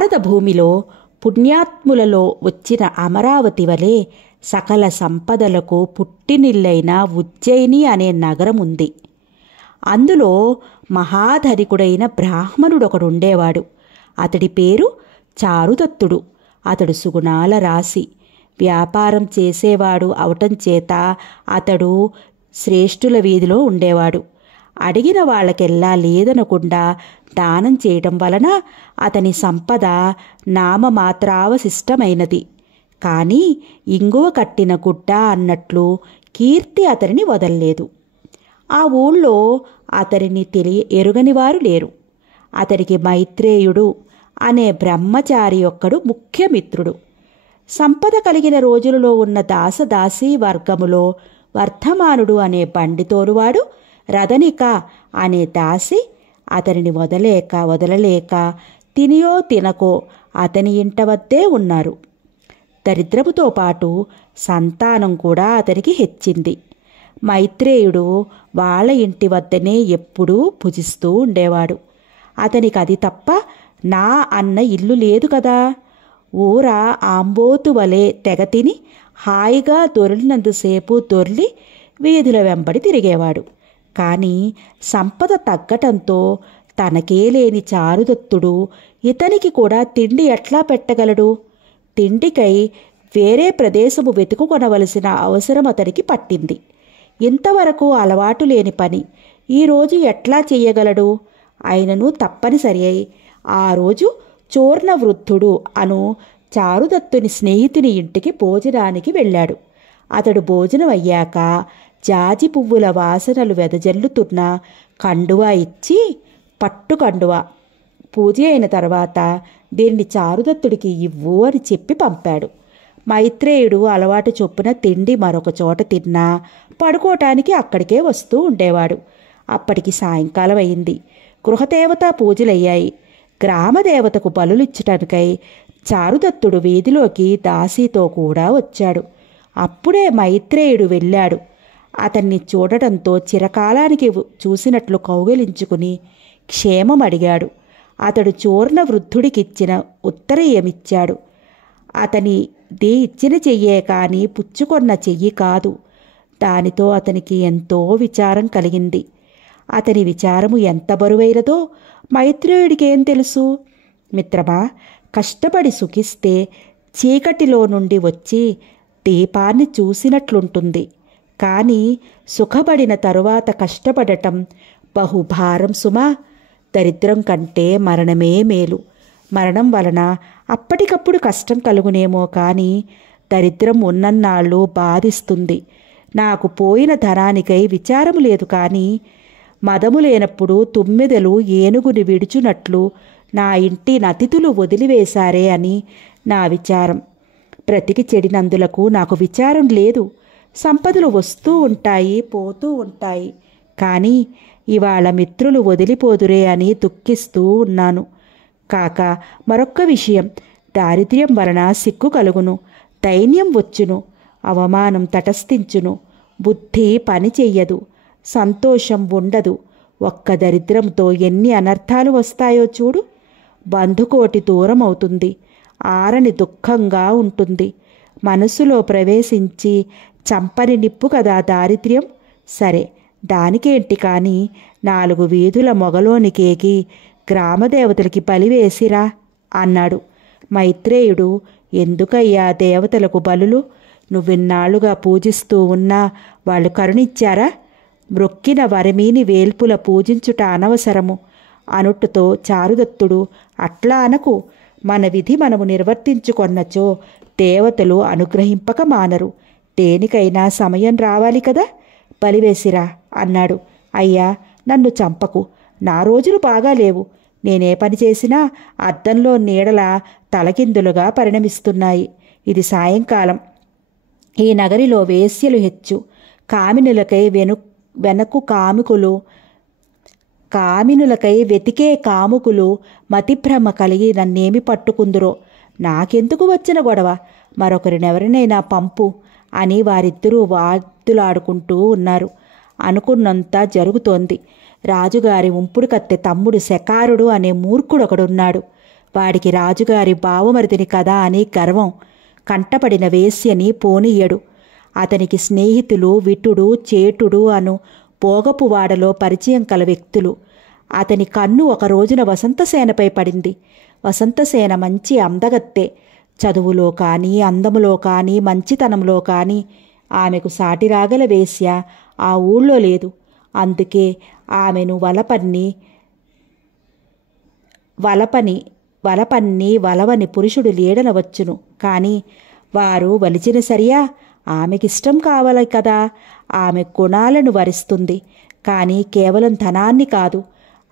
భారత భూమిలో పుణ్యాత్ములలో వచ్చిన అమరావతి వలె సకల సంపదలకు పుట్టినిల్లైన ఉజ్జయిని అనే నగరం ఉంది. అందులో మహాధనికుడైన బ్రాహ్మణుడొకడుండేవాడు. అతడి పేరు చారుదత్తుడు. అతడు సుగుణాల రాశి. వ్యాపారం చేసేవాడు అవటం చేత అతడు శ్రేష్ఠుల వీధిలో ఉండేవాడు. అడిగిన వాళ్ళకెల్లా లేదనకుండా దానం చేయటం వలన అతని సంపద నామమాత్రావశిష్టమైనది. కానీ ఇంగువ కట్టిన గుడ్డ అన్నట్లు కీర్తి అతనిని వదల్లేదు. ఆ ఊళ్ళో అతనిని ఎరుగనివారు లేరు. అతడికి మైత్రేయుడు అనే బ్రహ్మచారి ఒక్కడు ముఖ్యమిత్రుడు. సంపద కలిగిన రోజులలో ఉన్న దాసదాసీ వర్గములో వర్ధమానుడు అనే బండితోరువాడు, రదనిక అనే దాసి అతనిని వదలలేక తినియో తినకో అతని ఇంట వద్దే ఉన్నారు. దరిద్రముతో పాటు సంతానం కూడా అతనికి హెచ్చింది. మైత్రేయుడు వాళ్ళ ఇంటి వద్దనే ఎప్పుడూ భుజిస్తూ ఉండేవాడు. అతనికి అది తప్ప నా అన్న ఇల్లు లేదు కదా. ఊర ఆంబోతు వలె తెగ తిని హాయిగా దొర్లినంతసేపు దొర్లి వీధుల వెంబడి తిరిగేవాడు. కానీ సంపద తగ్గటంతో తనకే లేని చారుదత్తుడు ఇతనికి కూడా తిండి ఎట్లా పెట్టగలడు? తిండికై వేరే ప్రదేశము వెతుకుకొనవలసిన అవసరం అతనికి పట్టింది. ఇంతవరకు అలవాటు లేని పని ఈరోజు ఎట్లా చెయ్యగలడు? అయినను తప్పనిసరి అయి ఆ రోజు చూర్ణవృద్ధుడు అను చారుదత్తుని స్నేహితుని ఇంటికి భోజనానికి వెళ్ళాడు. అతడు భోజనం అయ్యాక జాజి పువ్వుల వాసనలు వెదజల్లుతున్న కండువా ఇచ్చి, పట్టు కండువా, పూజ అయిన తర్వాత దీన్ని చారుదత్తుడికి ఇవ్వు అని చెప్పి పంపాడు. మైత్రేయుడు అలవాటు చొప్పున తిండి మరొక చోట తిన్నా పడుకోవటానికి అక్కడికే వస్తూ ఉండేవాడు. అప్పటికి సాయంకాలం అయింది. గృహదేవతా పూజలయ్యాయి. గ్రామదేవతకు బలులిచ్చటానికై చారుదత్తుడు వీధిలోకి దాసీతో కూడా వచ్చాడు. అప్పుడే మైత్రేయుడు వెళ్ళాడు. అతన్ని చూడటంతో చిరకాలానికి చూసినట్లు కౌగిలించుకుని క్షేమం అడిగాడు. అతడు చూర్ణ వృద్ధుడికిచ్చిన ఉత్తరీయమిచ్చాడు. అతనిది ఇచ్చిన చెయ్యే కానీ పుచ్చుకొన్న చెయ్యి కాదు. దానితో అతనికి ఎంతో విచారం కలిగింది. అతని విచారము ఎంత బరువైనదో మైత్రేయుడికేం తెలుసు? మిత్రమా, కష్టపడి సుఖిస్తే చీకటిలో నుండి వచ్చి దీపాన్ని చూసినట్లుంటుంది. కానీ సుఖపడిన తరువాత కష్టపడటం బహుభారం సుమా. దరిద్రం కంటే మరణమే మేలు. మరణం వలన అప్పటికప్పుడు కష్టం కలుగునేమో కానీ దరిద్రం ఉన్నన్నాళ్ళు బాధిస్తుంది. నాకు పోయిన ధనానికై విచారము లేదు, కానీ మదము లేనప్పుడు తుమ్మెదలు ఏనుగుని విడుచునట్లు నా ఇంటి నతితులు వదిలివేశారే అని నా విచారం. బ్రతికి చెడినందులకు నాకు విచారం లేదు. సంపదలు వస్తూ ఉంటాయి, పోతూ ఉంటాయి. కానీ ఇవాళ మిత్రులు వదిలిపోదురే అని దుఃఖిస్తూ ఉన్నాను. కాక మరొక్క విషయం, దారిద్ర్యం వలన సిగ్గు కలుగును, దైన్యం వచ్చును, అవమానం తటస్థించును, బుద్ధి పని చెయ్యదు, సంతోషం ఉండదు. ఒక్క దరిద్రంతో ఎన్ని అనర్థాలు వస్తాయో చూడు. బంధుకోటి దూరం అవుతుంది, ఆరని దుఃఖంగా ఉంటుంది. మనసులో ప్రవేశించి చంపని నిప్పు కదా దారిద్ర్యం. సరే, దానికేంటి కానీ 4 వీధుల మొగలోనికేకి గ్రామదేవతలకి బలివేసిరా అన్నాడు. మైత్రేయుడు, ఎందుకయ్యా దేవతలకు బలులు? నువ్విన్నాళ్లుగా పూజిస్తూ ఉన్నా వాళ్ళు కరుణిచ్చారా? మ్రొక్కిన వరమీని వేల్పుల పూజించుట అనవసరము అనుట్టుతో చారుదత్తుడు, అట్లా అనకు. మన విధి మనము నిర్వర్తించుకొన్నచో దేవతలు అనుగ్రహింపక మానరు. దేనికైనా సమయం రావాలి కదా. బలివేసిరా అన్నాడు. అయ్యా, నన్ను చంపకు. నా రోజులు బాగాలేవు. నేనే పని చేసినా అద్దంలో నీడల తలకిందులుగా పరిణమిస్తున్నాయి. ఇది సాయంకాలం. ఈ నగరిలో వేశ్యలు హెచ్చు. కామినులకై కామినులకై వెతికే కాముకులు మతిభ్రమ కలిగి నన్నేమి పట్టుకుందురో. నాకెందుకు వచ్చిన గొడవ? మరొకరినెవరినైనా పంపు అని వారిద్దరూ వాదులాడుకుంటూ ఉన్నారు. అనుకున్నంత జరుగుతోంది. రాజుగారి ఉంపుడు కత్తె తమ్ముడు శకారుడు అనే మూర్ఖుడొకడున్నాడు. వాడికి రాజుగారి బావమరిదిని కదా అని గర్వం. కంటపడిన వేశ్యని పోనీయడు. అతనికి స్నేహితులు విటుడు, చేటుడు అను భోగపువాడలో పరిచయం కల వ్యక్తులు. అతని కన్ను ఒక రోజున వసంతసేనపై పడింది. వసంతసేన మంచి అందగత్తె. చదువులో కానీ, అందములో కానీ, మంచితనంలో కానీ ఆమెకు సాటిరాగల వేశ్య ఆ ఊళ్ళో లేదు. అందుకే ఆమెను వలవని పురుషుడు లేడనవచ్చును. కానీ వారు వలిచిన సరియా? ఆమెకిష్టం కావాలి కదా. ఆమె గుణాలను వరిస్తుంది, కానీ కేవలం ధనాన్ని కాదు.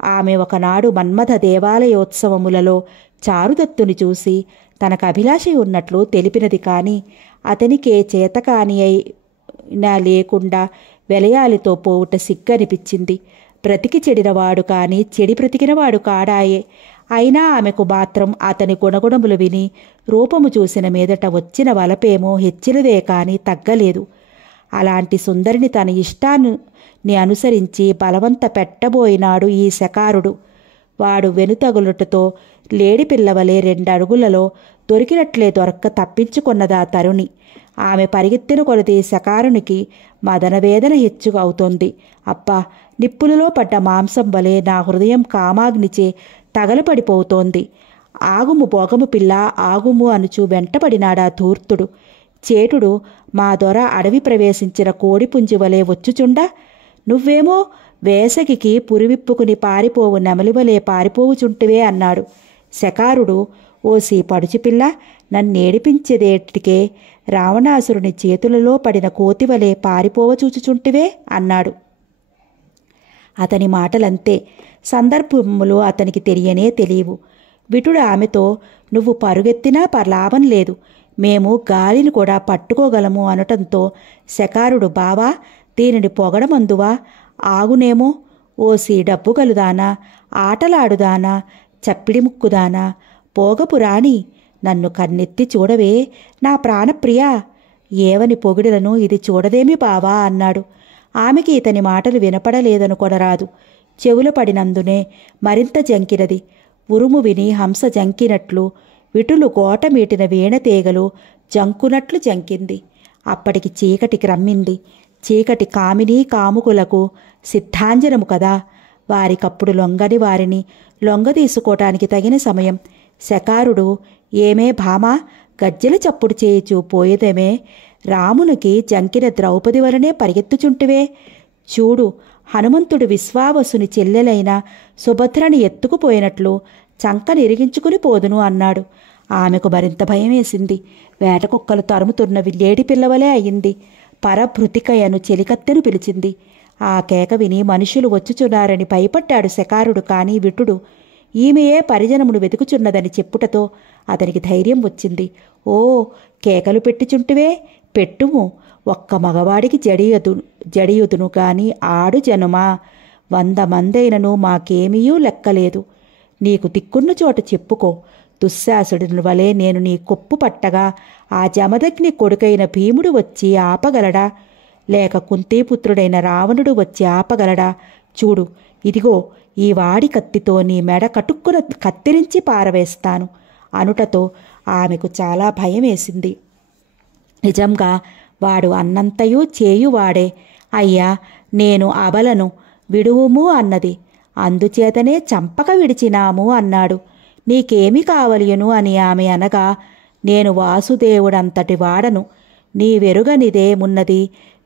ఆమె ఒకనాడు మన్మథ దేవాలయోత్సవములలో చారుదత్తుని చూసి తనకు అభిలాష ఉన్నట్లు తెలిపినది. కానీ అతనికే చేతకాని అయినా లేకుండా వెలయాలితో పోవుట సిగ్గనిపించింది. బ్రతికి చెడినవాడు కానీ చెడి బ్రతికినవాడు కాడాయే. అయినా ఆమెకు మాత్రం అతని గుణగుణములు విని రూపము చూసిన మీదట వచ్చిన వలపేమో హెచ్చినదే కానీ తగ్గలేదు. అలాంటి సుందరిని తన ఇష్టాన్ని అనుసరించి బలవంత పెట్టబోయినాడు ఈ శకారుడు. వాడు వెనుతగులుటతో లేడిపిల్లవలే 2 అడుగులలో దొరికినట్లే దొరక్క తప్పించుకున్నదా తరుణి. ఆమె పరిగెత్తిన కొలది శకారునికి మదనవేదన హెచ్చుగా అవుతోంది. అబ్బా, నిప్పులలో పడ్డ మాంసం వలె నా హృదయం కామాగ్నిచే తగలపడిపోతోంది. ఆగుము భోగము పిల్ల, ఆగుము అనుచు వెంటపడినాడా ధూర్తుడు. చేటుడు మా దొర అడవి ప్రవేశించిన కోడిపుంజి వలె వచ్చుచుండా నువ్వేమో వేసగికి పురివిప్పుకుని పారిపోవు నెమలివలే పారిపోవుచుంటివే అన్నాడు. శకారుడు, ఓసి పడుచుపిల్ల, నన్నేడిపించేదేటికే రావణాసురుని చేతులలో పడిన కోతివలే పారిపోవ చూచుచుంటివే అన్నాడు. అతని మాటలంతే. సందర్భములు అతనికి తెలియనే తెలియవు. విటుడు ఆమెతో, నువ్వు పరుగెత్తినా లాభం లేదు, మేము గాలిని కూడా పట్టుకోగలము అనటంతో శకారుడు, బావా, దీనిని పొగడమందువా? ఆగునేమో. ఓసి డబ్బు గలుదానా, ఆటలాడుదానా, చప్పిడి ముక్కుదానా, పోగపు రాణి, నన్ను కన్నెత్తి చూడవే నా ప్రాణప్రియా. ఏవని పొగిడిలను ఇది చూడదేమి బావా అన్నాడు. ఆమెకి ఇతని మాటలు వినపడలేదనుకొనరాదు. చెవులు పడినందునే మరింత జంకినది. ఉరుము విని హంస జంకినట్లు, విటులు గోట మీటిన వీణతీగలు జంకునట్లు జంకింది. అప్పటికి చీకటి క్రమ్మింది. చీకటి కామినీ కాముకులకు సిద్ధాంజనము కదా. వారికప్పుడు లొంగని వారిని లొంగదీసుకోవటానికి తగిన సమయం. శకారుడు, ఏమే భామా, గజ్జెల చప్పుడు చేయుచూ పోయేదేమే, రామునికి జంకిన ద్రౌపది వలనే పరిగెత్తుచుంటివే. చూడు, హనుమంతుడు విశ్వావసుని చెల్లెలైన సుభద్రని ఎత్తుకుపోయినట్లు చంకనిరిగించుకుని పోదును అన్నాడు. ఆమెకు మరింత భయమేసింది. వేటకుక్కలు తరుముతున్న లేడి పిల్లవలే అయింది. పరభృతికయను చెలికత్తెను పిలిచింది. ఆ కేక విని మనుషులు వచ్చుచున్నారని భయపడ్డాడు శకారుడు. కానీ విటుడు ఈమెయే పరిజనమును వెతుకుచున్నదని చెప్పుటతో అతనికి ధైర్యం వచ్చింది. ఓ, కేకలు పెట్టుచుంటివే, పెట్టుము. ఒక్క మగవాడికి జడియుదును గాని ఆడు జనుమా, 100 మందైనను మాకేమీయూ లెక్కలేదు. నీకు దిక్కున్న చోట చెప్పుకో. దుశ్శాసుడిని వలె నేను నీ కొప్పు పట్టగా ఆ జమదగ్ని కొడుకైన భీముడు వచ్చి ఆపగలడా? లేక కుంతీపుత్రుడైన రావణుడు వచ్చి ఆపగలడా? చూడు, ఇదిగో ఈ వాడి కత్తితో నీ మెడ కటుక్కున కత్తిరించి పారవేస్తాను అనుటతో ఆమెకు చాలా భయమేసింది. నిజంగా వాడు అన్నంతయూ చేయువాడే. అయ్యా, నేను అబలను, విడువుము అన్నది. అందుచేతనే చంపక విడిచినాము అన్నాడు. నీకేమి కావలియును అని ఆమె అనగా, నేను వాసుదేవుడంతటి వాడను, నీ వెరుగనిదే మున్నది,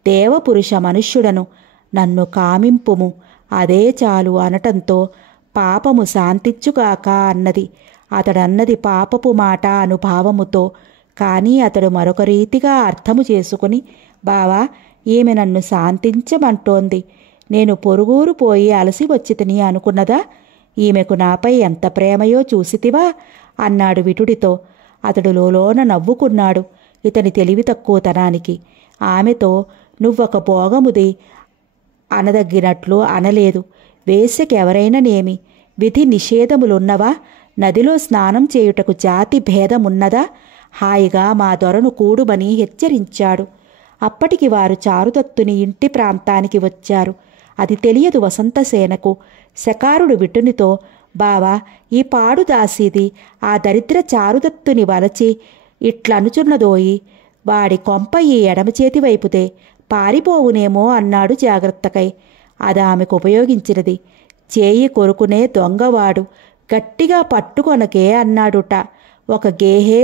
దేవపురుష మనుష్యుడను, నన్ను కామింపుము, అదే చాలు అనటంతో పాపము శాంతించుగాక అన్నది. అతడన్నది పాపపు మాట అనుభావముతో. కానీ అతడు మరొక రీతిగా అర్థము చేసుకుని, బావా, ఈమె నన్ను శాంతించమంటోంది, నేను పొరుగురు పోయి అలసి వచ్చి తిని అనుకున్నదా? ఈమెకు నాపై ఎంత ప్రేమయో చూసితివా అన్నాడు విటుడితో. అతడు లోలోన నవ్వుకున్నాడు ఇతని తెలివి తక్కువతనానికి. ఆమెతో, నువ్వొక భోగముది అనదగ్గినట్లు అనలేదు. వేశ్యకెవరైననేమి విధి నిషేధములున్నవా? నదిలో స్నానం చేయుటకు జాతి భేదమున్నదా? హాయిగా మా దొరను కూడుమని హెచ్చరించాడు. అప్పటికి వారు చారుదత్తుని ఇంటి ప్రాంతానికి వచ్చారు. అది తెలియదు వసంతసేనకు. శకారుడు విటునితో, బావా, ఈ పాడు దాసీది ఆ దరిద్ర చారుదత్తుని వలచి ఇట్లనుచున్నదోయి. వాడి కొంప ఈ ఎడమచేతి వైపుదే, పారిపోవునేమో అన్నాడు జాగ్రత్తకై. అదామెకు ఉపయోగించినది. చేయి కొరుకునే దొంగవాడు, గట్టిగా పట్టుకొనకే అన్నాడుట ఒక గేహే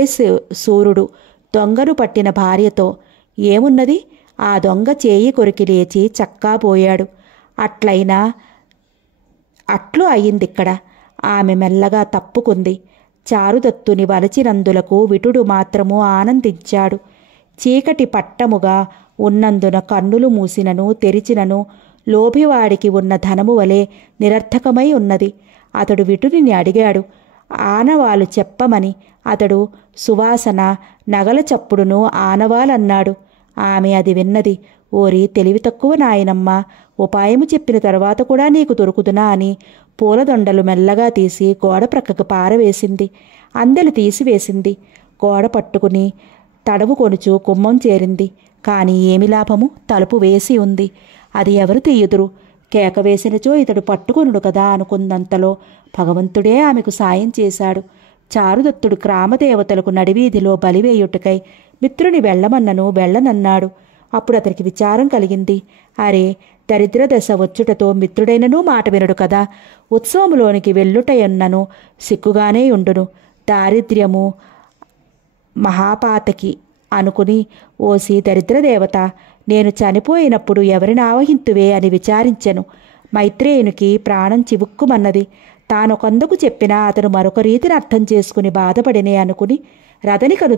సూర్యుడు దొంగను పట్టిన భార్యతో. ఏమున్నది, ఆ దొంగ చేయి కొరికి లేచి చక్కా పోయాడు. అట్లు అయిందిక్కడ. ఆమె మెల్లగా తప్పుకుంది. చారుదత్తుని వలచినందులకు విటుడు మాత్రము ఆనందించాడు. చీకటి పట్టముగా ఉన్నందున కన్నులు మూసినను తెరిచినను లోభివాడికి ఉన్న ధనము వలె నిరర్థకమై ఉన్నది. అతడు విటుడిని అడిగాడు ఆనవాలు చెప్పమని. అతడు సువాసన, నగల చప్పుడును ఆనవాలన్నాడు. ఆమె అది విన్నది. ఓరి తెలివి తక్కువ నాయనమ్మ, ఉపాయము చెప్పిన తరువాత కూడా నీకు దొరుకుతునా అని పూలదొండలు మెల్లగా తీసి గోడ ప్రక్కకు పారవేసింది. అందెలు తీసివేసింది. గోడ పట్టుకుని తడవు కొనుచు గుమ్మం చేరింది. కాని ఏమి లాభము, తలుపు వేసి ఉంది. అది ఎవరు తీయుదురు? కేక వేసినచో ఇతడు పట్టుకొనుడు కదా అనుకున్నంతలో భగవంతుడే ఆమెకు సాయం చేశాడు. చారుదత్తుడు గ్రామదేవతలకు నడివీధిలో బలివేయుటకై మిత్రుని వెళ్ళమన్నను వెళ్ళనన్నాడు. అప్పుడు అతనికి విచారం కలిగింది. అరే, దరిద్ర దశ వచ్చుటతో మిత్రుడైనను మాట వినడు కదా. ఉత్సవములోనికి వెళ్ళుటయన్నను సిగ్గుగానే ఉండును. దారిద్ర్యము మహాపాతకి అనుకుని, ఓసి దరిద్రదేవత, నేను చనిపోయినప్పుడు ఎవరిని ఆవహింతువే అని విచారించెను. మైత్రేయునికి ప్రాణం చివుక్కుమన్నది. తానొకందుకు చెప్పినా అతను మరొక రీతిని అర్థం చేసుకుని బాధపడినే అనుకుని రదనికను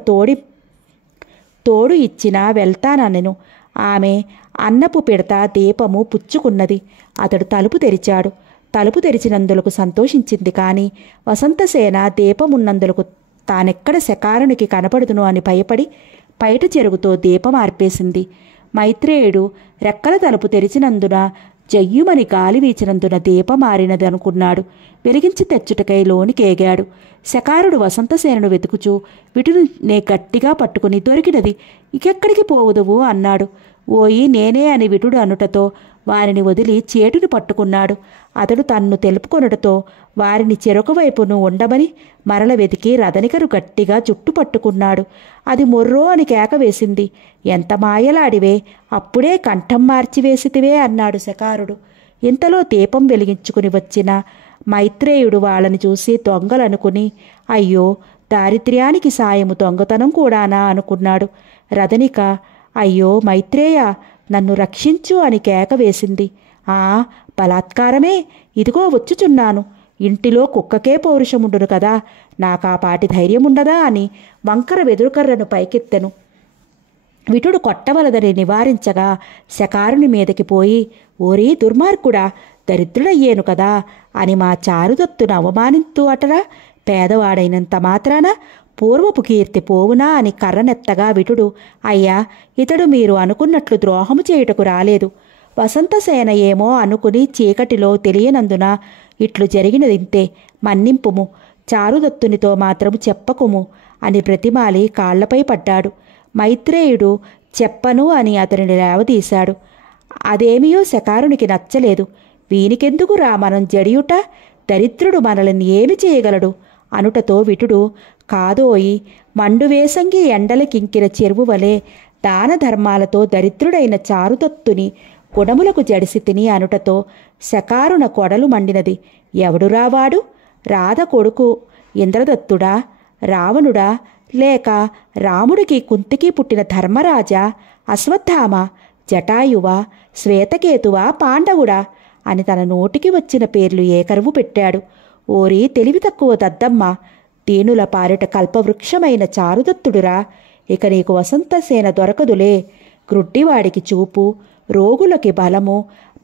తోడు ఇచ్చినా వెళ్తానన్నెను. ఆమె అన్నపు పిడత దీపము పుచ్చుకున్నది. అతడు తలుపు తెరిచాడు. తలుపు తెరిచినందులకు సంతోషించింది. కానీ వసంతసేన దీపమున్నందులకు తానెక్కడ శకారునికి కనపడుదును అని భయపడి పైట చెరుగుతో దీపం ఆర్పేసింది. మైత్రేయుడు రెక్కల తలుపు తెరిచినందున జయ్యుమని గాలి వీచినందున దీపమారినది అనుకున్నాడు. వెలిగించి తెచ్చుటకై లోనికేగాడు. శకారుడు వసంతసేనను వెతుకుచూ విటునే గట్టిగా పట్టుకుని, దొరికినది, ఇకెక్కడికి పోవుదువు అన్నాడు. ఓయి నేనే అని విటుడు అనుటతో వారిని వదిలి చేటును పట్టుకున్నాడు. అతడు తన్ను తెలుపుకొనుటతో వారిని చెరొక వైపును ఉండమని మరల వెతికి రదనికను గట్టిగా చుట్టు పట్టుకున్నాడు. అది మొర్రో అని కేక వేసింది. ఎంత మాయలాడివే, అప్పుడే కంఠం మార్చివేసితివే అన్నాడు శకారుడు. ఇంతలో దీపం వెలిగించుకుని వచ్చిన మైత్రేయుడు వాళ్ళని చూసి దొంగలనుకుని, అయ్యో దారిద్ర్యానికి సాయము దొంగతనం కూడానా అనుకున్నాడు. రదనిక, అయ్యో మైత్రేయ, నన్ను రక్షించు అని కేక వేసింది. బలాత్కారమే, ఇదిగో వచ్చుచున్నాను. ఇంటిలో కుక్కకే పౌరుషముండును కదా, నాకా పాటి ధైర్యముండదా అని వంకర వెదురుకర్రను పైకెత్తెను. విటుడు కొట్టవలదని నివారించగా శకారుని మీదకి పోయి, ఓరీ దుర్మార్గుడా, దరిద్రుడయ్యేను కదా అని మా చారుదత్తును అవమానింతూ అటరా, పేదవాడైనంత మాత్రాన పూర్వపు కీర్తి పోవునా అని కర్రనెత్తగా విటుడు, అయ్యా, ఇతడు మీరు అనుకున్నట్లు ద్రోహము చేయుటకు రాలేదు. వసంతసేన ఏమో అనుకుని చీకటిలో తెలియనందున ఇట్లు జరిగినదింతే, మన్నింపుము, చారుదత్తునితో మాత్రము చెప్పకుము అని బ్రతిమాలి కాళ్లపై పడ్డాడు. మైత్రేయుడు చెప్పను అని అతనిని లేవదీశాడు. అదేమియో శకారునికి నచ్చలేదు. వీనికెందుకు రా మనం జడియుట, దరిద్రుడు మనల్ని ఏమి చేయగలడు అనుటతో విటుడు, కాదోయి, మండువేసంగి ఎండలకింకిన చెరువు వలె దాన ధర్మాలతో దరిద్రుడైన చారుదత్తుని గుణములకు జడిసి తిని అనుటతో శకారున కొడలు మండినది. ఎవడురావాడు? రాధ కొడుకు ఇంద్రదత్తుడా, రావణుడా, లేక రాముడికి కుంతికి పుట్టిన ధర్మరాజా, అశ్వత్థామ, జటాయువా, శ్వేతకేతువా, పాండవుడా అని తన నోటికి వచ్చిన పేర్లు ఏకరువు పెట్టాడు. ఓరి తెలివి తక్కువ దద్దమ్మ, దీనుల పారిట కల్పవృక్షమైన చారుదత్తుడురా, ఇక నీకు వసంతసేన దొరకదులే. గ్రుడ్డివాడికి చూపు, రోగులకి బలము,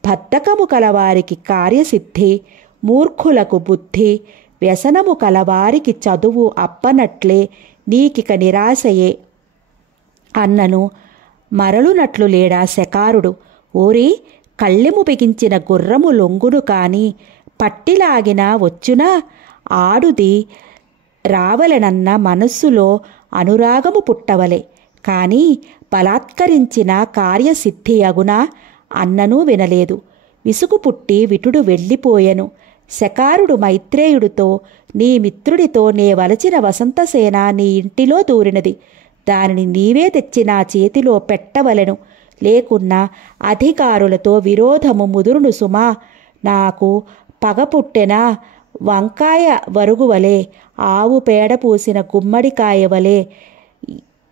బద్ధకము కలవారికి కార్యసిద్ధి, మూర్ఖులకు బుద్ధి, వ్యసనము కలవారికి చదువు అప్పనట్లే నీకిక నిరాశయే అన్నను మరలునట్లు లేడా శకారుడు. ఓరి కళ్ళెము బిగించిన గుర్రము లొంగును కాని పట్టిలాగినా వచ్చునా, ఆడుది రావలెనన్న మనస్సులో అనురాగము పుట్టవలే, కాని బలాత్కరించిన కార్యసిద్ధి అగునా అన్ననూ వినలేదు. విసుగు పుట్టి విటుడు వెళ్ళిపోయెను. శకారుడు మైత్రేయుడితో, నీ మిత్రుడితో నే వలచిన వసంతసేన నీ ఇంటిలో దూరినది. దానిని నీవే తెచ్చి నా చేతిలో పెట్టవలెను. లేకున్నా అధికారులతో విరోధము ముదురును సుమా. నాకు పగపుట్టెనా వంకాయ వరుగువలే, ఆవు పేడ పూసిన గుమ్మడికాయ వలె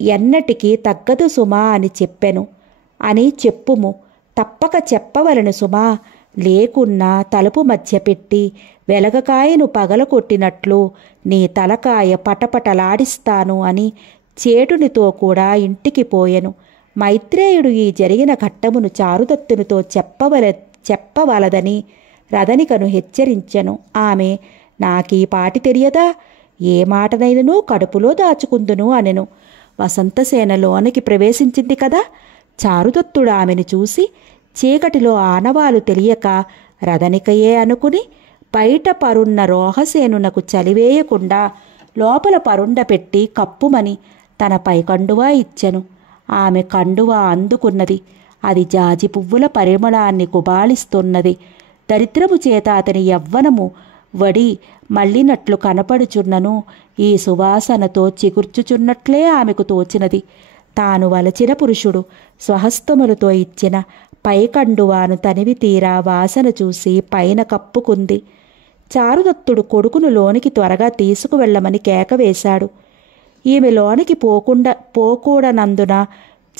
ఎన్నటికీ తగ్గదు సుమా అని చెప్పెను. అని చెప్పుము, తప్పక చెప్పవలను సుమా. లేకున్నా తలుపు మధ్య పెట్టి వెలగకాయను పగలకొట్టినట్లు నీ తలకాయ పటపటలాడిస్తాను అని చేటునితో కూడా ఇంటికి పోయెను. మైత్రేయుడు ఈ జరిగిన ఘట్టమును చారుదత్తునితో చెప్పవలదని రదనికను హెచ్చరించెను. ఆమె, నాకీ పాటి తెలియదా, ఏ మాటనైనను కడుపులో దాచుకుందును అనెను. వసంతసేన లోనికి ప్రవేశించింది కదా. చారుదత్తుడు ఆమెను చూసి చీకటిలో ఆనవాలు తెలియక రదనికయే అనుకుని బయట పరున్న రోహసేనునకు చలివేయకుండా లోపల పరుండ పెట్టి కప్పుమని తన పైకండువా ఇచ్చెను. ఆమె కండువా అందుకున్నది. అది జాజి పువ్వుల పరిమళాన్ని గుబాళిస్తున్నది. దరిద్రము చేత అతని యవ్వనము వడి మళ్ళినట్లు కనపడుచున్నను ఈ సువాసనతో చిగుర్చుచున్నట్లే ఆమెకు తోచినది. తాను వలచిన పురుషుడు స్వహస్తములతో ఇచ్చిన పైకండువాను తనివి తీరా వాసన చూసి పైన కప్పుకుంది. చారుదత్తుడు కొడుకును లోనికి త్వరగా తీసుకువెళ్లమని కేకవేశాడు. ఈమె లోనికి పోకూడనందున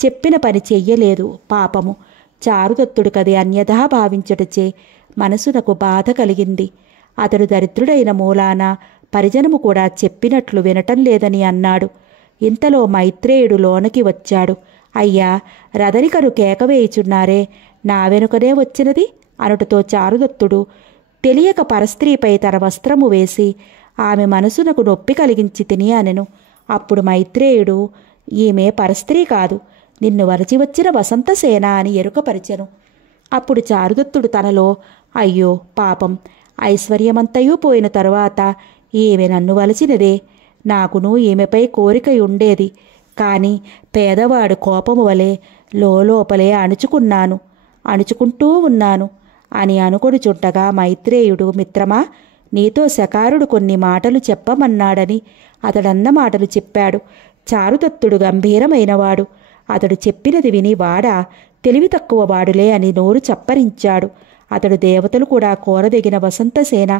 చెప్పిన పని చెయ్యలేదు. పాపము, చారుదత్తుడికది అన్యథా భావించుటచే మనసునకు బాధ కలిగింది. అతడు దరిద్రుడైన మూలాన పరిజనము కూడా చెప్పినట్లు వినటం లేదని అన్నాడు. ఇంతలో మైత్రేయుడు లోనికి వచ్చాడు. అయ్యా, రదనికను కేకవేయుచున్నారే, నా వెనుకనే వచ్చినది అనుటతో చారుదత్తుడు తెలియక పరస్త్రీపై తన వస్త్రము వేసి ఆమె మనసునకు నొప్పి కలిగించి తిని అనెను. అప్పుడు మైత్రేయుడు, ఈమె పరస్త్రీ కాదు, నిన్ను వరచి వచ్చిన వసంతసేన అని ఎరుకపరిచెను. అప్పుడు చారుదత్తుడు తనలో, అయ్యో పాపం, ఐశ్వర్యమంతయూ పోయిన తరువాత ఈమె నన్ను వలచినదే. నాకును ఈమెపై కోరికయుండేది, కాని పేదవాడు కోపము వలె లోపలే అణుచుకుంటూ ఉన్నాను అని అనుకొనిచుండగా మైత్రేయుడు, మిత్రమా, నీతో శకారుడు కొన్ని మాటలు చెప్పమన్నాడని అతడన్న మాటలు చెప్పాడు. చారుదత్తుడు గంభీరమైనవాడు. అతడు చెప్పినది విని వాడా, తెలివి తక్కువ వాడులే అని నోరు చప్పరించాడు. అతడు దేవతలు కూడా కోరదగిన వసంతసేన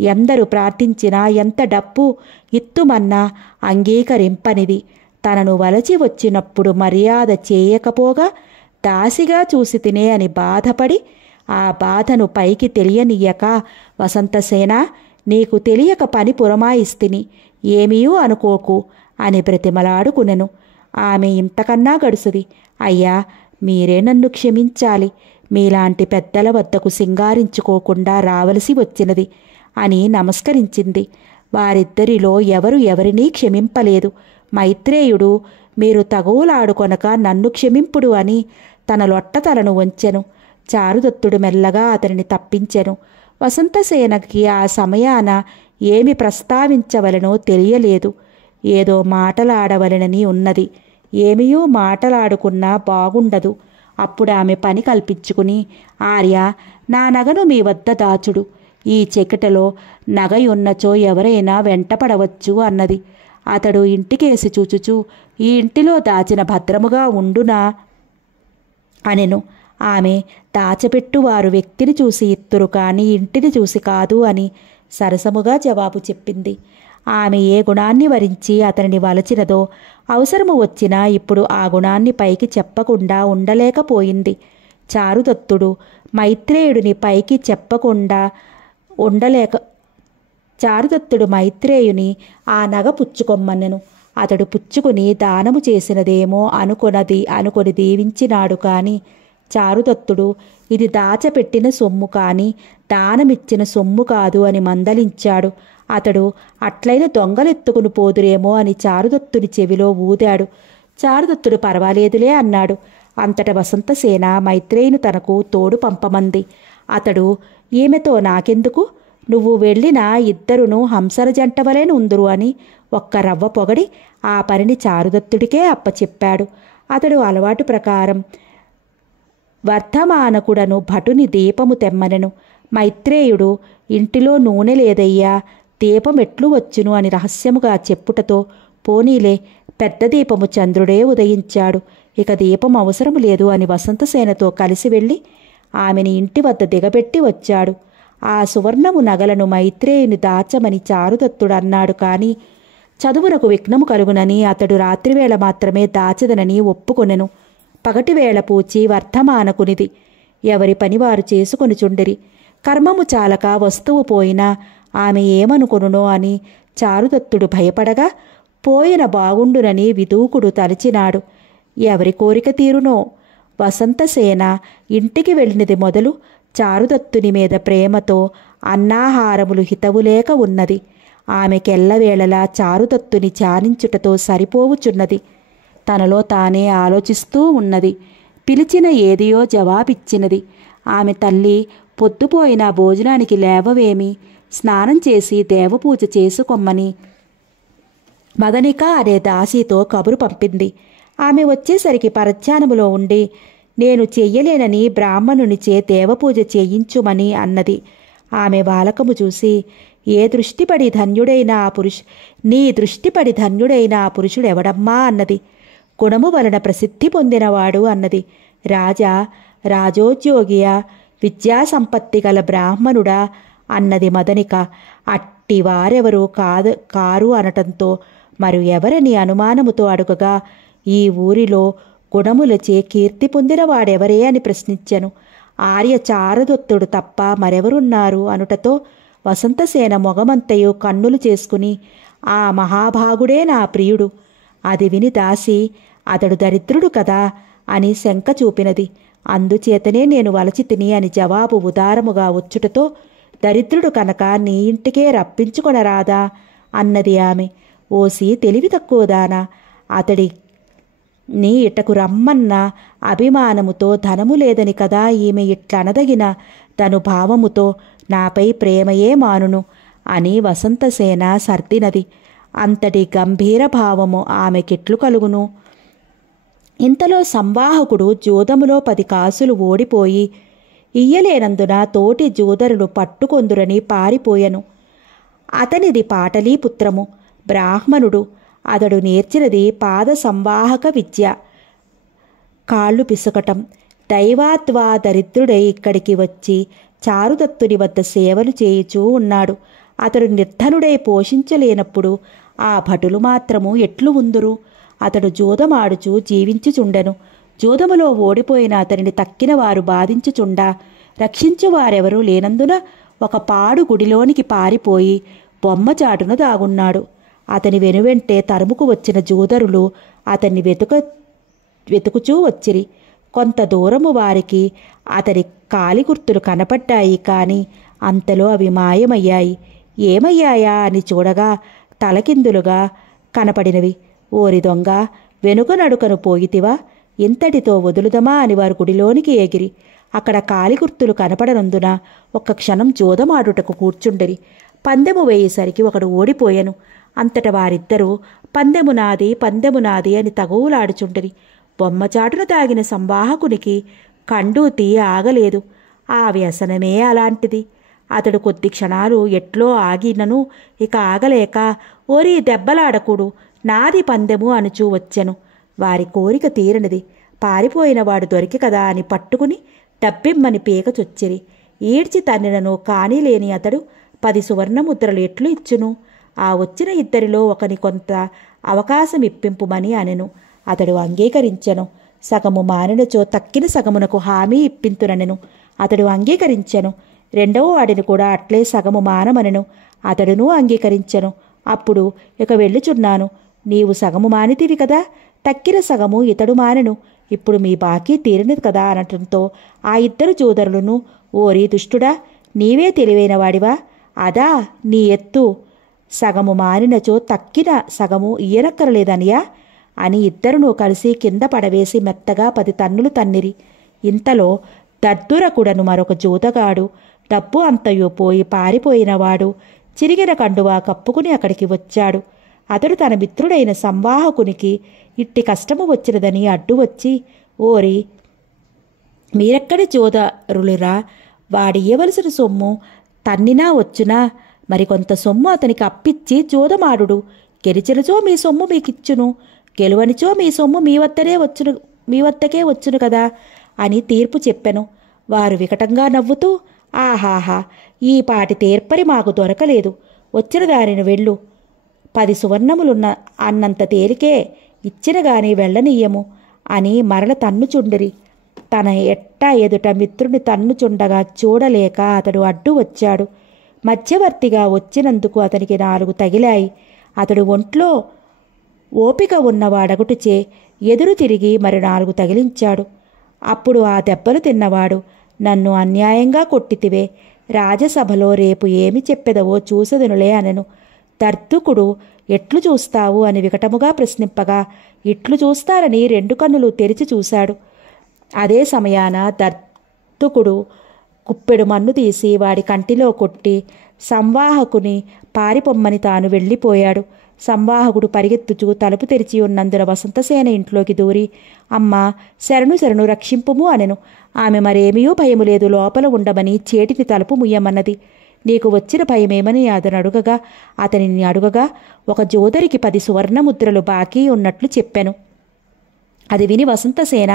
ఎందరు ప్రార్థించినా ఎంత డప్పు ఇత్తుమన్నా అంగీకరింపనిది. తనను వలచి వచ్చినప్పుడు మర్యాద చేయకపోగా దాసిగా చూసి తినే అని బాధపడి ఆ బాధను పైకి తెలియనియ్యక, వసంతసేన, నీకు తెలియక పని పురమాయిస్తిని, ఏమీయూ అనుకోకు అని బ్రతిమలాడుకునెను. ఆమె ఇంతకన్నా గడుసుది. అయ్యా, మీరే నన్ను క్షమించాలి, మీలాంటి పెద్దల వద్దకు సింగారించుకోకుండా రావలసి వచ్చినది అని నమస్కరించింది. వారిద్దరిలో ఎవరు ఎవరినీ క్షమింపలేదు. మైత్రేయుడు, మీరు తగువులాడుకొనక నన్ను క్షమింపుడు అని తన లొట్టతలను వంచెను. చారుదత్తుడు మెల్లగా అతనిని తప్పించెను. వసంతసేనకి ఆ సమయాన ఏమి ప్రస్తావించవలనో తెలియలేదు. ఏదో మాటలాడవలనని ఉన్నది. ఏమీయూ మాటలాడుకున్నా బాగుండదు. అప్పుడు ఆమె పని కల్పించుకుని, ఆర్య, నా నగను మీ వద్ద దాచుడు, ఈ చెకటలో నగయున్నచో ఎవరైనా వెంటపడవచ్చు అన్నది. అతడు ఇంటికేసి చూచుచూ, ఈ ఇంటిలో దాచిన భద్రముగా ఉండునా అనెను. ఆమె, దాచపెట్టువారు వ్యక్తిని చూసి ఇత్తురు కాని ఇంటిని చూసి కాదు అని సరసముగా జవాబు చెప్పింది. ఆమె ఏ గుణాన్ని వరించి అతనిని వలచినదో అవసరము వచ్చినా ఇప్పుడు ఆ గుణాన్ని పైకి చెప్పకుండా ఉండలేకపోయింది. చారుదత్తుడు మైత్రేయుడిని పైకి చెప్పకుండా చారుదత్తుడు మైత్రేయుని ఆ నగ పుచ్చుకొమ్మన్నెను. అతడు పుచ్చుకుని దానము చేసినదేమో అనుకొని దీవించినాడు. కాని చారుదత్తుడు, ఇది దాచపెట్టిన సొమ్ము కాని దానమిచ్చిన సొమ్ము కాదు అని మందలించాడు. అతడు, అట్లయిన దొంగలెత్తుకుని పోదురేమో అని చారుదత్తుని చెవిలో ఊదాడు. చారుదత్తుడు పర్వాలేదులే అన్నాడు. అంతట వసంతసేన మైత్రేయుని తనకు తోడు పంపమంది. అతడు, ఈమెతో నాకెందుకు, నువ్వు వెళ్ళినా ఇద్దరును హంసల జంటవలే నుందురు అని ఒక్క రవ్వ పొగడి ఆ పనిని చారుదత్తుడికే అప్పచెప్పాడు. అతడు అలవాటు ప్రకారం వర్ధమానకుడను భటుని దీపము తెమ్మనెను. మైత్రేయుడు, ఇంటిలో నూనె లేదయ్యా, దీపం ఎట్లు వచ్చును అని రహస్యముగా చెప్పుటతో, పోనీలే, పెద్ద దీపము చంద్రుడే ఉదయించాడు, ఇక దీపం అవసరం లేదు అని వసంతసేనతో కలిసి వెళ్ళి ఆమెని ఇంటి వద్ద దిగబెట్టి వచ్చాడు. ఆ సువర్ణము నగలను మైత్రేయుని దాచమని చారుదత్తుడు అన్నాడు. కాని చదువునకు విఘ్నము కలుగునని అతడు రాత్రివేళ మాత్రమే దాచదనని ఒప్పుకొనెను. పగటివేళ పూచి వర్ధమానకునిది. ఎవరి పనివారు చేసుకొని చుండిరి. కర్మము చాలక వస్తువు పోయినా ఆమె ఏమనుకొనునో అని చారుదత్తుడు భయపడగా, పోయిన బాగుండునని విదూకుడు తలచినాడు. ఎవరి కోరిక తీరునో. వసంతసేన ఇంటికి వెళ్ళినది మొదలు చారుదత్తుని మీద ప్రేమతో అన్నాహారములు హితవులేక ఉన్నది. ఆమెకెల్లవేళలా చారుదత్తుని ధ్యానించుటతో సరిపోవుచున్నది. తనలో తానే ఆలోచిస్తూ ఉన్నది. పిలిచిన ఏదియో జవాబిచ్చినది. ఆమె తల్లి పొద్దుపోయిన భోజనానికి లేవవేమి, స్నానం చేసి దేవపూజ చేసుకొమ్మని మదనిక అనే దాసీతో కబురు పంపింది. ఆమె వచ్చేసరికి పరధ్యానములో ఉండి, నేను చెయ్యలేనని బ్రాహ్మణునిచే దేవపూజ చేయించుమని అన్నది. ఆమె బాలకము చూసి, నీ దృష్టిపడి ధన్యుడైన ఆ పురుషుడెవడమ్మా అన్నది. గుణము వలన ప్రసిద్ధి పొందినవాడు అన్నది. రాజా, రాజోద్యోగియా, విద్యాసంపత్తి గల బ్రాహ్మణుడా అన్నది మదనిక. అట్టివారెవరూ కారు అనటంతో మరి ఎవరని అనుమానముతో అడుగగా, ఈ ఊరిలో గుణములచే కీర్తి పొందినవాడెవరే అని ప్రశ్నించెను. ఆర్య చారుదత్తుడు తప్ప మరెవరున్నారు అనుటతో వసంతసేన మొగమంతయు కన్నులు చేసుకుని, ఆ మహాభాగుడే నా ప్రియుడు. అది విని దాసి, అతడు దరిద్రుడు కదా అని శంక చూపినది. అందుచేతనే నేను వలచితిని అని జవాబు ఉదారముగా వచ్చుటతో, దరిద్రుడు కనుక నీ ఇంటికే రప్పించుకొనరాదా అన్నది ఆమె. ఓసి తెలివి తక్కువదానా, అతడి నీ ఇటకు రమ్మన్న అభిమానముతో ధనము లేదని కదా ఈమె ఇట్లనదగిన తను భావముతో నాపై ప్రేమయే మానును అని వసంతసేన సర్దినది. అంతటి గంభీర భావము ఆమెకెట్లు కలుగును? ఇంతలో సంవాహకుడు జూదములో 10 కాసులు ఓడిపోయి ఇయ్యలేనందున తోటి జూదరులు పట్టుకొందురని పారిపోయెను. అతనిది పాటలీపుత్రము, బ్రాహ్మణుడు. అతడు నేర్చినది పాద సంవాహక విద్య, కాళ్ళు పిసుకటం. దైవాత్వా దరిద్రుడై ఇక్కడికి వచ్చి చారుదత్తుని వద్ద సేవలు చేయుచూ ఉన్నాడు. అతడు నిర్ధనుడై పోషించలేనప్పుడు ఆ భటులు మాత్రము ఎట్లు ఉందురు? అతడు జూదమాడుచూ జీవించుచుండెను. జూదములో ఓడిపోయిన అతనిని తక్కిన వారు బాధించుచుండా రక్షించువారెవరూ లేనందున ఒక పాడు గుడిలోనికి పారిపోయి బొమ్మచాటును దాగున్నాడు. అతని వెనువెంటే తరుముకు వచ్చిన జూదరులు అతన్ని వెతుకుచూ వచ్చిరి. కొంత దూరము వారికి అతని కాలిగుర్తులు కనపడ్డాయి. కాని అంతలో అవి మాయమయ్యాయి. ఏమయ్యాయా అని చూడగా తలకిందులుగా కనపడినవి. ఓరి దొంగ, వెనుక నడుకను పోయితివా, ఇంతటితో వదులుదమా అని వారు గుడిలోనికి ఎగిరి అక్కడ కాలిగుర్తులు కనపడనందున ఒక్క క్షణం జూదమాడుటకు కూర్చుండిరి. పందెము వేయేసరికి ఒకడు ఓడిపోయెను. అంతట వారిద్దరూ పందెము నాది అని తగువులాడుచుండిరి. బొమ్మచాటును తాగిన సంవాహకునికి కండూతి ఆగలేదు. ఆ వ్యసనమే అలాంటిది. అతడు కొద్ది క్షణాలు ఎట్లో ఆగినను ఇక ఆగలేక, ఓరి దెబ్బలాడకూడు, నాది పందెము అనుచూ వచ్చెను. వారి కోరిక తీరనిది. పారిపోయినవాడు దొరికి కదా అని పట్టుకుని డబ్బిమ్మని పీక చొచ్చిరి. ఈడ్చి తన్నినను కానీ లేని అతడు 10 సువర్ణముద్రలు ఎట్లు ఇచ్చును? ఆ వచ్చిన ఇద్దరిలో ఒకని కొంత అవకాశం ఇప్పింపుమని అనెను. అతడు అంగీకరించెను. సగము మానినచో తక్కిన సగమునకు హామీ ఇప్పింతుననెను. అతడు అంగీకరించెను. రెండవ వాడిని కూడా అట్లే సగము మానమనెను. అతడును అంగీకరించెను. అప్పుడు ఇక వెళ్ళుచున్నాను, నీవు సగము మానితివి కదా, తక్కిన సగము ఇతడు మానెను. ఇప్పుడు మీ బాకీ తీరినది కదా అనటంతో ఆ ఇద్దరు జూదరులను, ఓరి దుష్టుడా, నీవే తెలివైన వాడివా, అదా నీ ఎత్తు, సగము మానినచో తక్కిన సగము ఇయ్యనక్కరలేదనియా అని ఇద్దరును కలిసి కింద పడవేసి మెత్తగా 10 తన్నులు తన్నిరి. ఇంతలో దద్దురకుడను మరొక జూదగాడు, డబ్బు అంతయు పోయి పారిపోయినవాడు చిరిగిన కండువా కప్పుకుని అక్కడికి వచ్చాడు. అతడు తన మిత్రుడైన సంవాహకునికి ఇట్టి కష్టము వచ్చినదని అడ్డు వచ్చి, ఓరి మీరెక్కడి జోదరులురా, వాడియ్యవలసిన సొమ్ము తన్నినా వచ్చునా, మరికొంత సొమ్ము అతనికి అప్పిచ్చి జోదమాడుడు. గెలిచినచో మీ సొమ్ము మీకిచ్చును, గెలువనిచో మీ సొమ్ము మీ వద్దకే వచ్చును కదా అని తీర్పు చెప్పెను. వారు వికటంగా నవ్వుతూ, ఆహాహా, ఈ పాటి తీర్పరి మాకు దొరకలేదు, వచ్చిన దానిని వెళ్ళు, 10 సువర్ణములున్న అన్నంత తేలికే, ఇచ్చిన గాని వెళ్ళనీయము అని మరల తన్నుచుండిరి. తన ఎదుట మిత్రుని తన్నుచుండగా చూడలేక అతడు అడ్డు వచ్చాడు. మధ్యవర్తిగా వచ్చినందుకు అతనికి 4 తగిలాయి. అతడు ఒంట్లో ఓపిక ఉన్నవాడగుటుచే ఎదురు తిరిగి మరి 4 తగిలించాడు. అప్పుడు ఆ దెబ్బలు తిన్నవాడు, నన్ను అన్యాయంగా కొట్టితివే, రాజసభలో రేపు ఏమి చెప్పెదవో చూసెదనులే అనెను. దర్దుకుడు, ఎట్లు చూస్తావు అని వికటముగా ప్రశ్నింపగా, ఇట్లు చూస్తారని 2 కన్నులు తెరిచి చూశాడు. అదే సమయాన దర్దుకుడు కుప్పెడు మన్ను తీసి వాడి కంటిలో కొట్టి సంవాహకుని పారిపొమ్మని తాను వెళ్ళిపోయాడు. సంవాహకుడు పరిగెత్తుచూ తలుపు తెరిచి ఉన్నందున వసంతసేన ఇంట్లోకి దూరి, అమ్మా, శరణు రక్షింపుము అనెను. ఆమె మరేమీయూ భయము లేదు, లోపల ఉండమని చేటిని తలుపు ముయ్యమన్నది. నీకు వచ్చిన భయమేమని అతనిని అడుగగా ఒక జోదరికి 10 సువర్ణముద్రలు బాకీ ఉన్నట్లు చెప్పెను. అది విని వసంతసేన,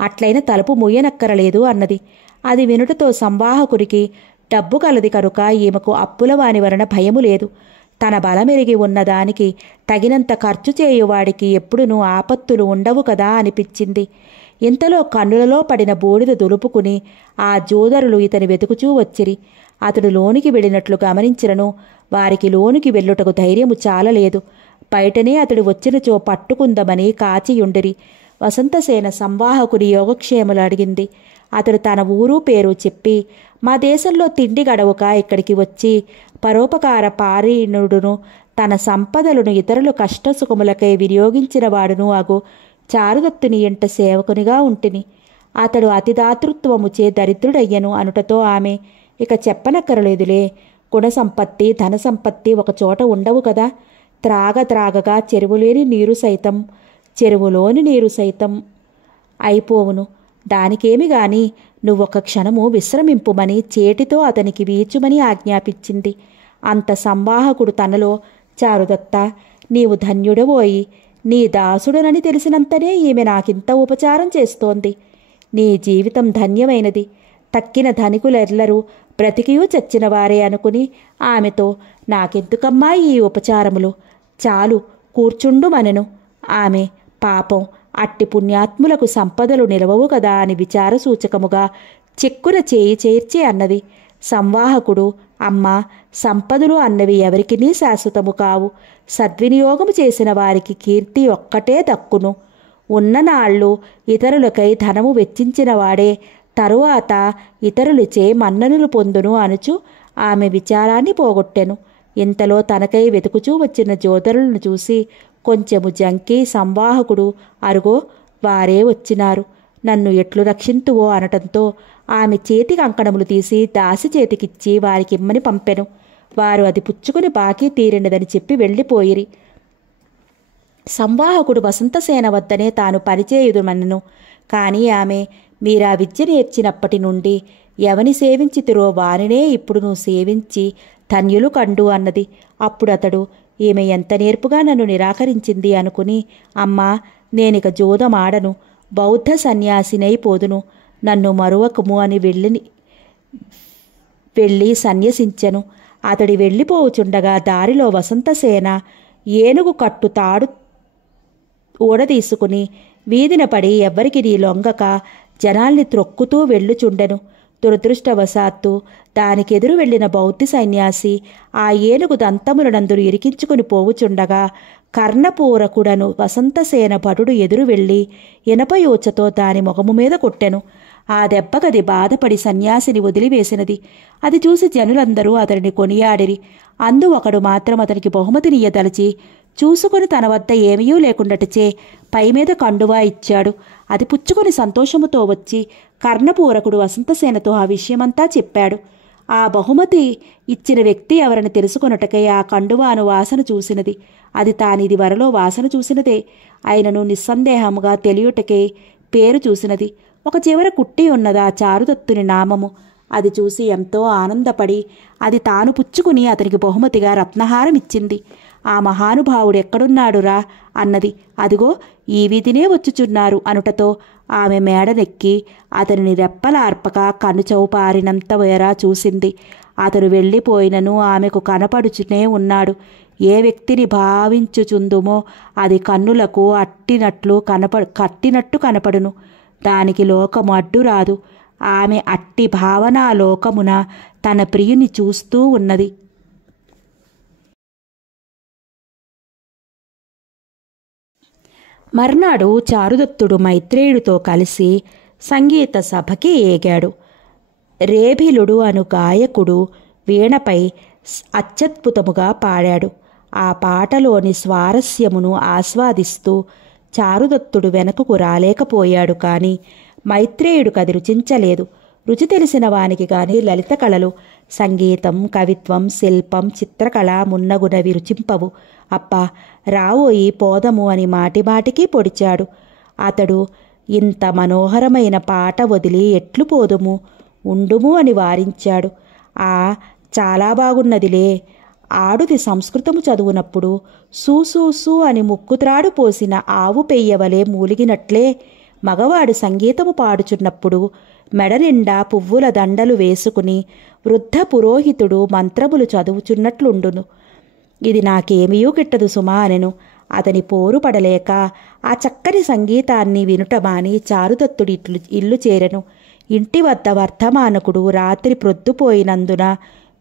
అట్లయిన తలుపు ముయ్యనక్కరలేదు అన్నది. అది వినుటతో సంవాహకుడికి డబ్బు కలది కనుక ఈమెకు అప్పుల వాని వలన భయము లేదు. తన బలమెరిగి ఉన్నదానికి తగినంత ఖర్చు చేయువాడికి ఎప్పుడునూ ఆపత్తులు ఉండవు కదా అనిపించింది. ఇంతలో కన్నులలో పడిన బూడిద దులుపుకుని ఆ జోదరులు ఇతని వెతుకుచూ వచ్చిరి. అతడు లోనికి వెళ్ళినట్లు గమనించినను వారికి లోనికి వెళ్ళుటకు ధైర్యము చాలలేదు. బయటనే అతడు వచ్చినచో పట్టుకుందమని కాచియుండిరి. వసంతసేన సంవాహకుడి యోగక్షేములు అడిగింది. అతడు తన ఊరు పేరు చెప్పి, మా దేశంలో తిండి గడవక ఇక్కడికి వచ్చి పరోపకార పారీణుడును, తన సంపదలను ఇతరుల కష్టసుఖములకై వినియోగించిన వాడును అగు చారుదత్తుని ఇంట సేవకునిగా ఉంటిని. అతడు అతిదాతృత్వముచే దరిద్రుడయ్యను అనుటతో ఆమె, ఇక చెప్పనక్కరలేదులే, గుణసంపత్తి ధనసంపత్తి ఒకచోట ఉండవు కదా, త్రాగగా చెరువులోని నీరు సైతం అయిపోవును. దానికేమి గాని నువ్వొక క్షణము విశ్రమింపుమని చేటితో అతనికి వీచుమని ఆజ్ఞాపించింది. అంత సంవాహకుడు తనలో, చారుదత్త, నీవు ధన్యుడవోయి, నీ దాసుడనని తెలిసినంతనే ఈమె నాకింత ఉపచారం చేస్తోంది. నీ జీవితం ధన్యమైనది. తక్కిన ధనికులెల్లరూ బ్రతికియూ చచ్చిన వారే అనుకుని ఆమెతో, నాకెందుకమ్మా ఈ ఉపచారములు, చాలు కూర్చుండుమనెను. ఆమె, పాపం, అట్టి పుణ్యాత్ములకు సంపదలు నిలవవు కదా అని విచారసూచకముగా చెక్కున చేయి చేర్చి అన్నది. సంవాహకుడు, అమ్మా, సంపదలు అన్నవి ఎవరికినీ శాశ్వతము కావు. సద్వినియోగము చేసిన వారికి కీర్తి ఒక్కటే దక్కును. ఉన్ననాళ్ళు ఇతరులకై ధనము వెచ్చించిన వాడే తరువాత ఇతరులచే మన్ననలు పొందును అనుచు ఆమె విచారాన్ని పోగొట్టెను. ఇంతలో తనకై వెతుకుచూ వచ్చిన జోదరులను చూసి కొంచెము జంకి సంవాహకుడు, అరుగో, వారే వచ్చినారు, నన్ను ఎట్లు రక్షింతువో అనటంతో ఆమె చేతి కంకణములు తీసి దాసి చేతికిచ్చి వారికిమ్మని పంపెను. వారు అది పుచ్చుకుని బాకీ తీరినదని చెప్పి వెళ్ళిపోయిరి. సంవాహకుడు వసంతసేన వద్దనే తాను పరిచేయుదుమనెను. కాని ఆమె, మీరా విద్య నేర్చినప్పటి నుండి ఎవని సేవించితిరో వారినే ఇప్పుడు నువ్వు సేవించి ధన్యులు కండు అన్నది. అప్పుడు అతడు, ఈమె ఎంత నేర్పుగా నన్ను నిరాకరించింది అనుకుని, అమ్మా, నేనిక జోదమాడను, బౌద్ధ సన్యాసినైపోదును, నన్ను మరువకము అని వెళ్ళి సన్యసించెను. అతడి వెళ్ళిపోవుచుండగా దారిలో వసంతసేన ఏనుగు కట్టు తాడు ఊడదీసుకుని వీధిన పడి ఎవ్వరికి నీ లొంగక జనాల్ని త్రొక్కుతూ వెళ్ళుచుండెను. దురదృష్టవశాత్తు దానికెదురు వెళ్లిన బౌద్ధ సన్యాసి ఆ ఏనుగు దంతములనందురు ఇరికించుకుని పోవుచుండగా కర్ణపూరకుడను వసంతసేన భటుడు ఎదురు వెళ్ళి ఇనపయోచతో దాని మొగము మీద కొట్టెను. ఆ దెబ్బకది బాధపడి సన్యాసిని వదిలివేసినది. అది చూసి జనులందరూ అతడిని కొనియాడిరి. అందు ఒకడు మాత్రం అతనికి బహుమతినియ్యదలిచి చూసుకుని తన వద్ద ఏమీ లేకుండాటచే పైమీద కండువా ఇచ్చాడు. అది పుచ్చుకొని సంతోషముతో వచ్చి కర్ణపూరకుడు వసంతసేనతో ఆ విషయమంతా చెప్పాడు. ఆ బహుమతి ఇచ్చిన వ్యక్తి ఎవరని తెలుసుకొనుటకై ఆ కండువాను వాసన చూసినది. అది తానిది వరలో వాసన చూసినదే అయినను నిస్సందేహముగా తెలియుటకే పేరు చూసినది. ఒక చివర కుట్టి ఉన్నది ఆ చారుదత్తుని నామము. అది చూసి ఎంతో ఆనందపడి అది తాను పుచ్చుకుని అతనికి బహుమతిగా రత్నహారం ఇచ్చింది. ఆ మహానుభావుడు ఎక్కడున్నాడురా అన్నది. అదిగో ఈ వీధినే వచ్చుచున్నారు అనుటతో ఆమె మేడనెక్కి అతనిని రెప్పలార్పక కనుచౌపారినంత వేరా చూసింది. అతను వెళ్ళిపోయినను ఆమెకు కనపడుచునే ఉన్నాడు. ఏ వ్యక్తిని భావించుచుందుమో అది కన్నులకు కట్టినట్టు కనపడును. దానికి లోకము అడ్డురాదు. ఆమె అట్టి భావనా లోకమున తన ప్రియుని చూస్తూ ఉన్నది. మర్నాడు చారుదత్తుడు మైత్రేయుడితో కలిసి సంగీత సభకి ఏగాడు. రేభిలుడు అను గాయకుడు వీణపై అత్యద్భుతముగా పాడాడు. ఆ పాటలోని స్వారస్యమును ఆస్వాదిస్తూ చారుదత్తుడు వెనకకు రాలేకపోయాడు. కానీ మైత్రేయుడికి అది రుచించలేదు. రుచి తెలిసిన వానికి గాని లలిత కళలు, సంగీతం, కవిత్వం, శిల్పం, చిత్రకళ మున్నగునవి రుచింపవు. అబ్బా రావోయి పోదము అని మాటిమాటికి పొడిచాడు. అతడు ఇంత మనోహరమైన పాట వదిలి ఎట్లు పోదుము, ఉండుము అని వారించాడు. చాలా బాగున్నదిలే. ఆడుది సంస్కృతము చదువునప్పుడు సూసూసు అని ముక్కుత్రాడు పోసిన ఆవు పెయ్యవలే మూలిగినట్లే మగవాడు సంగీతము పాడుచున్నప్పుడు మెడనిండా పువ్వుల దండలు వేసుకుని వృద్ధ పురోహితుడు మంత్రములు చదువుచున్నట్లుండును. ఇది నాకేమీయూ గిట్టదు సుమా అనెను. అతని పోరు పడలేక ఆ చక్కని సంగీతాన్ని వినుట మాని చారుదత్తుడి ఇల్లు చేరెను. ఇంటి వద్ద వర్ధమానకుడు రాత్రి ప్రొద్దుపోయినందున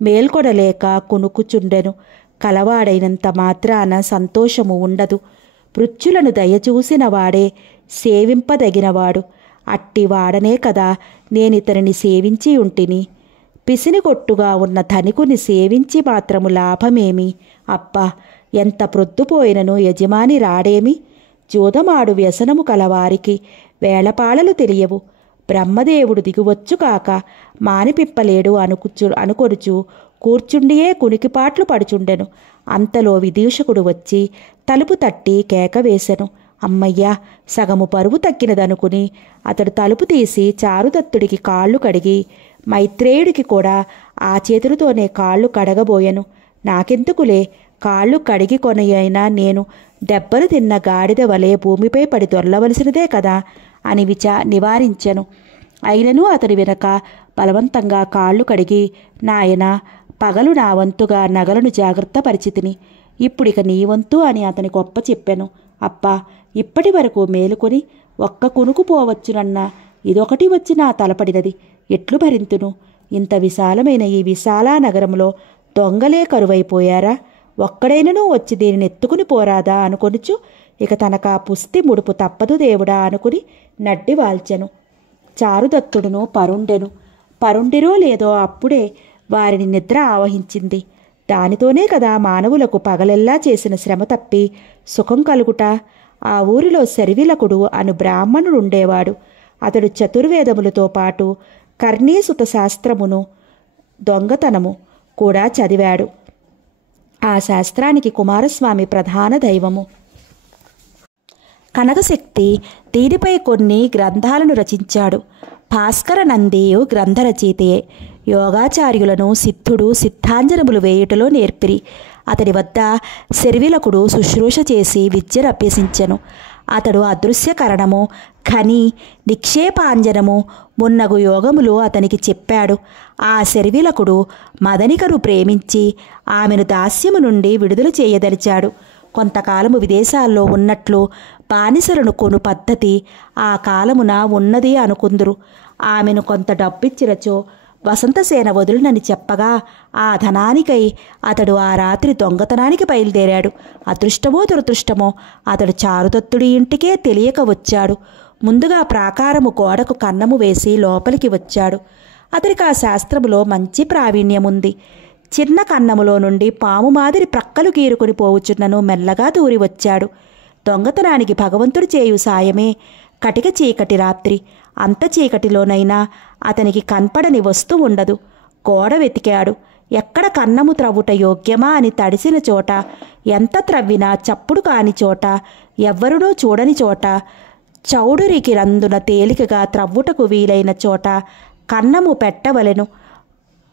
మేల్కొనలేక కునుకుచుండెను. కలవాడైనంత మాత్రాన సంతోషము ఉండదు. మృత్యులను దయచూసిన వాడే సేవింపదగినవాడు. అట్టి వాడనే కదా నేనితనిని సేవించి ఉంటిని. పిసినిగొట్టుగా ఉన్న ధనికుని సేవించి మాత్రము లాభమేమి? అబ్బా ఎంత ప్రొద్దుపోయినను యజమాని రాడేమి? జోదమాడు వ్యసనము కలవారికి వేళపాళలు తెలియవు. బ్రహ్మదేవుడు దిగువచ్చు కాక మానిపిప్పలేడు అనుకొనుచు కూర్చుండియే కునికిపాట్లు పడుచుండెను. అంతలో విదూషకుడు వచ్చి తలుపు తట్టి కేక వేసెను. అమ్మయ్యా సగము పరువు తక్కినదనుకుని అతడు తలుపు తీసి చారుదత్తుడికి కాళ్ళు కడిగి మైత్రేయుడికి కూడా ఆ చేతులతోనే కాళ్ళు కడగబోయెను. నాకెందుకులే, కాళ్ళు కడిగి కొనయైనా నేను దెబ్బలు తిన్న గాడిద వలె భూమిపై పడి దొర్లవలసినదే కదా అని నివారించెను. అయినను అతని వెనక బలవంతంగా కాళ్ళు కడిగి, నాయనా పగలు నా వంతుగా నగలను జాగ్రత్త పరిచితిని, ఇప్పుడిక నీ వంతు అని అతని గొప్ప చెప్పెను. అబ్బా ఇప్పటి వరకు మేలుకొని ఒక్క కునుకు పోవచ్చునన్న ఇదొకటి వచ్చి నా తలపడినది, ఎట్లు భరింతును? ఇంత విశాలమైన ఈ విశాలా నగరంలో దొంగలే కరువైపోయారా? ఒక్కడైనను వచ్చి దీనిని ఎత్తుకుని పోరాదా అనుకొనుచు ఇక తనకా పుస్తి ముడుపు తప్పదు దేవుడా అనుకుని నడ్డి వాల్చెను. చారుదత్తుడును పరుండిరో లేదో అప్పుడే వారిని నిద్ర ఆవహించింది. దానితోనే కదా మానవులకు పగలెల్లా చేసిన శ్రమ తప్పి సుఖం కలుగుట. ఆ ఊరిలో శర్విలకుడు అను బ్రాహ్మణుడుండేవాడు. అతడు చతుర్వేదములతో పాటు కర్ణీసుత శాస్త్రమును దొంగతనము కూడా చదివాడు. ఆ శాస్త్రానికి కుమారస్వామి ప్రధాన దైవము. కనకశక్తి దీనిపై కొన్ని గ్రంథాలను రచించాడు. భాస్కర నందియు గ్రంథరచయితయే. యోగాచార్యులను సిద్ధుడు సిద్ధాంజనములు వేయుటలో నేర్పిరి. అతడి వద్ద శర్విలకుడు శుశ్రూష చేసి విద్యను అభ్యసించెను. అతడు అదృశ్యకరణము, ఖని, నిక్షేపాంజనము మున్నగు యోగములు అతనికి చెప్పాడు. ఆ శర్విలకుడు మదనికను ప్రేమించి ఆమెను దాస్యము నుండి విడుదల చేయదలిచాడు. కొంతకాలము విదేశాల్లో ఉన్నట్లు బానిసలను కొను పద్ధతి ఆ కాలమున ఉన్నది అనుకుందురు. ఆమెను కొంత డబ్బిచ్చినచో వసంతసేన వదులునని చెప్పగా ఆ ధనానికై అతడు ఆ రాత్రి దొంగతనానికి బయలుదేరాడు. అదృష్టమో దురదృష్టమో అతడు చారుదత్తుడి ఇంటికే తెలియక వచ్చాడు. ముందుగా ప్రాకారము గోడకు కన్నము వేసి లోపలికి వచ్చాడు. అతనికి ఆ శాస్త్రములో మంచి ప్రావీణ్యముంది. చిన్న కన్నములో నుండి పాము మాదిరి ప్రక్కలు గీరుకుని పోవుచున్నను మెల్లగా దూరి వచ్చాడు. దొంగతనానికి భగవంతుడు చేయు సాయమే కటిక చీకటి రాత్రి. అంత చీకటిలోనైనా అతనికి కనపడని వస్తువు ఉండదు. గోడ వెతికాడు. ఎక్కడ కన్నము త్రవ్వుట యోగ్యమా అని తడిసిన చోట, ఎంత త్రవ్వినా చప్పుడు కాని చోట, ఎవ్వరునూ చూడని చోట, చౌడురికి రందున తేలికగా త్రవ్వుటకు వీలైన చోట కన్నము పెట్టవలెను.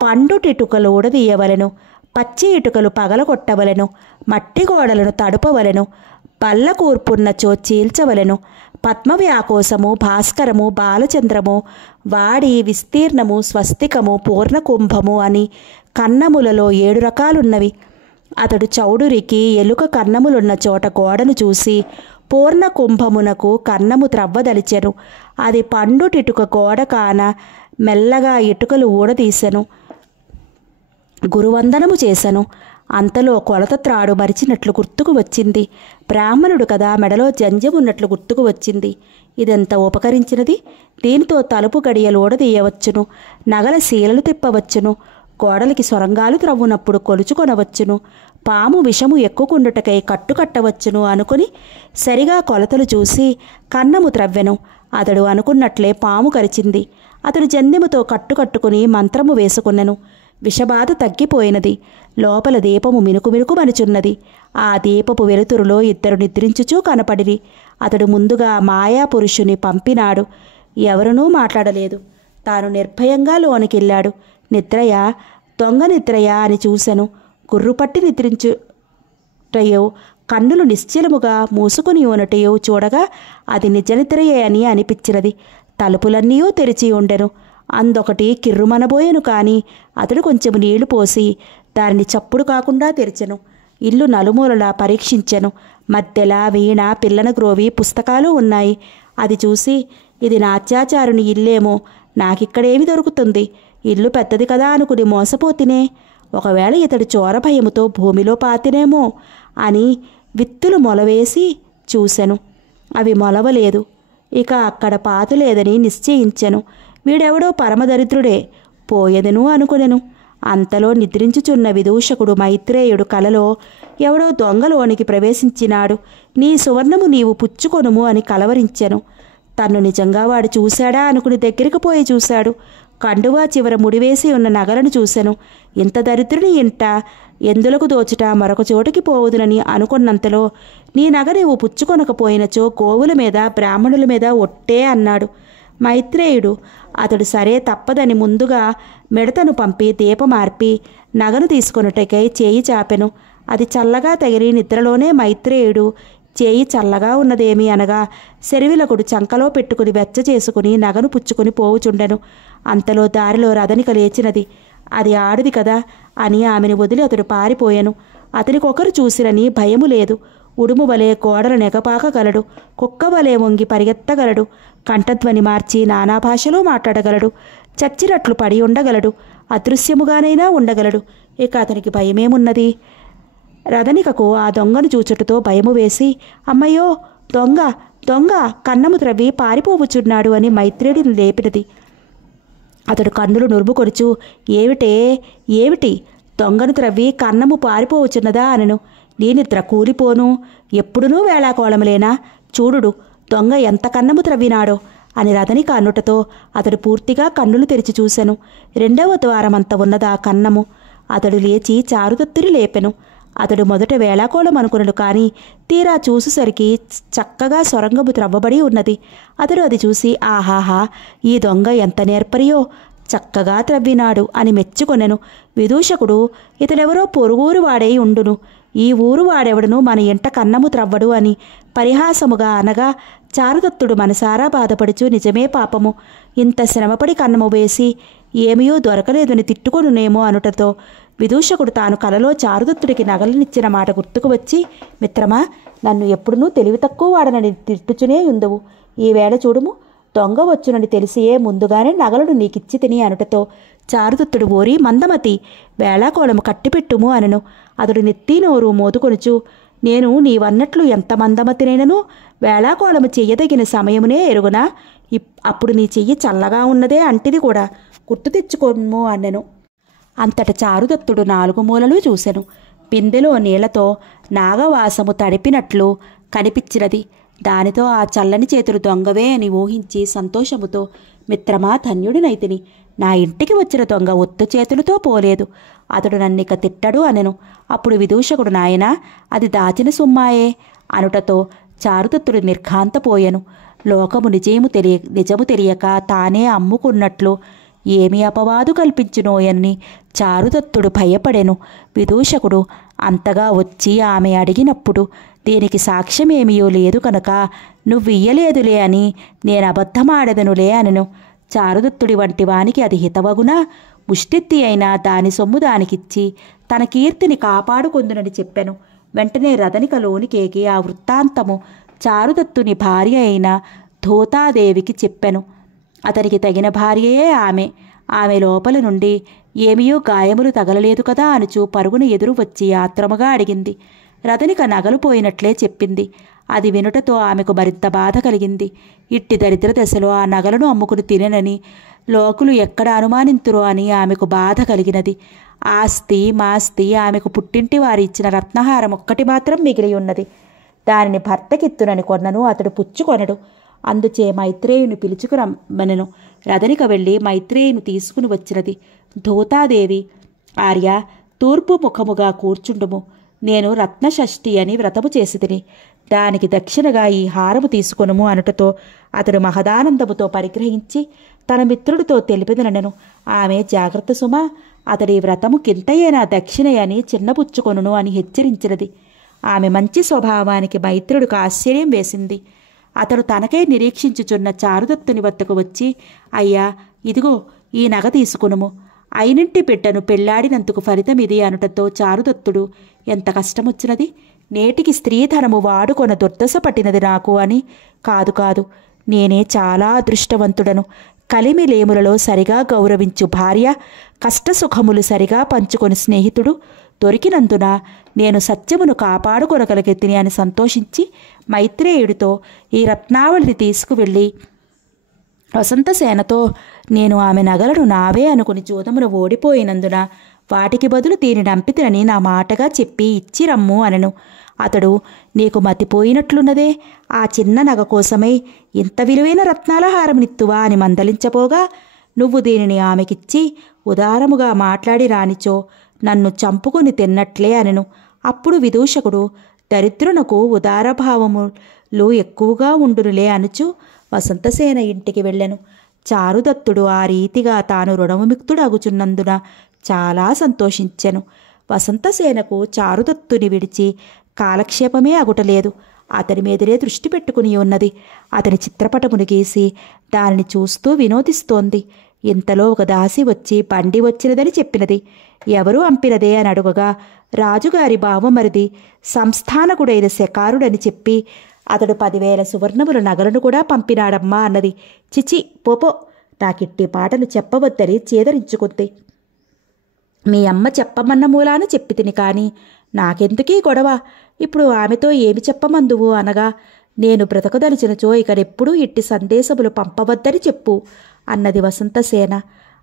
పండుటిటుకలు ఊడదీయవలెను, పచ్చి ఇటుకలు పగలగొట్టవలెను, మట్టి గోడలను తడుపవలెను, బల్ల కూర్పున్నచో చీల్చవలెను. పద్మవ్యాకోసము, భాస్కరము, బాలచంద్రము, వాడి, విస్తీర్ణము, స్వస్తికము, పూర్ణకుంభము అని కన్నములలో 7 రకాలున్నవి. అతడు చౌడురికి ఎలుక కన్నములున్న చోట గోడను చూసి పూర్ణకుంభమునకు కన్నము త్రవ్వదలిచెను. అది పండుటిటుక గోడ కాన మెల్లగా ఇటుకలు ఊడదీసెను. గురువందనము చేసెను. అంతలో కొలత త్రాడు మరిచినట్లు గుర్తుకు వచ్చింది. బ్రాహ్మణుడు కదా, మెడలో జంజం ఉన్నట్లు గుర్తుకు వచ్చింది. ఇదెంత ఉపకరించినది! దీనితో తలుపు గడియలు ఊడదీయవచ్చును, నగల శీలలు తిప్పవచ్చును, గోడలకి సొరంగాలు త్రవ్వునప్పుడు కొలుచుకొనవచ్చును, పాము విషము ఎక్కుకుండుటకై కట్టవచ్చును అనుకుని సరిగా కొలతలు చూసి కన్నము త్రవ్వెను. అతడు అనుకున్నట్లే పాము కరిచింది. అతడు జందెముతో కట్టుకుని మంత్రము వేసుకున్నెను. విషబాధ తగ్గిపోయినది. లోపల దీపము మినుకుమనుచున్నది. ఆ దీపపు వెలుతురులో 2 నిద్రించుచూ కనపడిరి. అతడు ముందుగా మాయాపురుషుని పంపినాడు. ఎవరునూ మాట్లాడలేదు. తాను నిర్భయంగా లోనికెళ్ళాడు. నిద్రయా, దొంగ నిద్రయా అని చూసెను. గుర్రుపట్టి నిద్రించుటయో, కన్నులు నిశ్చలముగా మూసుకుని ఉన్నటయో చూడగా అది నిజనిద్రయే అని అనిపించినది. తలుపులన్నీ తెరిచి ఉండెను. అందొకటి కిర్రుమనబోయెను. కాని అతడు కొంచెం నీళ్లు పోసి దానిని చప్పుడు కాకుండా తెరిచెను. ఇల్లు నలుమూలలా పరీక్షించెను. మధ్యలా వీణ, పిల్లన గ్రోవి, పుస్తకాలు ఉన్నాయి. అది చూసి ఇది నాట్యాచారుని ఇల్లేమో, నాకిక్కడేమి దొరుకుతుంది, ఇల్లు పెద్దది కదా అనుకుని మోసపోతినే. ఒకవేళ ఇతడు చోర భయముతో భూమిలో పాతినేమో అని విత్తులు మొలవేసి చూసెను. అవి మొలవలేదు. ఇక అక్కడ పాతులేదని నిశ్చయించెను. వీడెవడో పరమదరిద్రుడే, పోయెదను అనుకునెను. అంతలో నిద్రించుచున్న విదూషకుడు మైత్రేయుడు కలలో ఎవడో దొంగలోనికి ప్రవేశించినాడు, నీ సువర్ణము నీవు పుచ్చుకొనుము అని కలవరించెను. తన్ను నిజంగా వాడు చూశాడా అనుకుని దగ్గరికి పోయి చూశాడు. కండువా చివర ముడివేసి ఉన్న నగలను చూసెను. ఇంత దరిద్రుని ఇంట ఎందులకు దోచుట, మరొక చోటుకి పోవుదునని అనుకున్నంతలో, నీ నగ నీవు పుచ్చుకొనకపోయినచో గోవుల మీద, బ్రాహ్మణుల మీద ఒట్టే అన్నాడు. మైత్రేయుడు అతడు సరే తప్పదని ముందుగా మిడతను పంపి దీపమార్పి నగను తీసుకొనుటకై చేయి చాపెను. అది చల్లగా తగిలి నిద్రలోనే మైత్రేయుడు చేయి చల్లగా ఉన్నదేమి అనగా శరివిలకుడు చంకలో పెట్టుకుని వెచ్చ చేసుకుని నగను పుచ్చుకొని పోవుచుండెను. అంతలో దారిలో రదనిక లేచినది. అది ఆడిది కదా అని ఆమెను వదిలి అతడు పారిపోయెను. అతనికొకరు చూసిరని భయము లేదు. ఉడుము వలె గోడల నెగపాకగలడు, కుక్క వలె వంగి పరిగెత్తగలడు, కంఠధ్వని మార్చి నానా భాషలో మాట్లాడగలడు, చచ్చినట్లు పడి ఉండగలడు, అదృశ్యముగానైనా ఉండగలడు. ఇక అతనికి భయమేమున్నది? రదనికకు ఆ దొంగను చూచుటతో భయము వేసి, అమ్మయ్యో, దొంగ దొంగ కన్నము త్రవ్వి పారిపోవచ్చున్నాడు అని మైత్రేయుడిని లేపినది. అతడు కన్నులు నురుముకొనుచు, ఏమిటి దొంగను త్రవ్వి కన్నము పారిపోవచ్చున్నదా అనను. నీ నిద్ర కూలిపోను, ఎప్పుడునూ వేళాకోళములేనా? చూడుడు దొంగ ఎంత కన్నము త్రవ్వినాడో అని రదనిక అన్నుటతో అతడు పూర్తిగా కన్నులు తెరిచి చూసెను. 2వ ద్వారమంత ఉన్నదా కన్నము. అతడు లేచి చారుదత్తుని లేపెను. అతడు మొదట వేళాకోళం అనుకునడు. కానీ తీరా చూసేసరికి చక్కగా సొరంగము త్రవ్వబడి ఉన్నది. అతడు అది చూసి, ఆహాహా, ఈ దొంగ ఎంత నేర్పరియో, చక్కగా త్రవ్వినాడు అని మెచ్చుకొనెను. విదూషకుడు ఇతడెవరో పొరుగురు వాడై ఉండును, ఈ ఊరు వాడెవడును మన ఇంట కన్నము త్రవ్వడు అని పరిహాసముగా అనగా చారుదత్తుడు మనసారా బాధపడుచు, నిజమే పాపము, ఇంత శ్రమపడి కన్నము వేసి ఏమీయూ దొరకలేదని తిట్టుకొనునేమో అనుటతో విదూషకుడు తాను కలలో చారుదత్తుడికి నగలనిచ్చిన మాట గుర్తుకు వచ్చి, మిత్రమా, నన్ను ఎప్పుడునూ తెలివి తక్కువ వాడనని తిట్టుచునే ఉందవు. ఈవేళ చూడుము, దొంగ వచ్చునని తెలిసియే ముందుగానే నగలను నీకిచ్చి తిని అనుటతో చారుదత్తుడు ఓరి మందమతి, వేళాకోళము కట్టిపెట్టుము అనను. అతడు నెత్తి నోరు మోదుకొనుచు, నేను నీవన్నట్లు ఎంత మందమతినైనను వేళాకోళము చెయ్యదగిన సమయమునే ఎరుగునా, అప్పుడు నీ చెయ్యి చల్లగా ఉన్నదే అంటిది కూడా, గుర్తు తెచ్చుకోము అనెను. అంతట చారుదత్తుడు 4 మూలలు చూసెను. బిందెలో నీళ్లతో నాగవాసము తడిపినట్లు కనిపించినది. దానితో ఆ చల్లని చేతులు దొంగవే అని ఊహించి సంతోషముతో, మిత్రమా, ధన్యుడినైతిని, నా ఇంటికి వచ్చిన దొంగ ఒత్తు చేతులతో పోలేదు, అతడు నన్నిక తిట్టడు అనెను. అప్పుడు విదూషకుడు, నాయనా, అది దాచిన సుమ్మాయే అనుటతో చారుదత్తుడు నిర్ఘాంతపోయెను. లోకము నిజము తెలియక తానే అమ్ముకున్నట్లు ఏమి అపవాదు కల్పించునోయని చారుదత్తుడు భయపడెను. విదూషకుడు అంతగా వచ్చి ఆమె అడిగినప్పుడు దీనికి సాక్ష్యమేమియో లేదు కనుక నువ్వియ్యలేదులే అని నేను అబద్ధమాడదనులే అనెను. చారుదత్తుడి వంటి వానికి అది హితవగునా? ముష్టెత్తి అయినా దాని సొమ్ము దానికిచ్చి తన కీర్తిని కాపాడుకొందునని చెప్పెను. వెంటనే రదనిక లోనికేకి ఆ వృత్తాంతము చారుదత్తుని భార్య అయిన ధూతాదేవికి చెప్పెను. అతనికి తగిన భార్యయే ఆమె. ఆమె లోపల నుండి ఏమియో గాయములు తగలలేదు కదా అనుచూ పరుగున ఎదురు వచ్చి ఆత్రముగా అడిగింది. రదనిక నగలు పోయినట్లే చెప్పింది. అది వినుటతో ఆమెకు మరింత బాధ కలిగింది. ఇట్టి దరిద్ర దశలో ఆ నగలను అమ్ముకుని తిననని లోకులు ఎక్కడ అనుమానింతురో అని ఆమెకు బాధ కలిగినది. ఆస్తి మాస్తి ఆమెకు పుట్టింటి వారి ఇచ్చిన రత్నహారం ఒక్కటి మాత్రం మిగిలి ఉన్నది. దానిని భర్తకిత్తునని కొన్నను, అతడు పుచ్చుకొనడు. అందుచే మైత్రేయుని పిలుచుకురమ్మనెను. రదనిక వెళ్ళి మైత్రేయుని తీసుకుని వచ్చినది. ధూతాదేవి, ఆర్య, తూర్పు ముఖముగా కూర్చుండుము. నేను రత్నషష్ఠి అని వ్రతము చేసి తిని దానికి దక్షిణగా ఈ హారము తీసుకొనుము అనుటతో అతడు మహదానందముతో పరిగ్రహించి తన మిత్రుడితో తెలిపిదనెను. ఆమె జాగ్రత్త సుమా, అతడి వ్రతము కింతయేనా దక్షిణయని చిన్నపుచ్చుకొనును అని హెచ్చరించినది. ఆమె మంచి స్వభావానికి మైత్రుడికి ఆశ్చర్యం వేసింది. అతడు తనకై నిరీక్షించుచున్న చారుదత్తుని వద్దకు వచ్చి, అయ్యా, ఇదిగో ఈ నగ తీసుకునుము. అయినింటి బిడ్డను పెళ్లాడినందుకు ఫలితమిది అనుటతో చారుదత్తుడు, ఎంత కష్టమొచ్చినది, నేటికి స్త్రీధనము వాడుకొన దుర్దశ పట్టినది నాకు అని. కాదు కాదు, నేనే చాలా అదృష్టవంతుడను. కలిమిలేములలో సరిగా గౌరవించు భార్య, కష్టసుఖములు సరిగా పంచుకొని స్నేహితుడు దొరికినందున నేను సత్యమును కాపాడుకొనగలిగితిని అని సంతోషించి మైత్రేయుడితో ఈ రత్నావళిని తీసుకువెళ్ళి వసంతసేనతో, నేను ఆమె నగలను నావే అనుకుని జూదమును ఓడిపోయినందున వాటికి బదులు దీనిని నంపితినని నా మాటగా చెప్పి ఇచ్చిరమ్ము అనెను. అతడు, నీకు మతిపోయినట్లున్నదే, ఆ చిన్న నగ కోసమై ఇంత విలువైన రత్నాల హారమునిత్తువా అని మందలించపోగా, నువ్వు దీనిని ఆమెకిచ్చి ఉదారముగా మాట్లాడి రానిచో నన్ను చంపుకొని తిన్నట్లే అనెను. అప్పుడు విదూషకుడు, దరిద్రునకు ఉదారభావములు ఎక్కువగా ఉండునులే అనుచు వసంతసేన ఇంటికి వెళ్ళెను. చారుదత్తుడు ఆ రీతిగా తాను రుణవిముక్తుడగుచున్నందున చాలా సంతోషించెను. వసంతసేనకు చారుదత్తుని విడిచి కాలక్షేపమే అగుటలేదు. అతని మీదనే దృష్టి పెట్టుకుని ఉన్నది. అతని చిత్రపటమును గీసి దానిని చూస్తూ వినోదిస్తోంది. ఇంతలో ఒక దాసి వచ్చి బండి వచ్చినదని చెప్పినది. ఎవరు అంపినదే అని అడుగగా, రాజుగారి బావమరిది సంస్థానకుడైన శకారుడని చెప్పి అతడు 10,000 సువర్ణముల నగలను కూడా పంపినాడమ్మా అన్నది. చిచి, పోపో, నాకిట్టి పాటలు చెప్పవద్దని చేదరించుకుంది. మీ అమ్మ చెప్పమన్న మూలాన చెప్పి తిని కానీ నాకెందుకీ గొడవ, ఇప్పుడు ఆమెతో ఏమి చెప్పమందువు అనగా, నేను బ్రతకదలిచినచో ఇకనెప్పుడూ ఇట్టి సందేశములు పంపవద్దని చెప్పు అన్నది వసంతసేన.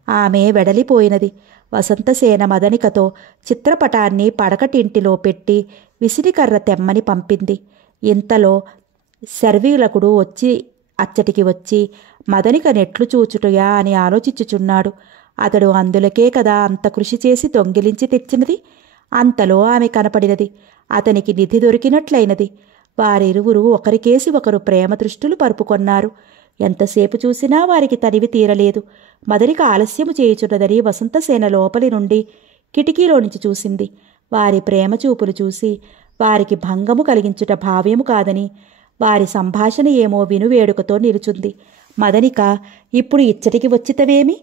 ఆమె వెడలిపోయినది. వసంతసేన మదనికతో చిత్రపటాన్ని పడకటింటిలో పెట్టి విసిరికర్ర తెమ్మని పంపింది. ఇంతలో శర్వీలకుడు అచ్చటికి వచ్చి మదనిక నెట్లు చూచుటయా అని ఆలోచించుచున్నాడు. అతడు అందులకే కదా అంత కృషి చేసి దొంగిలించి తెచ్చినది. అంతలో ఆమె కనపడినది. అతనికి నిధి దొరికినట్లయినది. వారిరువురు ఒకరికేసి ఒకరు ప్రేమ దృష్టులు పరుపుకొన్నారు. ఎంతసేపు చూసినా వారికి తనివి తీరలేదు. మదనిక ఆలస్యము చేయుచున్నదని వసంతసేన లోపలి నుండి కిటికీలో నుంచి చూసింది. వారి ప్రేమ చూపులు చూసి వారికి భంగము కలిగించుట భావ్యము కాదని వారి సంభాషణ ఏమో వినువేడుకతో నిలుచుంది. మదనిక, ఇప్పుడు ఇచ్చటికి వచ్చితవేమి?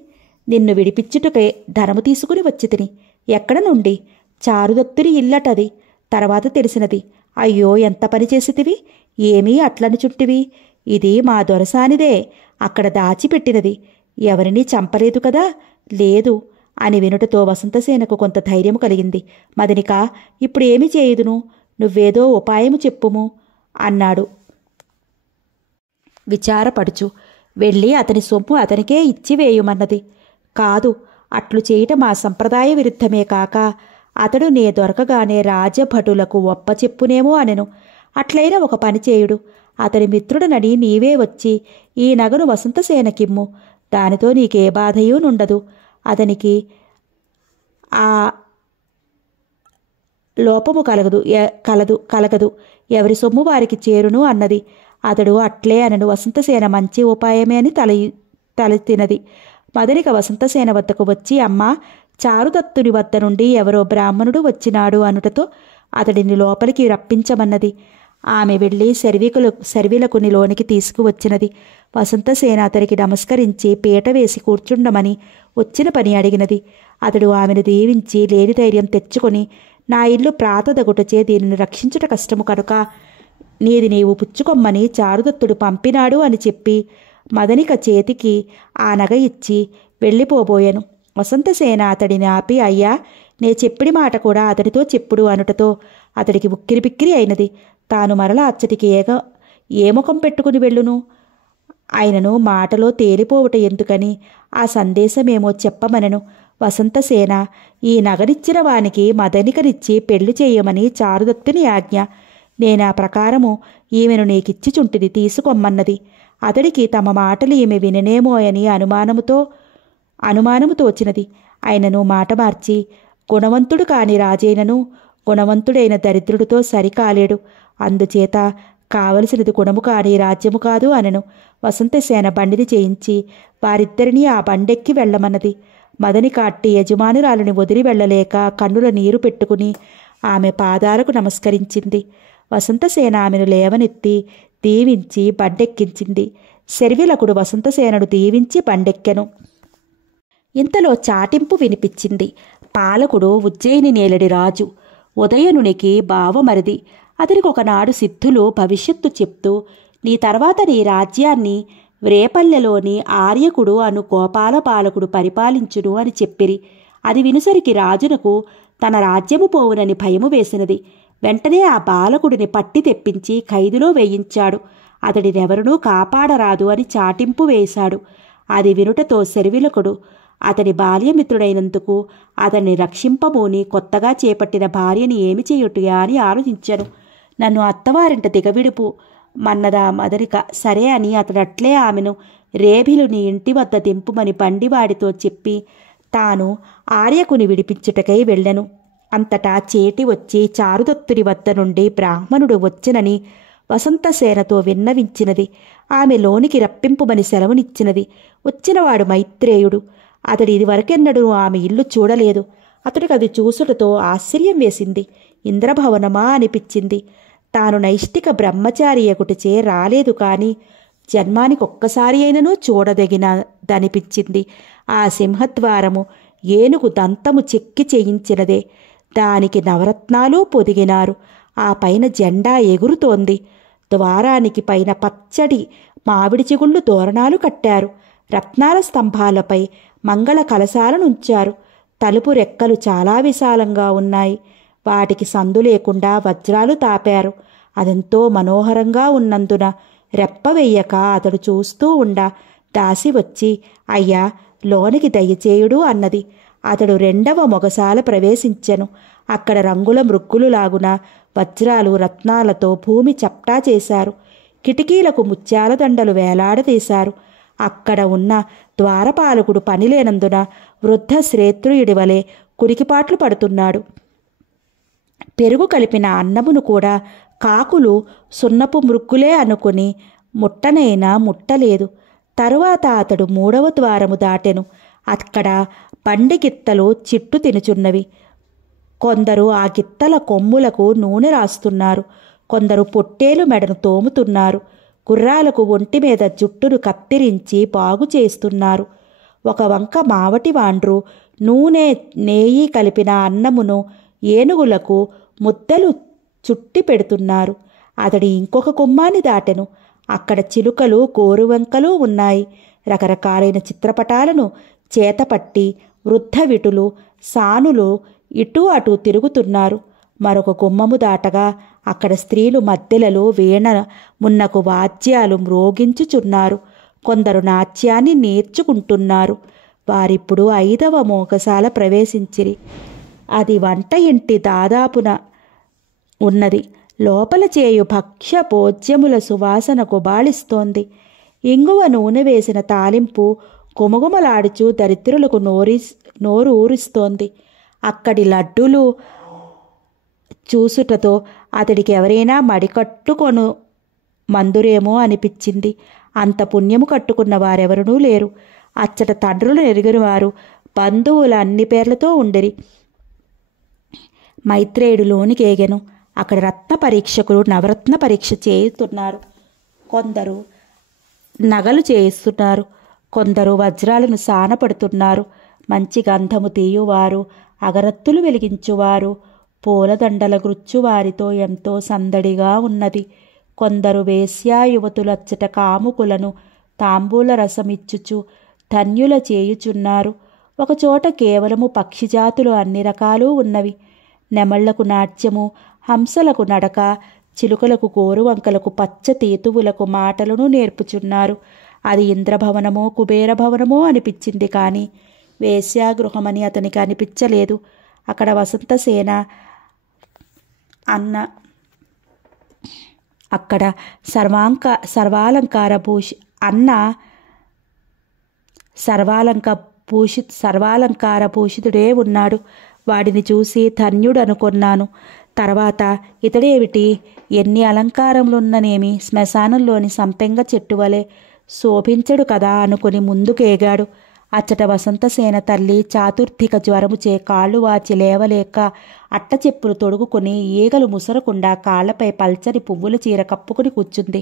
నిన్ను విడిపించుటకే ధనము తీసుకుని వచ్చితిని. ఎక్కడ నుండి? చారుదత్తుని ఇల్లటది. తర్వాత తెలిసినది. అయ్యో, ఎంత పని చేసితివి! ఏమీ అట్లని చుట్టివి? ఇది మా దొరసానిదే, అక్కడ దాచిపెట్టినది. ఎవరినీ చంపలేదు కదా? లేదు అని వినుటతో వసంతసేనకు కొంత ధైర్యము కలిగింది. మదనిక, ఇప్పుడు ఏమి చేయుదును? నువ్వేదో ఉపాయము చెప్పుము అన్నాడు విచారపడుచు. వెళ్ళి అతని సొమ్ము అతనికే ఇచ్చివేయుమన్నది. కాదు, అట్లు చేయటం మా సంప్రదాయ విరుద్ధమే కాక అతడు నే దొరకగానే రాజభటులకు ఒప్పచెప్పునేమో అనెను. అట్లయినా ఒక పని చేయుడు. అతని మిత్రుడనని నీవే వచ్చి ఈ నగను వసంతసేనకిమ్ము. దానితో నీకే బాధయూ నుండదు. అతనికి ఆ లోపము కలగదు. ఎవరి సొమ్ము వారికి చేరును అన్నది. అతడు అట్లే అనను. వసంతసేన మంచి ఉపాయమే అని తలెత్తినది. మదనిక వసంతసేన వద్దకు వచ్చి, అమ్మా, చారుదత్తుని వద్ద నుండి ఎవరో బ్రాహ్మణుడు వచ్చినాడు అనుటతో అతడిని లోపలికి రప్పించమన్నది. ఆమె వెళ్ళి శర్విలకుని లోనికి తీసుకువచ్చినది. వసంతసేన అతడికి నమస్కరించి పీట వేసి కూర్చుండమని వచ్చిన పని అడిగినది. అతడు ఆమెను దీవించి లేని ధైర్యం తెచ్చుకొని, నా ఇల్లు ప్రాతదగుటచే దీనిని రక్షించుట కష్టము కనుక నీది నీవు పుచ్చుకొమ్మని చారుదత్తుడు పంపినాడు అని చెప్పి మదనిక చేతికి ఆ నగ ఇచ్చి వెళ్ళిపోబోయెను. వసంతసేన అతడిని ఆపి, అయ్యా, నే చెప్పిడి మాట కూడా అతడితో చెప్పుడు అనుటతో అతడికి ఉక్కిరిబిక్కిరి అయినది. తాను మరల అచ్చటికి ఏ ముఖం పెట్టుకుని వెళ్ళును? ఆయనను మాటలో తేలిపోవుట ఎందుకని ఆ సందేశమేమో చెప్పమనను. వసంతసేన, ఈ నగనిచ్చిన వానికి మదనికనిచ్చి పెళ్లి చేయమని చారుదత్తుని ఆజ్ఞ. నేనా ప్రకారము ఈమెను నీకిచ్చి చుంటిని, తీసుకొమ్మన్నది. అతడికి తమ మాటలు ఈమె విననేమోయని అనుమానము తోచినది. ఆయనను మాట మార్చి, గుణవంతుడు కాని రాజైనను గుణవంతుడైన దరిద్రుడితో సరికాలేడు. అందుచేత కావలసినది గుణము కాని రాజ్యము కాదు అనెను. వసంతసేన బండిని చేయించి వారిద్దరినీ ఆ బండెక్కి వెళ్లమన్నది. మదనిక అట్టి యజమానురాలిని వదిలి వెళ్ళలేక కన్నుల నీరు పెట్టుకుని ఆమె పాదాలకు నమస్కరించింది. వసంతసేన ఆమెను లేవనెత్తి దీవించి బండెక్కించింది. శర్విలకుడు వసంతసేనను దీవించి బండెక్కెను. ఇంతలో చాటింపు వినిపించింది. పాలకుడు ఉజ్జయిని నేలడి రాజు ఉదయనునికి బావమరిది. అతనికి ఒకనాడు సిద్ధులు భవిష్యత్తు చెప్తూ, నీ తర్వాత నీ రాజ్యాన్ని వ్రేపల్లెలోని ఆర్యకుడు అను గోపాలపాలకుడు పరిపాలించును అని చెప్పిరి. అది వినుసరికి రాజునకు తన రాజ్యము పోవునని భయము వేసినది. వెంటనే ఆ బాలకుడిని పట్టి తెప్పించి ఖైదులో వేయించాడు. అతడినెవరునూ కాపాడరాదు అని చాటింపు వేశాడు. అది వినుటతో శర్విలకుడు అతని బాల్యమిత్రుడైనందుకు అతన్ని రక్షింపబోని కొత్తగా చేపట్టిన భార్యని ఏమి చేయుటయా అని ఆలోచించాను. నన్ను అత్తవారింట దిగవిడుపు మన్నదా మదనిక. సరే అని అతడట్లే ఆమెను రేభిలుని ఇంటి వద్ద దింపుమని బండివాడితో చెప్పి తాను ఆర్యకుని విడిపించుటకై వెళ్ళెను. అంతటా చేటి వచ్చి చారుదత్తుని వద్ద నుండి బ్రాహ్మణుడు వచ్చెనని వసంతసేనతో విన్నవించినది. ఆమె లోనికి రప్పింపుమని సెలవునిచ్చినది. వచ్చినవాడు మైత్రేయుడు. అతడు ఇదివరకెన్నడూ ఆమె ఇల్లు చూడలేదు. అతడికి అది చూసుటతో ఆశ్చర్యం వేసింది. ఇంద్రభవనమా అనిపించింది. తాను నైష్టిక బ్రహ్మచారి ఎగుటచే రాలేదు కాని జన్మానికొక్కసారి అయినను చూడదగినదనిపించింది. ఆ సింహద్వారము ఏనుగు దంతము చెక్కి చేయించినదే. దానికి నవరత్నాలు పొదిగినారు. ఆ పైన జెండా ఎగురుతోంది. ద్వారానికి పైన పచ్చడి మామిడి చిగుళ్ళు తోరణాలు కట్టారు. రత్నాల స్తంభాలపై మంగళ కలశాలనుంచారు. తలుపు రెక్కలు చాలా విశాలంగా ఉన్నాయి. వాటికి సందు లేకుండా వజ్రాలు తాపారు. అదెంతో మనోహరంగా ఉన్నందున రెప్ప వెయ్యక అతడు చూస్తూ ఉండా దాసి వచ్చి, అయ్యా, లోనికి దయచేయుడు అన్నది. అతడు రెండవ మొగసాల ప్రవేశించెను. అక్కడ రంగుల మృగ్గులు లాగున వజ్రాలు రత్నాలతో భూమి చప్టా చేశారు. కిటికీలకు ముత్యాల దండలు వేలాడదీశారు. అక్కడ ఉన్న ద్వారపాలకుడు పనిలేనందున వృద్ధ శ్రేత్రుయుడి వలె కురికిపాట్లు పడుతున్నాడు. పెరుగు కలిపిన అన్నమును కూడా కాకులు సున్నపు మృగ్గులే అనుకుని ముట్టనైనా ముట్టలేదు. తరువాత అతడు 3వ ద్వారము దాటెను. అక్కడ బండి గిత్తలు చిట్టు తినుచున్నవి. కొందరు ఆ గిత్తల కొమ్ములకు నూనె రాస్తున్నారు. కొందరు పొట్టేలు మెడను తోముతున్నారు. గుర్రాలకు ఒంటి మీద జుట్టును కత్తిరించి బాగు చేస్తున్నారు. ఒక వంక మావటి వాండ్రు నూనె నేయి కలిపిన అన్నమును ఏనుగులకు ముద్దలు చుట్టి పెడుతున్నారు. అతడి ఇంకొక గుమ్మాన్ని దాటెను. అక్కడ చిలుకలు గోరువంకలు ఉన్నాయి. రకరకాలైన చిత్రపటాలను చేతపట్టి వృద్ధ విటులు సానులు ఇటూ అటూ తిరుగుతున్నారు. మరొక గుమ్మము దాటగా అక్కడ స్త్రీలు మద్దెలలో వీణ మున్నకు వాద్యాలు మ్రోగించుచున్నారు. కొందరు నాట్యాన్ని నేర్చుకుంటున్నారు. వారిప్పుడు 5వ మోగసాల ప్రవేశించిరి. అది వంట ఇంటి దాదాపున ఉన్నది. లోపల చేయు భక్ష్య భోజ్యముల సువాసన గుబాళిస్తోంది. ఇంగువ నూనె వేసిన తాలింపు గుమగుమలాడుచు దరిద్రులకు నోరు ఊరిస్తోంది. అక్కడి లడ్డూలు చూసుటతో అతడికి ఎవరైనా మడికట్టుకొను మందురేమో అనిపించింది. అంత పుణ్యము కట్టుకున్న వారెవరూ లేరు. అచ్చట తండ్రులు ఎరుగునివారు బంధువుల అన్ని పేర్లతో ఉండిరి. మైత్రేయుడు లోనికేగెను. అక్కడ రత్న పరీక్షకులు నవరత్న పరీక్ష చేస్తున్నారు. కొందరు నగలు చేయిస్తున్నారు, కొందరు వజ్రాలను సానపడుతున్నారు. మంచి గంధము తీయువారు, అగరత్తులు వెలిగించువారు, పూలదండల గుచ్చువారితో ఎంతో సందడిగా ఉన్నది. కొందరు వేశ్యాయువతులచ్చట కాముకులను తాంబూల రసమిచ్చుచు ధన్యుల చేయుచున్నారు. ఒకచోట కేవలము పక్షిజాతులు అన్ని రకాలు ఉన్నవి. నెమళ్లకు నాట్యము, హంసలకు నడక, చిలుకలకు గోరువంకలకు పచ్చ తీతువులకు మాటలను నేర్పుచున్నారు. అది ఇంద్రభవనమో కుబేరభవనమో అనిపించింది, కానీ వేశ్యాగృహమని అతనికి అనిపించలేదు. అక్కడ వసంతసేన అన్న అక్కడ సర్వాలంకార భూషితుడే ఉన్నాడు. వాడిని చూసి ధన్యుడు అనుకున్నాను. తర్వాత ఇతడేమిటి, ఎన్ని అలంకారములున్ననేమి, శ్మశానంలోని సంపెంగ చెట్టువలే శోభించడు కదా అనుకుని ముందుకేగాడు. అచ్చట వసంతసేన తల్లి చాతుర్థిక జ్వరముచే కాళ్ళు వాచి లేవలేక అట్టచెప్పులు తొడుగుకొని ఈగలు ముసరకుండా కాళ్లపై పల్చని పువ్వుల చీర కప్పుకుని కూర్చుంది.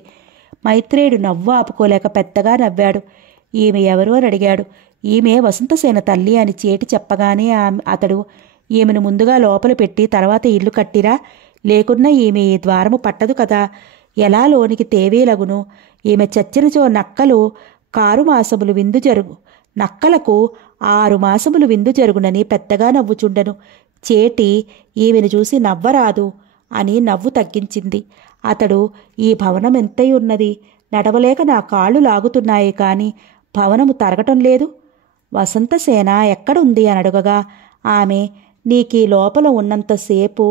మైత్రేయుడు నవ్వు ఆపుకోలేక పెద్దగా నవ్వాడు. ఈమె ఎవరు అని అడిగాడు. ఈమె వసంతసేన తల్లి అని చేటి చెప్పగానే అతడు, ఈమెను ముందుగా లోపల పెట్టి తర్వాత ఇల్లు కట్టిరా, లేకున్నా ఈమె ఈ ద్వారము పట్టదు కదా, ఎలా లోనికి తేవేలగును? ఈమె చచ్చినచో నక్కలు 6 మాసములు విందు జరుగు నక్కలకు 6 మాసములు విందు జరుగునని పెద్దగా నవ్వుచుండెను. చేటి ఈమెను చూసి నవ్వరాదు అని నవ్వు తగ్గించింది. అతడు, ఈ భవనం ఎంతయున్నది, నడవలేక నా కాళ్ళు లాగుతున్నాయి, కానీ భవనము తరగటం లేదు. వసంతసేన ఎక్కడుంది అని అడగగా ఆమె, నీకీ లోపల ఉన్నంతసేపు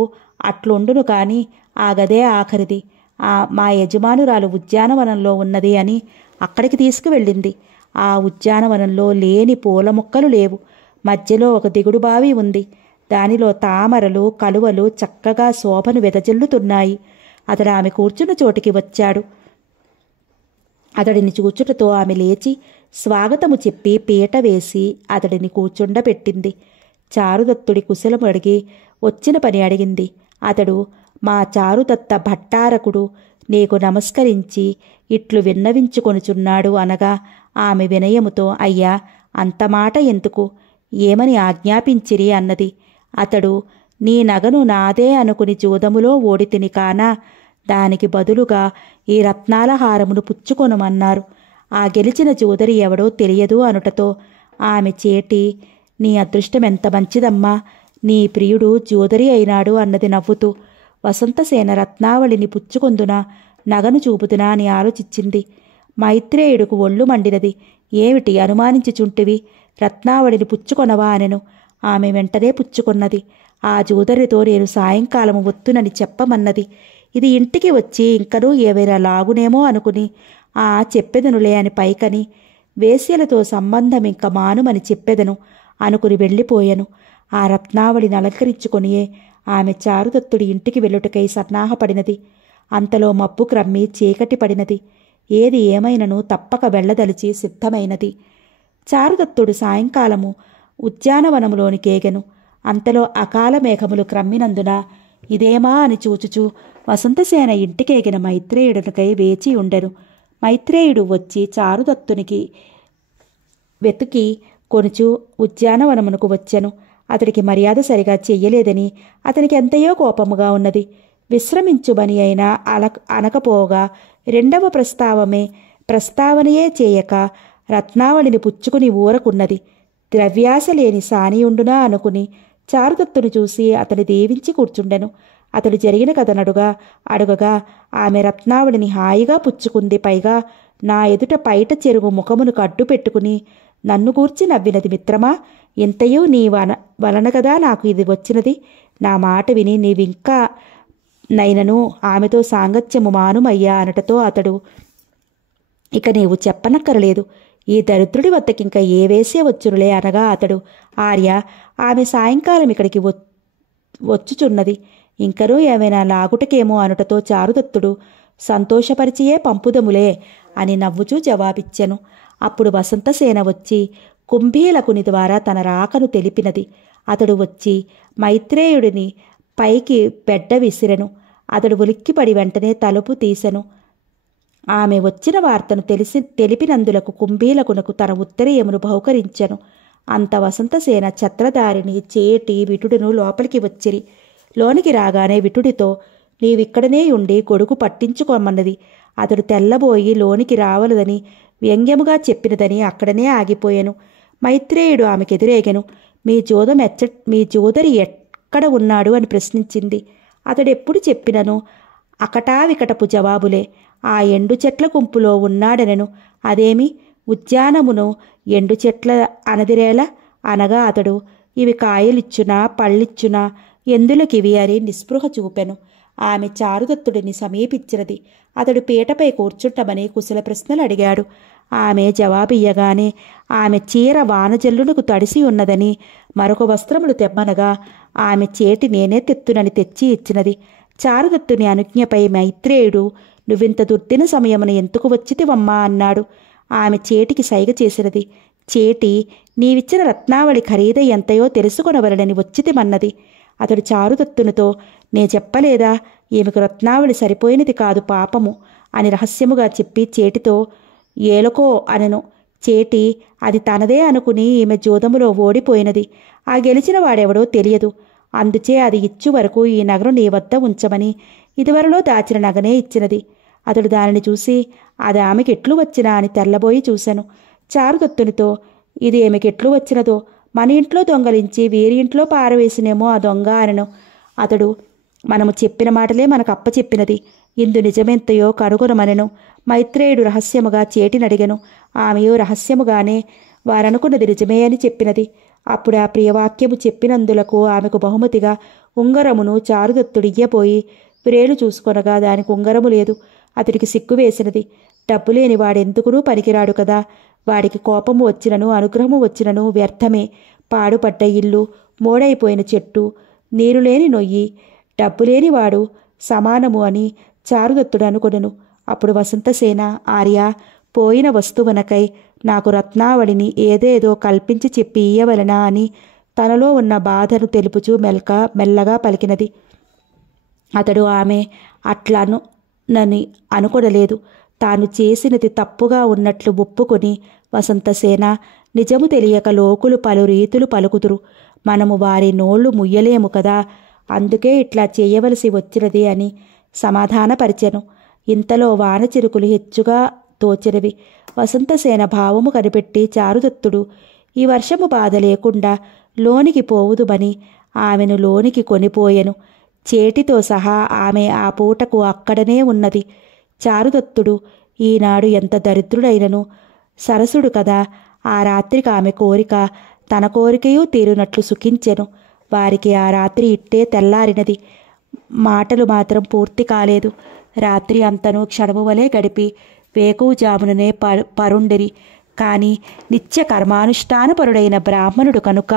అట్లుండును, కానీ ఆ గదే ఆఖరిది. మా యజమానురాలు ఉద్యానవనంలో ఉన్నది అని అక్కడికి తీసుకువెళ్ళింది. ఆ ఉద్యానవనంలో లేని పూల మొక్కలు లేవు. మధ్యలో ఒక దిగుడు బావి ఉంది. దానిలో తామరలు కలువలు చక్కగా శోభను వెదజల్లుతున్నాయి. అతడు ఆమె కూర్చున్న చోటికి వచ్చాడు. అతడిని చూచుటతో ఆమె లేచి స్వాగతము చెప్పి పీట వేసి అతడిని కూర్చుండబెట్టింది. చారుదత్తుడి కుశలము అడిగి వచ్చిన పని అడిగింది. అతడు, మా చారుదత్త భట్టారకుడు నీకు నమస్కరించి ఇట్లు విన్నవించుకొనుచున్నాడు అనగా ఆమె వినయముతో, అయ్యా, అంత మాట ఎందుకు, ఏమని ఆజ్ఞాపించిరి అన్నది. అతడు, నీ నగను నాదే అనుకుని జూదములో ఓడితిని కానా, దానికి బదులుగా ఈ రత్నాల హారమును పుచ్చుకొనమన్నారు. ఆ గెలిచిన జూదరి ఎవడో తెలియదు అనుటతో ఆమె చేటి, నీ అదృష్టం ఎంత మంచిదమ్మా, నీ ప్రియుడు జూదరి అయినాడు అన్నది నవ్వుతూ. వసంతసేన రత్నావళిని పుచ్చుకొందునా, నగను చూపుతునా అని ఆలోచించింది. మైత్రేయుడుకు ఒళ్ళు మండినది. ఏమిటి అనుమానించుచుంటివి, రత్నావళిని పుచ్చుకొనవా అనెను. ఆమె వెంటనే పుచ్చుకొన్నది. ఆ జూదరితో నేను సాయంకాలము వత్తునని చెప్పమన్నది. ఇది ఇంటికి వచ్చి ఇంకనూ ఏవైనా లాగునేమో అనుకుని చెప్పెదనులే అని పైకని, వేశ్యలతో సంబంధం ఇంక మానుమని చెప్పెదను అనుకుని వెళ్ళిపోయాను. ఆ రత్నావళిని అలంకరించుకొనియే ఆమె చారుదత్తుడి ఇంటికి వెళ్ళుటకై సన్నాహపడినది. అంతలో మబ్బు క్రమ్మి చీకటి పడినది. ఏది ఏమైనను తప్పక వెళ్ళదలిచి సిద్ధమైనది. చారుదత్తుడు సాయంకాలము ఉద్యానవనములోనికేగెను. అంతలో అకాల మేఘములు క్రమ్మినందున ఇదేమా అని చూచుచూ వసంతసేన ఇంటికేగిన మైత్రేయుడునికై వేచి ఉండెను. మైత్రేయుడు వచ్చి చారుదత్తునికి వెతికి కొనుచు ఉద్యానవనమునకు వచ్చెను. అతడికి మర్యాద సరిగా చెయ్యలేదని అతనికి ఎంతయో కోపముగా ఉన్నది. విశ్రమించుబని అయినా అనకపోగా రెండవ ప్రస్తావనయే చేయక రత్నావళిని పుచ్చుకుని ఊరకున్నది. ద్రవ్యాస లేని సానియుండునా అనుకుని చారుదత్తును చూసి అతని దీవించి కూర్చుండెను. అతడు జరిగిన కథనడుగా అడుగగా ఆమె రత్నావళిని హాయిగా పుచ్చుకుంది. పైగా నా ఎదుట పైట చెరుగు ముఖమును కడ్డు పెట్టుకుని నన్ను గూర్చి నవ్వినది. మిత్రమా, ఇంతయూ నీ వలన కదా నాకు ఇది వచ్చినది. నా మాట విని నీవింకా నైనను ఆమెతో సాంగత్యము మానుమయ్యా అనటతో అతడు, ఇక నీవు చెప్పనక్కరలేదు, ఈ దరిద్రుడి వద్దకింక ఏ వేసే వచ్చునులే అనగా అతడు, ఆర్య, ఆమె సాయంకాలం ఇక్కడికి వచ్చుచున్నది, ఇంకనూ ఏమైనా లాగుటకేమో అనుటతో చారుదత్తుడు, సంతోషపరిచియే పంపుదములే అని నవ్వుచూ జవాబిచ్చెను. అప్పుడు వసంతసేన వచ్చి కుంభీలకుని ద్వారా తన రాకను తెలిపినది. అతడు వచ్చి మైత్రేయుడిని పైకి బెడ్డ విసిరెను. అతడు ఉలిక్కిపడి వెంటనే తలుపు తీసెను. ఆమె వచ్చిన వార్తను తెలిపినందులకు కుంభీలకునకు తన ఉత్తరీయమును బహుకరించెను. అంత వసంతసేన ఛత్రధారిని చేటి విటుడును లోపలికి వచ్చిరి. లోనికి రాగానే విటుడితో, నీవిక్కడనే ఉండి గొడుగు పట్టించుకోమన్నది. అతడు తెల్లబోయి లోనికి రావలదని వ్యంగ్యముగా చెప్పినదని అక్కడనే ఆగిపోయాను. మైత్రేయుడు ఆమెకెదురేగెను. మీ జోదరి ఎక్కడ ఉన్నాడు అని ప్రశ్నించింది. అతడెప్పుడు చెప్పినను అకటావికటపు జవాబులే. ఆ ఎండు చెట్ల గుంపులో ఉన్నాడనెను. అదేమి ఉద్యానమును ఎండు చెట్ల అనదిరేలా అనగా అతడు, ఇవి కాయలిచ్చునా పళ్ళిచ్చునా ఎందులకివి అని నిస్పృహ చూపెను. ఆమె చారుదత్తుడిని సమీపించినది. అతడు పీటపై కూర్చుంటమని కుశల ప్రశ్నలు అడిగాడు. ఆమె జవాబియ్యగానే ఆమె చీర వానజల్లునకు తడిసి ఉన్నదని మరొక వస్త్రములు తెమ్మనగా ఆమె చేటి నేనే తెత్తునని తెచ్చి ఇచ్చినది. చారుదత్తుని అనుజ్ఞపై మైత్రేయుడు, నువ్వింత దుర్దిన సమయమున ఎందుకు వచ్చితివమ్మా అన్నాడు. ఆమె చేటికి సైగ చేసినది. చేటి, నీవిచ్చిన రత్నావళి ఖరీద ఎంతయో తెలుసుకొనవలనని వచ్చితిమన్నది. అతడు చారుదత్తునితో, నే చెప్పలేదా, ఈమెకు రత్నావళి సరిపోయినది కాదు పాపము అని రహస్యముగా చెప్పి చేటితో ఏలకో అనెను. చేటి, అది తనదే అనుకుని ఈమె జూదములో ఓడిపోయినది. ఆ గెలిచిన వాడెవడో తెలియదు. అందుచే అది ఇచ్చు వరకు ఈ నగను నీ వద్ద ఉంచమని ఇదివరలో దాచిన నగనే ఇచ్చినది. అతడు దానిని చూసి, అది ఆమెకెట్లు వచ్చినా అని తెల్లబోయి చూశాను. చారుదత్తునితో, ఇది ఆమెకెట్లు వచ్చినదో, మన ఇంట్లో దొంగలించి వీరి ఇంట్లో పారవేసినేమో ఆ దొంగ అనెను. అతడు, మనము చెప్పిన మాటలే మనకు అప్పచెప్పినది. ఇందు నిజమెంతయో కనుగొనమనెను. మైత్రేయుడు రహస్యముగా చేటినడిగెను. ఆమెయు రహస్యముగానే వారనుకున్నది నిజమే అని చెప్పినది. అప్పుడు ఆ ప్రియవాక్యము చెప్పినందులకు ఆమెకు బహుమతిగా ఉంగరమును చారుదత్తుడియ్యబోయి వ్రేలు చూసుకొనగా దానికి ఉంగరము లేదు. అతడికి సిగ్గు వేసినది. డబ్బు లేని వాడెందుకునూ పనికిరాడు కదా. వాడికి కోపము వచ్చినను అనుగ్రహము వచ్చినను వ్యర్థమే. పాడుపడ్డ ఇల్లు, మోడైపోయిన చెట్టు, నీరులేని నొయ్యి, డబ్బులేని వాడు సమానము అని చారుదత్తుడు అనుకొనెను. అప్పుడు వసంతసేన, ఆర్య, పోయిన వస్తువునకై నాకు రత్నావళిని ఏదేదో కల్పించి చెప్పి ఇయ్యవలనా అని తనలో ఉన్న బాధను తెలుపుచూ మెల్లగా పలికినది. అతడు ఆమె అట్లనని అనుకొనలేదు. తాను చేసినది తప్పుగా ఉన్నట్లు ఒప్పుకొని, వసంతసేన, నిజము తెలియక లోకులు పలు రీతులు పలుకుదురు. మనము వారి నోళ్లు ముయ్యలేము కదా, అందుకే ఇట్లా చేయవలసి వచ్చినది అని సమాధానపరిచెను. ఇంతలో వాన చిరుకులు హెచ్చుగా తోచినవి. వసంతసేన భావము కనిపెట్టి చారుదత్తుడు, ఈ వర్షము బాధ లేకుండా లోనికి పోవుదుమని ఆమెను లోనికి కొనిపోయెను. చేటితో సహా ఆమె ఆ పూటకు అక్కడనే ఉన్నది. చారుదత్తుడు ఈనాడు ఎంత దరిద్రుడైనను సరసుడు కదా. ఆ రాత్రికి ఆమె కోరిక తన కోరికయూ తీరునట్లు సుఖించెను. వారికి ఆ రాత్రి ఇట్టే తెల్లారినది. మాటలు మాత్రం పూర్తి కాలేదు. రాత్రి అంతను క్షణము వలె గడిపి వేకువజాముననే పరుండిరి. కాని నిత్య కర్మానుష్ఠానపరుడైన బ్రాహ్మణుడు కనుక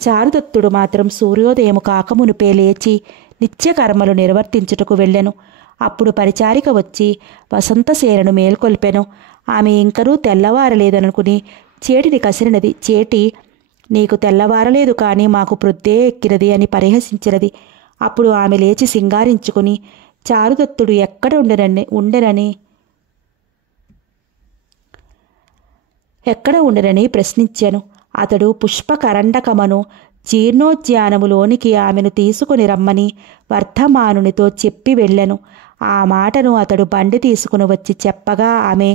చారుదత్తుడు మాత్రం సూర్యోదయము కాకమునుపే లేచి నిత్య కర్మలు నిర్వర్తించుటకు వెళ్ళెను. అప్పుడు పరిచారిక వచ్చి వసంతసేనను మేల్కొల్పెను. ఆమె ఇంకనూ తెల్లవారలేదనుకుని చేటిని కసిరినది. చేటి, నీకు తెల్లవారలేదు కానీ మాకు ప్రొద్దే ఎక్కినది అని పరిహసించినది. అప్పుడు ఆమె లేచి సింగారించుకుని చారుదత్తుడు ఎక్కడ ఉండనని ప్రశ్నించెను. అతడు పుష్పకరండకమను జీర్ణోద్యానములోనికి ఆమెను తీసుకుని రమ్మని వర్ధమానునితో చెప్పి వెళ్ళెను. ఆ మాటను అతడు బండి తీసుకుని వచ్చి చెప్పగా ఆమె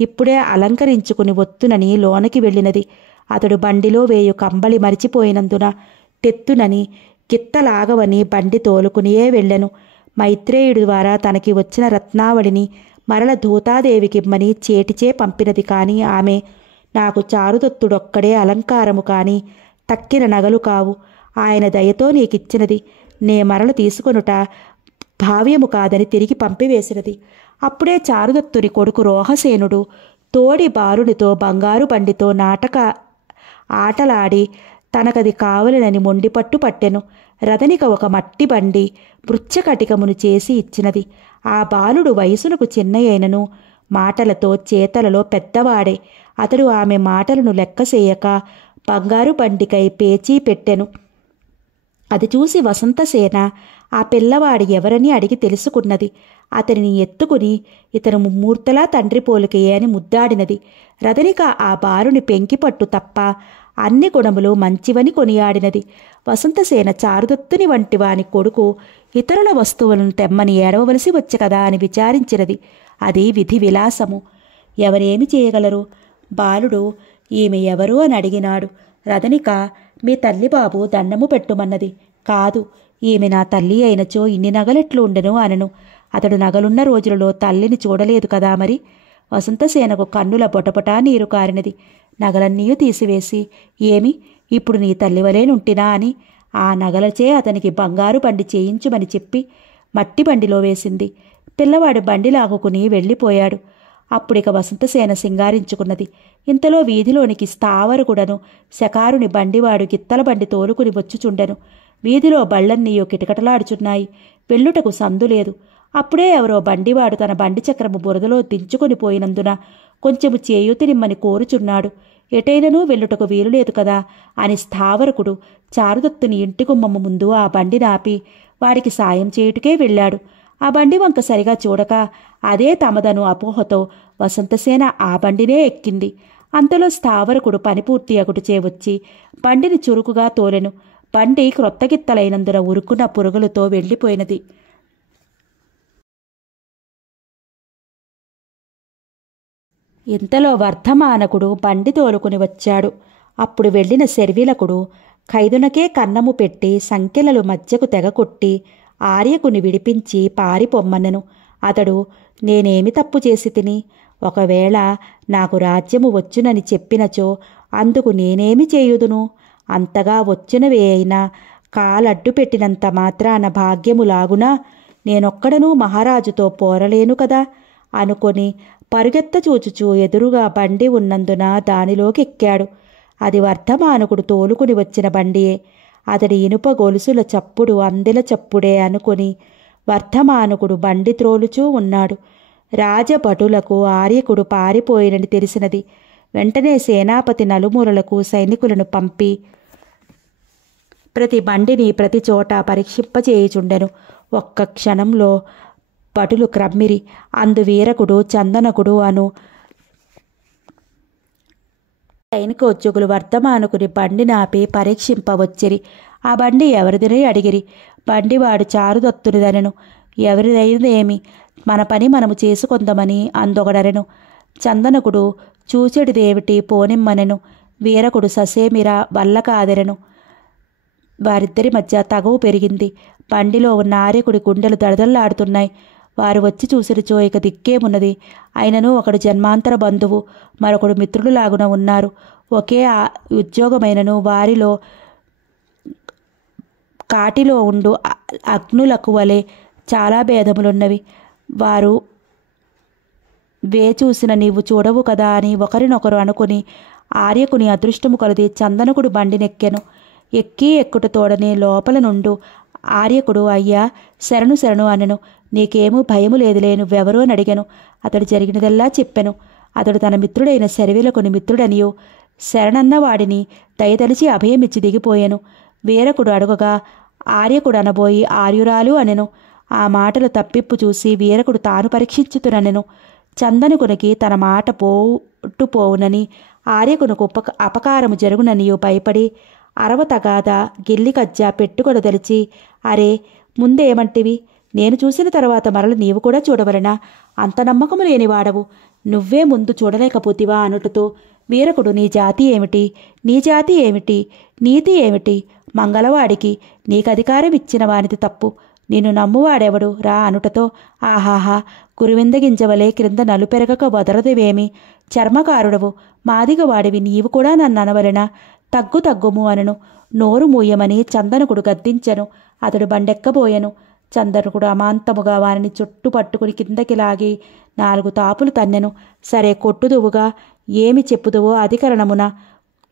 ఇప్పుడే అలంకరించుకుని వత్తునని లోనికి వెళ్ళినది. అతడు బండిలో వేయు కంబళి మరిచిపోయినందున తెత్తునని కిత్తలాగవని బండి తోలుకునియే వెళ్ళెను. మైత్రేయుడి ద్వారా తనకి వచ్చిన రత్నావళిని మరల ధూతాదేవికిమ్మని చేటిచే పంపినది. కాని ఆమె, నాకు చారుదత్తుడొక్కడే అలంకారము కాని తక్కిన నగలు కావు. ఆయన దయతో నీకిచ్చినది. నే మరల తీసుకొనుట భావ్యము కాదని తిరిగి పంపివేసినది. అప్పుడే చారుదత్తుని కొడుకు రోహసేనుడు తోడి బాలునితో బంగారు బండితో ఆటలాడి తనకది కావలనని మొండిపట్టు పట్టెను. రథనిక ఒక మట్టి బండి మృచ్ఛకటికమును చేసి ఇచ్చినది. ఆ బాలుడు వయసునకు చిన్నయైనను మాటలతో చేతలలో పెద్దవాడే. అతడు ఆమె మాటలను లెక్కసేయక బంగారు బండికై పేచీ పెట్టెను. అది చూసి వసంతసేన ఆ పిల్లవాడు ఎవరని అడిగి తెలుసుకున్నది. అతనిని ఎత్తుకుని ఇతను ముమ్మూర్తలా తండ్రి పోలికే అని ముద్దాడినది. రదనిక ఆ బారుని పెంకిపట్టు తప్ప అన్ని గుణములు మంచివని కొనియాడినది. వసంతసేన చారుదత్తుని వంటి వాని కొడుకు ఇతరుల వస్తువులను తెమ్మని ఏడవవలసి వచ్చే కదా అని విచారించినది. అది విధి విలాసము. ఎవరేమి చేయగలరు? బాలుడు ఈమె ఎవరు అని అడిగినాడు. రదనిక మీ తల్లి బాబు దండము పెట్టుమన్నది. కాదు, ఈమె నా తల్లి అయినచో ఇన్ని నగలెట్లు ఉండెను అనను. అతడు నగలున్న రోజులలో తల్లిని చూడలేదు కదా మరి. వసంతసేనకు కన్నుల బొటబొటా నీరు కారినది. నగలన్నీ తీసివేసి, ఏమి ఇప్పుడు నీ తల్లివలేనుంటినా అని ఆ నగలచే అతనికి బంగారు బండి చేయించుమని చెప్పి మట్టి బండిలో వేసింది. పిల్లవాడు బండి లాగుకుని వెళ్ళిపోయాడు. అప్పుడిక వసంతసేన సింగారించుకున్నది. ఇంతలో వీధిలోనికి స్థావరకుడను శకారుని బండివాడు గిత్తల బండి తోలుకుని వచ్చుచుండెను. వీధిలో బళ్లన్నీయో కిటకటలాడుచున్నాయి. వెళ్ళుటకు సందులేదు. అప్పుడే ఎవరో బండివాడు తన బండి చక్రము బురదలో దించుకొని పోయినందున కొంచెము చేయూతినిమ్మని కోరుచున్నాడు. ఎటైననూ వెళ్ళుటకు వీలులేదు కదా అని స్థావరకుడు చారుదత్తుని ఇంటి గుమ్మము ముందు ఆ బండి నాపి వాడికి సాయం చేయుటకే వెళ్ళాడు. ఆ బండి వంక సరిగా చూడక అదే తమదను అపోహతో వసంతసేన ఆ బండినే ఎక్కింది. అంతలో స్థావరకుడు పని పూర్తి అగుటుచే వచ్చి బండిని చురుకుగా తోలెను. బండి క్రొత్త గిత్తలైనందున ఉరుకున్న పురుగులతో వెళ్ళిపోయినది. ఇంతలో వర్ధమానకుడు బండి తోలుకుని వచ్చాడు. అప్పుడు వెళ్ళిన శర్విలకుడు ఖైదునకే కన్నము పెట్టి సంకెలలు మధ్యకు తెగకొట్టి ఆర్యకుని విడిపించి పారిపొమ్మనెను. అతడు నేనేమి తప్పు చేసి తిని? ఒకవేళ నాకు రాజ్యము వచ్చునని చెప్పినచో అందుకు నేనేమి చేయుదును? అంతగా వచ్చినవే అయినా కాలడ్డు పెట్టినంత మాత్రాన భాగ్యము లాగునా నేనొక్కడనూ మహారాజుతో పోరలేను కదా అనుకొని పరుగెత్త చూచుచూ ఎదురుగా బండి ఉన్నందున దానిలోకి ఎక్కాడు. అది వర్ధమానకుడు తోలుకుని వచ్చిన బండియే. అతడి ఇనుప గొలుసుల చప్పుడు అందెల చప్పుడే అనుకొని వర్ధమానకుడు బండి త్రోలుచూ ఉన్నాడు. రాజభటులకు ఆర్యకుడు పారిపోయినని తెలిసినది. వెంటనే సేనాపతి నలుమూలలకు సైనికులను పంపి ప్రతి బండిని ప్రతి చోట పరీక్షింపచేయుచుండెను. ఒక్క క్షణంలో భటులు క్రమ్మిరి. అందు వీరకుడు చందనకుడు అను సైనికోద్యోగులు వర్ధమానకుని బండి నాపి పరీక్షింపవచ్చిరి. ఆ బండి ఎవరిదిని అడిగిరి. బండివాడు చారుదత్తునిదనెను. ఎవరిదైనదేమి, మన పని మనము చేసుకొందమని అందొకడరెను. చందనకుడు చూచెడిదేమిటి పోనిమ్మనెను. వీరకుడు ససేమిరా వల్ల కాదెరెను. వారిద్దరి మధ్య తగవు పెరిగింది. బండిలో ఉన్న ఆర్యకుడి గుండెలు దడదల్లాడుతున్నాయి. వారు వచ్చి చూసిరిచో ఇక దిక్కేమున్నది. అయినను ఒకడు జన్మాంతర బంధువు, మరొకడు మిత్రుడు లాగున ఉన్నారు. ఒకే ఉద్యోగమైనను వారిలో కాటిలో ఉండు అగ్నులకు వలె చాలా భేదములున్నవి. వారు చూసిన నీవు చూడవు కదా అని ఒకరినొకరు అనుకుని ఆర్యకుని అదృష్టము కొలది చందనకుడు బండినెక్కెను. ఎక్కి ఎక్కుట తోడనే లోపల నుండు ఆర్యకుడు అయ్యా శరణు శరణు అనెను. నీకేమూ భయము లేదులే, నువ్వెవరు అని అడిగాను. అతడు జరిగినదల్లా చెప్పెను. అతడు తన మిత్రుడైన శర్విలకుని మిత్రుడనియో శరణన్న వాడిని దయతలిచి అభయమిచ్చి దిగిపోయాను. వీరకుడు అడుగగా ఆర్యకుడు అనబోయి ఆర్యురాలు అనెను. ఆ మాటలు తప్పిప్పు చూసి వీరకుడు తాను పరీక్షించుతుననెను. చందనకునికి తన మాట పోవునని ఆర్యకునకు అపకారము జరుగుననియో భయపడి అరవతగాద గిల్లికజ్జా పెట్టుకొనదలిచి అరే ముందేమంటివి? నేను చూసిన తర్వాత మరల నీవు కూడా చూడవలనా? అంత నమ్మకము లేనివాడవు, నువ్వే ముందు చూడలేకపోతివా అనుటతో వీరకుడు నీ జాతి ఏమిటి, నీ జాతి ఏమిటి, నీతి ఏమిటి? మంగళవాడికి నీకధికారం ఇచ్చిన వానిది తప్పు, నిన్ను నమ్మువాడెవడు రా అనుటతో ఆహాహా కురువిందగింజవలే క్రింద నలుపెరగక వదరదువేమి? చర్మకారుడవు మాదిగవాడివి నీవు కూడా నన్ను అనవలెనా? తగ్గు తగ్గుము అనను. నోరు మూయమని చందనకుడు గద్దించెను. అతడు బండెక్కబోయెను. చందనకుడు అమాంతముగా వారిని చుట్టు పట్టుకుని కిందకి లాగి 4 తాపులు తన్నెను. సరే కొట్టుదువుగా, ఏమి చెప్పుదువో అధికరణమున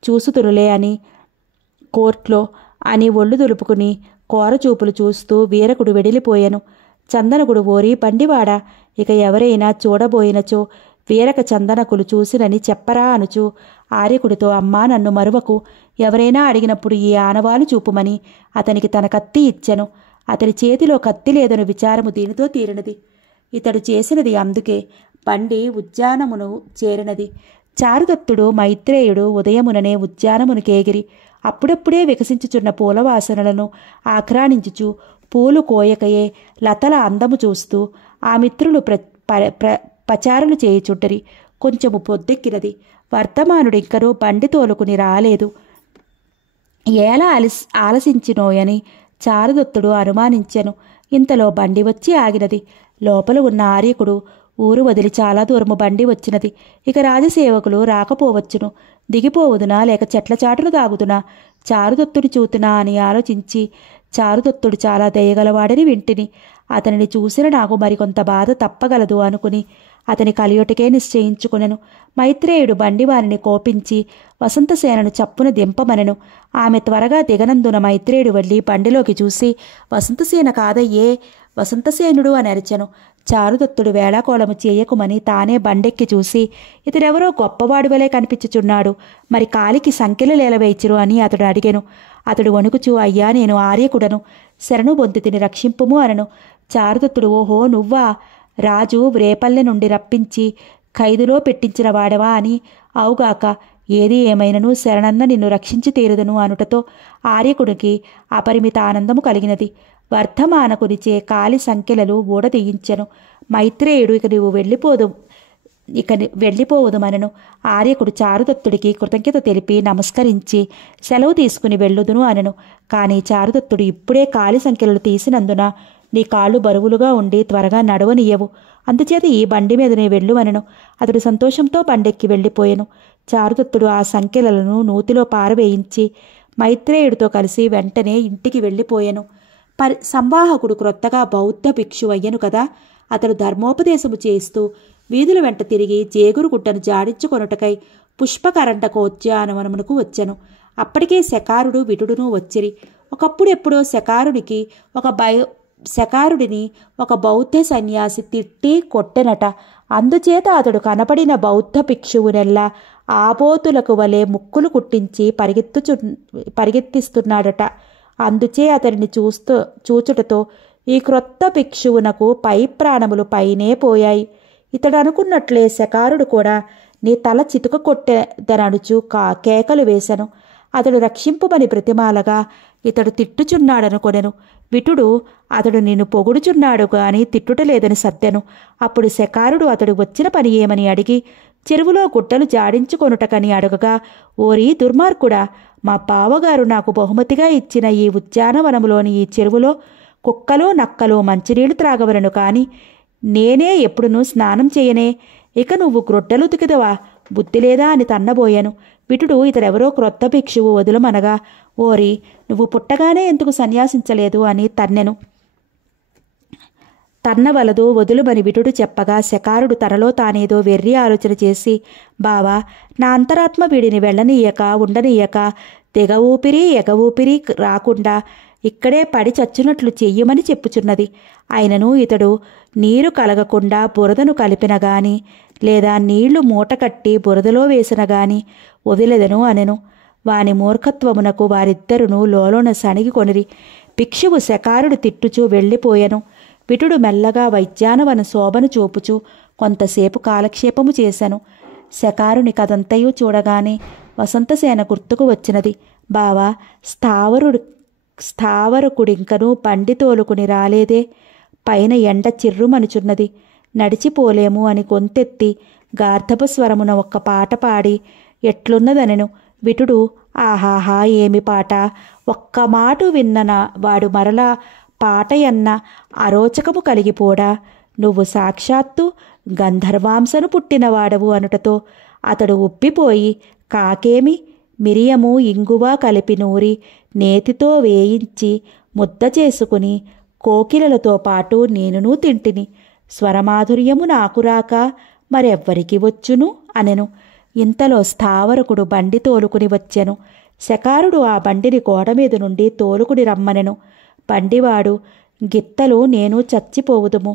చూసుతురులే అని కోర్టులో అని ఒళ్ళు దులుపుకుని కోరచూపులు చూస్తూ వీరకుడు వెడిలిపోయెను. చందనకుడు ఓరి బండివాడా, ఇక ఎవరైనా చూడబోయినచో వీరక చందనకులు చూసినని చెప్పరా అనుచు ఆర్యకుడితో, అమ్మా నన్ను మరువకు, ఎవరైనా అడిగినప్పుడు ఈ ఆనవాలు చూపుమని అతనికి తన కత్తి ఇచ్చెను. అతని చేతిలో కత్తి లేదను విచారము దీనితో తీరినది. ఇతడు చేసినది అందుకే బండి ఉద్యానమును చేరినది. చారుదత్తుడు మైత్రేయుడు ఉదయముననే ఉద్యానమునకేగిరి అప్పుడప్పుడే వికసించుచున్న పూలవాసనలను ఆఘ్రాణించుచు పూలు కోయకయే లతల అందము చూస్తూ ఆ మిత్రులు పచారులు చేయుచుంటరి. కొంచెము పొద్దెక్కినది. వర్తమానుడింకనూ బండి తోలుకుని రాలేదు. ఎలా ఆలసించినోయని చారుదత్తుడు అనుమానించెను. ఇంతలో బండి వచ్చి ఆగినది. లోపల ఉన్న ఆర్యకుడు ఊరు వదిలి చాలా దూరము బండి వచ్చినది. ఇక రాజసేవకులు రాకపోవచ్చును. దిగిపోవుదునా లేక చెట్ల చాటును దాగుదునా, చారుదత్తుని చూతునా అని ఆలోచించి, చారుదత్తుడు చాలా దయగలవాడని వింటిని, అతనిని చూసిన నాకు మరికొంత బాధ తప్పగలదు అనుకుని అతని కలియుటకే నిశ్చయించుకునెను. మైత్రేయుడు బండివారిని కోపించి వసంతసేనను చప్పున దింపమనెను. ఆమె త్వరగా దిగనందున మైత్రేయుడు వెళ్ళి బండిలోకి చూసి, వసంతసేన కాదయ్యే, వసంతసేనుడు అని అరిచెను. చారుదత్తుడు వేళాకోళము చేయకుమని తానే బండెక్కి చూసి, ఇతడెవరో గొప్పవాడి వలె కనిపించుచున్నాడు, మరి కాలికి సంఖ్యలు లేలవేయిచురు అని అతడు అడిగెను. అతడు వణుకుచూ, అయ్యా నేను ఆర్యకుడను, శరణు బొందితిని, రక్షింపుము అనను. చారుదత్తుడు, ఓహో నువ్వా, రాజు రేపల్లె నుండి రప్పించి ఖైదులో పెట్టించిన వాడవా అని, అవుగాక, ఏది ఏమైనను శరణన్న నిన్ను రక్షించి తీరుదను అనుటతో ఆర్యకుడికి అపరిమిత ఆనందము కలిగినది. వర్ధమానకునిచే కాలి సంఖ్యలు ఊడదీయించెను. మైత్రేయుడు, ఇక వెళ్ళిపోవుదుమనను. ఆర్యకుడు చారుదత్తుడికి కృతజ్ఞత తెలిపి నమస్కరించి సెలవు తీసుకుని వెళ్ళుదును అనను. కానీ చారుదత్తుడు, ఇప్పుడే కాలి సంఖ్యలు తీసినందున నీ కాళ్ళు బరువులుగా ఉండి త్వరగా నడవనియ్యవు, అందుచేత ఈ బండి మీదనే వెళ్ళువనను. అతడు సంతోషంతో బండెక్కి వెళ్ళిపోయెను. చారుదత్తుడు ఆ సంఖ్యలను నూతిలో పారవేయించి మైత్రేయుడితో కలిసి వెంటనే ఇంటికి వెళ్ళిపోయెను. సంవాహకుడు క్రొత్తగా బౌద్ధ భిక్షువయ్యను కదా. అతడు ధర్మోపదేశము చేస్తూ వీధుల వెంట తిరిగి జేగురుగుడ్డను జాడించుకొనుటకై పుష్పకరండకోద్యానవనమునకు వచ్చెను. అప్పటికే శకారుడు విటుడును వచ్చిరి. ఒకప్పుడెప్పుడో శకారుడిని ఒక బౌద్ధ సన్యాసి తిట్టి కొట్టెనట. అందుచేత అతడు కనపడిన బౌద్ధ భిక్షువునెల్లా ఆబోతులకు వలె ముక్కులు కుట్టించి పరిగెత్తిస్తున్నాడట. అందుచే అతడిని చూచుటతో ఈ క్రొత్త భిక్షువునకు పై ప్రాణములు పైనే పోయాయి. ఇతడు అనుకున్నట్లే శకారుడు కూడా నీ తల చితుక కొట్టెదననుచు కేకలు వేశను. అతడు రక్షింపుమని ప్రతిమాలగా ఇతడు తిట్టుచున్నాడనుకొనెను. విటుడు, అతడు నిన్ను పొగుడుచున్నాడు గాని తిట్టుటలేదని సర్దెను. అప్పుడు శకారుడు అతడు వచ్చిన పని ఏమని అడిగి, చెరువులో గుడ్డలు జాడించుకొనుటకని అడగగా, ఓరి దుర్మార్గుడా, మా బావగారు నాకు బహుమతిగా ఇచ్చిన ఈ ఉద్యానవనములోని ఈ చెరువులో కుక్కలు నక్కలు మంచినీళ్లు త్రాగవలను, కాని నేనే ఎప్పుడునూ స్నానం చేయనే, ఇక నువ్వు గ్రొడ్డలు ఉతికిదవా, బుద్ధి లేదా అని తన్నబోయాను. విటుడు, ఇతడెవరో క్రొత్త భిక్షువు, వదులమనగా, ఓరి నువ్వు పుట్టగానే ఎందుకు సన్యాసించలేదు అని తన్నెను. తన్నవలదు, వదులుమని విటుడు చెప్పగా శకారుడు తనలో తానేదో వెర్రి ఆలోచన చేసి, బావా, నా అంతరాత్మ వీడిని వెళ్ళనీయక ఉండనీయక తెగ ఊపిరి ఎగ ఊపిరి రాకుండా ఇక్కడే పడి చచ్చునట్లు చెయ్యమని చెప్పుచున్నది. అయినను ఇతడు నీరు కలగకుండా బురదను కలిపిన గాని లేదా నీళ్లు మూటకట్టి బురదలో వేసిన గాని వదిలెదను అనెను. వాని మూర్ఖత్వమునకు వారిద్దరును లోలోన సణిగికొనిరి. భిక్షువు శకారుడు తిట్టుచూ వెళ్ళిపోయెను. విటుడు మెల్లగా వైద్యానవన శోభను చూపుచూ కొంతసేపు కాలక్షేపము చేశాను. శకారుని కదంతయూ చూడగానే వసంతసేన గుర్తుకు వచ్చినది. బావా, స్థావరకుడింకనూ బండి తోలుకుని రాలేదే, పైన ఎండ చిర్రుమనుచున్నది, నడిచిపోలేము అని గొంతెత్తి గార్ధప స్వరమున ఒక్క పాట పాడి ఎట్లున్నదనెను. విటుడు, ఆహాహా, ఏమి పాట, ఒక్క మాటు విన్నన వాడు మరలా పాటయన్న అరోచకము కలిగిపోడా, నువ్వు సాక్షాత్తు గంధర్వాంశను పుట్టినవాడవు అనుటతో అతడు ఉప్పిపోయి, కాకేమి మిరియము ఇంగువ కలిపి నూరి నేతితో వేయించి ముద్ద చేసుకుని కోకిలలతో పాటు నేనునూ తింటిని, స్వరమాధుర్యము నాకు రాక మరెవ్వరికి వచ్చును అనెను. ఇంతలో స్థావరకుడు బండి తోలుకుని వచ్చెను. శకారుడు ఆ బండిని గోడమీద నుండి తోలుకుని రమ్మనెను. బండివాడు, గిత్తలు నేను చచ్చిపోవుదుము,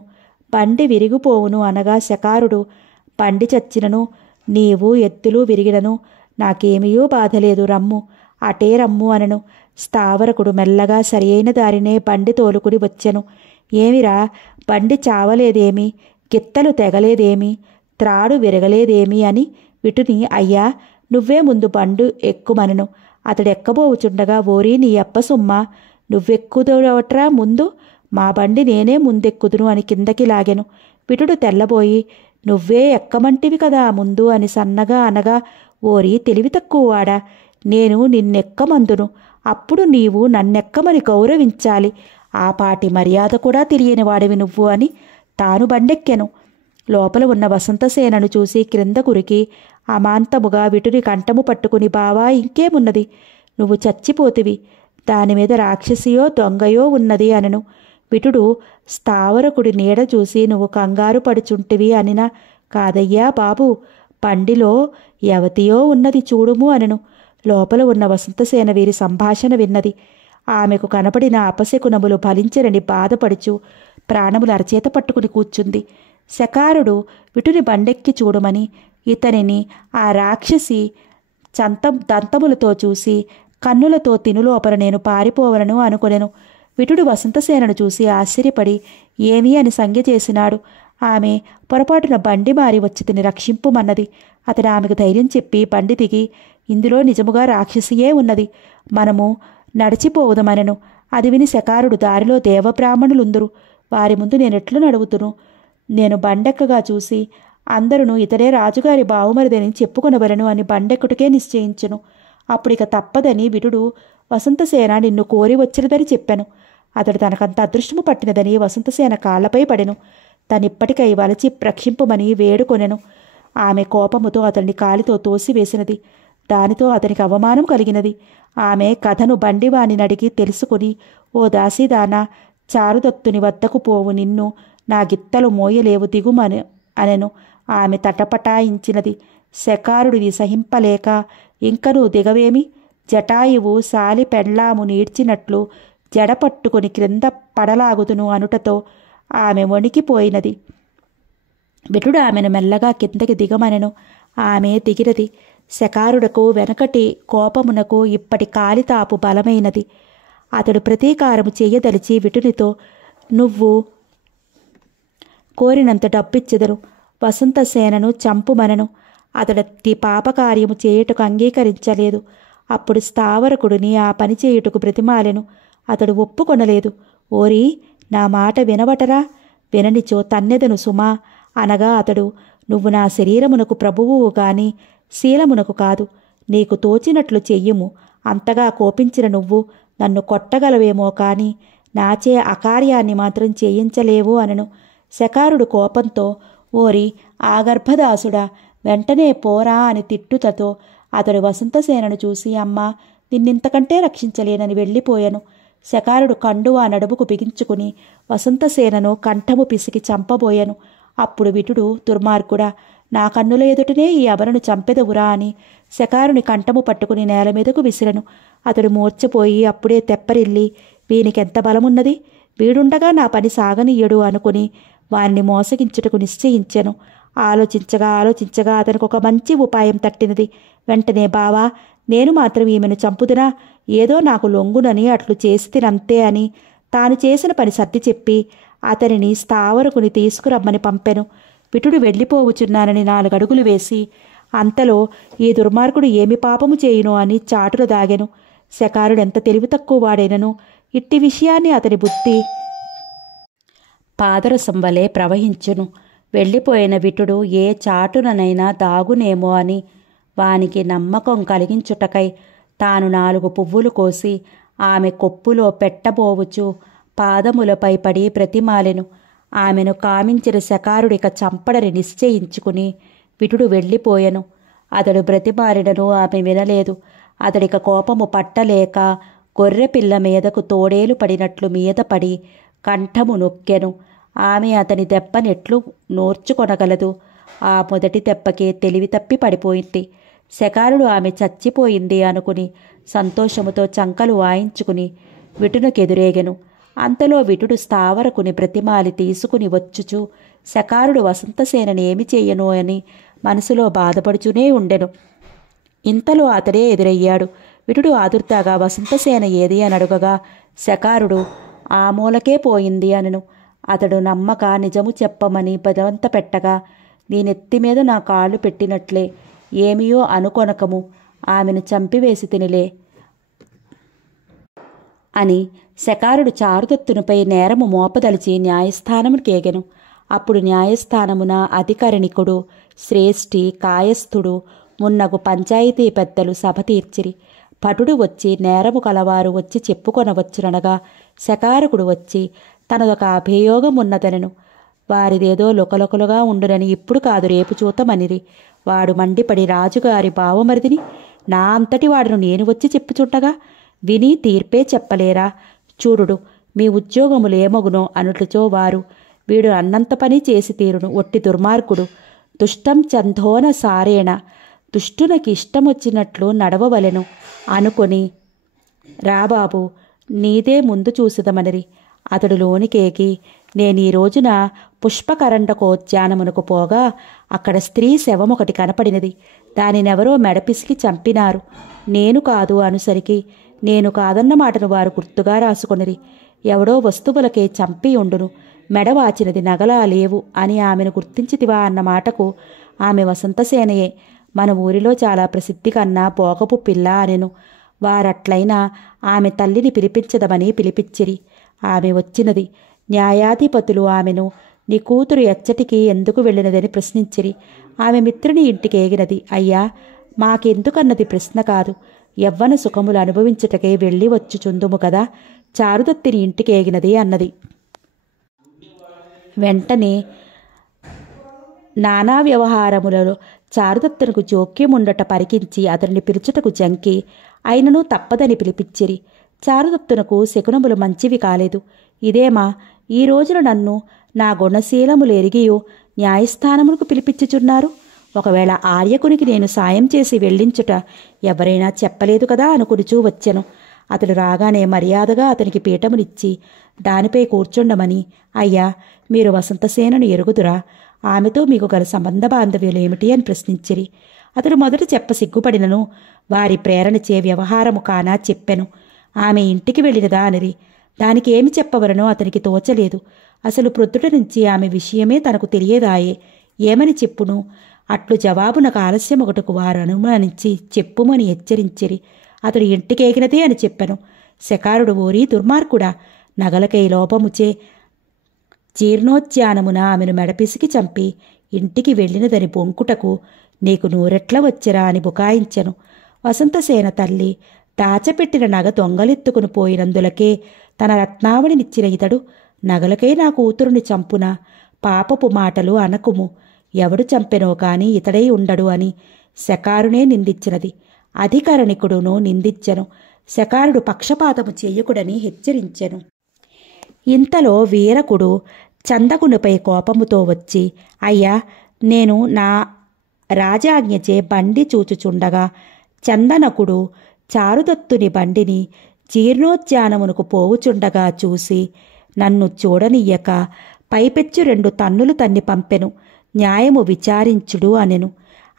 బండి విరిగిపోవును అనగా శకారుడు, పండి చచ్చినను నీవు ఎత్తులు విరిగినను నాకేమీయూ బాధలేదు, రమ్ము, అటే రమ్ము అనను. స్థావరకుడు మెల్లగా సరియైన దారినే బండి తోలుకుని వచ్చెను. ఏమిరా, బండి చావలేదేమి, గిత్తలు తెగలేదేమి, త్రాడు విరగలేదేమి అని విటుని, అయ్యా నువ్వే ముందు బండు ఎక్కుమనను. అతడెక్కబోవుచుండగా, ఓరి నీ అప్ప సుమ్మ, నువ్వెక్కుదవట్రా ముందు, మా బండి నేనే ముందెక్కుదును అని కిందకి లాగెను. విటుడు తెల్లబోయి, నువ్వే ఎక్కమంటివి కదా ముందు అని సన్నగా అనగా, ఓరి తెలివి తక్కువవాడా, నేను నిన్నెక్కమందును, అప్పుడు నీవు నన్నెక్కమని గౌరవించాలి, ఆ పాటి మర్యాద కూడా తెలియని వాడివి నువ్వు అని తాను బండెక్కెను. లోపల ఉన్న వసంతసేనను చూసి క్రింద కురికి అమాంతముగా విటుని కంఠము పట్టుకుని, బావా ఇంకేమున్నది, నువ్వు చచ్చిపోతివి, దానిమీద రాక్షసియో దొంగయో ఉన్నది అనను. విటుడు స్థావరకుడి నీడ చూసి, నువ్వు కంగారు పడుచుంటివి అనినా, కాదయ్యా బాబు, బండిలో యవతియో ఉన్నది చూడుము అనను. లోపల ఉన్న వసంతసేన వీరి సంభాషణ విన్నది. ఆమెకు కనపడిన అపశకునములు ఫలించరని బాధపడుచు ప్రాణములు అరచేత పట్టుకుని కూర్చుంది. శకారుడు విటుని బండెక్కి చూడమని ఇతనిని ఆ రాక్షసి దంతములతో చూసి, కన్నులతో తినులోపల నేను పారిపోవలను అనుకొనెను. విటుడు వసంతసేనను చూసి ఆశ్చర్యపడి ఏమీ అని సంజ్ఞ చేసినాడు. ఆమె పొరపాటున బండి మారి వచ్చి తిని రక్షింపుమన్నది. అతడు ఆమెకు ధైర్యం చెప్పి బండి దిగి, ఇందులో నిజముగా రాక్షసియే ఉన్నది, మనము నడిచిపోవుదమనెను. అది విని శకారుడు, దారిలో దేవబ్రాహ్మణులుందురు, వారి ముందు నేనెట్లు నడువుతును, నేను బండెక్కగా చూసి అందరును ఇతడే రాజుగారి బావుమరిదని చెప్పుకొనవలను అని బండెక్కుటకే నిశ్చయించెను. అప్పుడిక తప్పదని విటుడు, వసంతసేన నిన్ను కోరి వచ్చినదని చెప్పెను. అతడు తనకంత అదృష్టము పట్టినదని వసంతసేన కాళ్లపై పడెను. తనిప్పటికై వలచి రక్షింపుమని వేడుకొనెను. ఆమె కోపముతో అతన్ని కాలితో తోసివేసినది. దానితో అతనికి అవమానం కలిగినది. ఆమె కథను బండివాణినడిగి తెలుసుకుని, ఓ దాసీదానా, చారుదత్తుని వద్దకు పోవు, నిన్ను నా గిత్తలు మోయలేవు, దిగుమని అనెను. ఆమె తటపటాయించినది. శకారుడిని సహింపలేక, ఇంకనూ దిగవేమి, జటాయువు సాలి పెండ్లాము నీడ్చినట్లు జడపట్టుకుని క్రింద పడలాగుదును అనుటతో ఆమె వణికిపోయినది. విటుడు ఆమెను మెల్లగా కిందకి దిగమనెను. ఆమె దిగినది. శకారుడకు వెనకటి కోపమునకు ఇప్పటి కాలితాపు బలమైనది. అతడు ప్రతీకారము చెయ్యదలిచి విటునితో, నువ్వు కోరినంత డబ్బిచ్చెదను, వసంతసేనను చంపుమనను. అతడి పాపకార్యము చేయుటకు అంగీకరించలేదు. అప్పుడు స్థావరకుడిని ఆ పని చేయుటకు బ్రతిమాలెను. అతడు ఒప్పుకొనలేదు. ఓరి, నా మాట వినవటరా, విననిచో తన్నెదను సుమా అనగా అతడు, నువ్వు నా శరీరమునకు ప్రభువువు గాని శీలమునకు కాదు, నీకు తోచినట్లు చెయ్యుము, అంతగా కోపించిన నువ్వు నన్ను కొట్టగలవేమో కాని నాచే అకార్యాన్ని మాత్రం చేయించలేవు అనను. శకారుడు కోపంతో, ఓరి ఆగర్భదాసుడా, వెంటనే పోరా అని తిట్టుతతో అతడు వసంతసేనను చూసి, అమ్మా నిన్నింతకంటే రక్షించలేనని వెళ్ళిపోయాను. శకారుడు కండువా నడుముకు బిగించుకుని వసంతసేనను కంఠము పిసికి చంపబోయాను. అప్పుడు విటుడు, దుర్మార్గుడా, నా కన్నుల ఎదుటనే ఈ అబరను చంపెదవురా అని శకారుని కంఠము పట్టుకుని నేల మీదకు విసిరను. అతడు మూర్చపోయి అప్పుడే తెప్పరిల్లి, వీనికెంత బలమున్నది, వీడుండగా నా పని సాగనీయడు అనుకుని వాణ్ణి మోసగించుటకు నిశ్చయించెను. ఆలోచించగా అతనికి ఒక మంచి ఉపాయం తట్టినది. వెంటనే, బావా, నేను మాత్రం ఈమెను చంపుదునా, ఏదో నాకు లొంగునని అట్లు చేసి తినంతే అని తాను చేసిన పని సర్ది చెప్పి అతనిని స్థావరకుని తీసుకురమ్మని పంపెను. విటుడు వెళ్ళిపోవుచున్నానని 4 అడుగులు వేసి, అంతలో ఈ దుర్మార్గుడు ఏమి పాపము చేయును అని చాటున దాగెను. శకారుడెంత తెలివి తక్కువ వాడైనను ఇట్టి విషయాన్ని అతని బుద్ధి పాదరసం వలె ప్రవహించును. వెళ్ళిపోయిన విటుడు ఏ చాటుననైనా దాగునేమో అని వానికి నమ్మకం కలిగించుటకై తాను 4 పువ్వులు కోసి ఆమె కొప్పులో పెట్టబోవుచు పాదములపై పడి ప్రతిమాలెను. ఆమెను కామించిన శకారుడిక చంపడని నిశ్చయించుకుని విటుడు వెళ్ళిపోయెను. అతడు బ్రతిమారినను ఆమె వినలేదు. అతడిక కోపము పట్టలేక గొర్రెపిల్ల మీదకు తోడేలు పడినట్లు మీద పడి కంఠము నొక్కెను. ఆమె అతని దెబ్బనెట్లు నోర్చుకొనగలదు. ఆ మొదటి దెబ్బకే తెలివి తప్పి పడిపోయింది. శకారుడు ఆమె చచ్చిపోయింది అనుకుని సంతోషముతో చంకలు వాయించుకుని విటునకెదురేగెను. అంతలో విటుడు స్థావరకుని ప్రతిమాలి తీసుకుని వచ్చుచు శకారుడు వసంతసేనని ఏమి చెయ్యను అని మనసులో బాధపడుచూనే ఉండెను. ఇంతలో అతడే ఎదురయ్యాడు. విటుడు ఆదుర్దాగా వసంతసేన ఏది అని అడుగగా శకారుడు ఆ మూలకే పోయింది అనను. అతడు నమ్మక నిజము చెప్పమని బలవంత పెట్టగా నీ నెత్తిమీద నా కాళ్ళు పెట్టినట్లే, ఏమియో అనుకొనకము, ఆమెను చంపివేసి తినిలే అని శకారుడు చారుదత్తునిపై నేరము మోపదలిచి న్యాయస్థానముకేగెను. అప్పుడు న్యాయస్థానమున అధికరణికుడు, శ్రేష్ఠి, కాయస్థుడు మున్నగు పంచాయతీ పెద్దలు సభ తీర్చిరి. భటుడు వచ్చి నేరము కలవారు వచ్చి చెప్పుకొనవచ్చుననగా శకారకుడు వచ్చి తనదొక అభియోగమున్నదనెను. వారిదేదో లొకలొకలుగా ఉండునని ఇప్పుడు కాదు రేపు చూతమనిరి. వాడు మండిపడి రాజుగారి బావమరిదిని నా అంతటి వాడును నేను వచ్చి చెప్పుచుండగా విని తీర్పే చెప్పలేరా? చూడుడు మీ ఉద్యోగములేమగునో అనుట్లుచో వారు. వీడు అన్నంత పని చేసి తీరును, ఒట్టి దుర్మార్గుడు. దుష్టం చందోన సారేణ, దుష్టునకి ఇష్టమొచ్చినట్లు నడవవలెను అనుకొని రాబాబు నీదే ముందు చూసుదమనిరి. అతడు లోనికేకి నేను ఈ రోజున పుష్పకరండకోద్యానమునకు పోగా అక్కడ స్త్రీ శవమొకటి కనపడినది. దానినెవరో మెడపిసికి చంపినారు. నేను కాదు అనుసరికి నేను కాదన్న మాటను వారు గుర్తుగా రాసుకొనిరి. ఎవడో వస్తువులకే చంపి ఉండును, మెడవాచినది నగలా లేవు అని ఆమెను గుర్తించితివా అన్న మాటకు ఆమె వసంతసేనయే, మన ఊరిలో చాలా ప్రసిద్ధి కన్నా పోగపు పిల్ల అనెను. వారట్లయినా ఆమె తల్లిని పిలిపించదమని పిలిపించిరి. ఆమె వచ్చినది. న్యాయాధిపతులు ఆమెను నీ కూతురు ఎచ్చటికి ఎందుకు వెళ్ళినదని ప్రశ్నించిరి. ఆమె మిత్రుని ఇంటికేగినది. అయ్యా మాకెందుకన్నది ప్రశ్న కాదు, యవ్వన సుఖములు అనుభవించుటకే వెళ్ళి వచ్చుచుందుము కదా, చారుదత్తిని ఇంటికేగినది అన్నది. వెంటనే నానా వ్యవహారములలో చారుదత్తునకు జోక్యముండట పరికించి అతనిని పిలుచుటకు జంకి అయినను తప్పదని పిలిపించిరి. చారుదత్తునకు శకునములు మంచివి కాలేదు. ఇదేమా ఈ రోజున నన్ను నా గుణశీలములెరిగియు న్యాయస్థానమునకు పిలిపించుచున్నారు? ఒకవేళ ఆర్యకునికి నేను సాయం చేసి వెళ్ళించుట ఎవరైనా చెప్పలేదు కదా అనుకునిచూ వచ్చెను. అతడు రాగానే మర్యాదగా అతనికి పీఠమునిచ్చి దానిపై కూర్చుండమని, అయ్యా మీరు వసంతసేనను ఎరుగుదురా? ఆమెతో మీకు గల సంబంధ బాంధవ్యులేమిటి అని ప్రశ్నించిరి. అతడు మొదట చెప్ప సిగ్గుపడినను వారి ప్రేరణచే వ్యవహారము కానా చెప్పెను. ఆమె ఇంటికి వెళ్ళినదా అనిరి. దానికి ఏమి చెప్పవలనో అతనికి తోచలేదు. అసలు ప్రొద్దుట నుంచి ఆమె విషయమే తనకు తెలియదాయే. ఏమని చెప్పును? అట్లు జవాబునకు ఆలస్యం ఒకటకు వారు అనుమానించి చెప్పుమని హెచ్చరించిరి. అతడు ఇంటికేగినదే అని చెప్పెను. శకారుడు ఓరి దుర్మార్గుడా, నగలకై లోపముచే జీర్ణోద్యానమున ఆమెను మెడపిసికి చంపి ఇంటికి వెళ్ళినదని బొంకుటకు నీకు నూరెట్ల వచ్చిరా అని బుకాయించెను. వసంతసేన తల్లి దాచపెట్టిన నగ దొంగలెత్తుకుని పోయినందులకే తన రత్నావళినిచ్చిన ఇతడు నగలకై నా కూతురుని చంపున? పాపపు మాటలు అనకుము. ఎవడు చంపెనో కాని ఇతడై ఉండడు అని శకారునే నిందించినది. అధికరణికుడును నిందించెను. శకారుడు పక్షపాతము చెయ్యకుడని హెచ్చరించెను. ఇంతలో వీరకుడు చందకునిపై కోపముతో వచ్చి, అయ్యా నేను నా రాజాజ్ఞచే బండి చూచుచుండగా చందనకుడు చారుదత్తుని బండిని జీర్ణోద్యానమునకు పోవుచుండగా చూసి నన్ను చూడనియ్యక పైపెచ్చు 2 తన్నులు తన్ని పంపెను. న్యాయము విచారించుడు అనెను.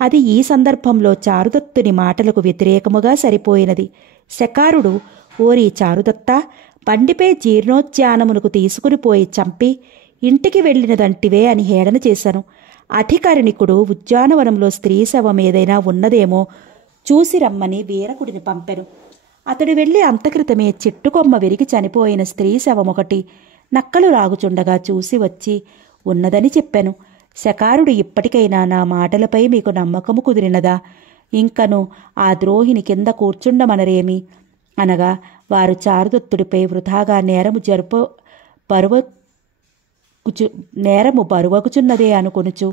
అది ఈ సందర్భంలో చారుదత్తుని మాటలకు వ్యతిరేకముగా సరిపోయినది. శకారుడు, ఓరి చారుదత్త, బండిపై జీర్ణోద్యానమునకు తీసుకుని పోయి చంపి ఇంటికి వెళ్ళినదంటివే అని హేళన చేశాను. అధికరణికుడు ఉద్యానవనంలో స్త్రీ శవం ఏదైనా ఉన్నదేమో చూసి రమ్మని వీరకుడిని పంపెను. అతడు వెళ్ళి అంతక్రితమే చెట్టుకొమ్మ విరిగి చనిపోయిన స్త్రీ శవమొకటి నక్కలు రాగుచుండగా చూసి వచ్చి ఉన్నదని చెప్పెను. శకారుడు, ఇప్పటికైనా నా మాటలపై మీకు నమ్మకము కుదిరినదా? ఇంకను ఆ ద్రోహిని కింద కూర్చుండమనరేమి అనగా వారు చారుదత్తుడిపై వృధాగా నేరము బరువగుచున్నదే అనుకొనుచు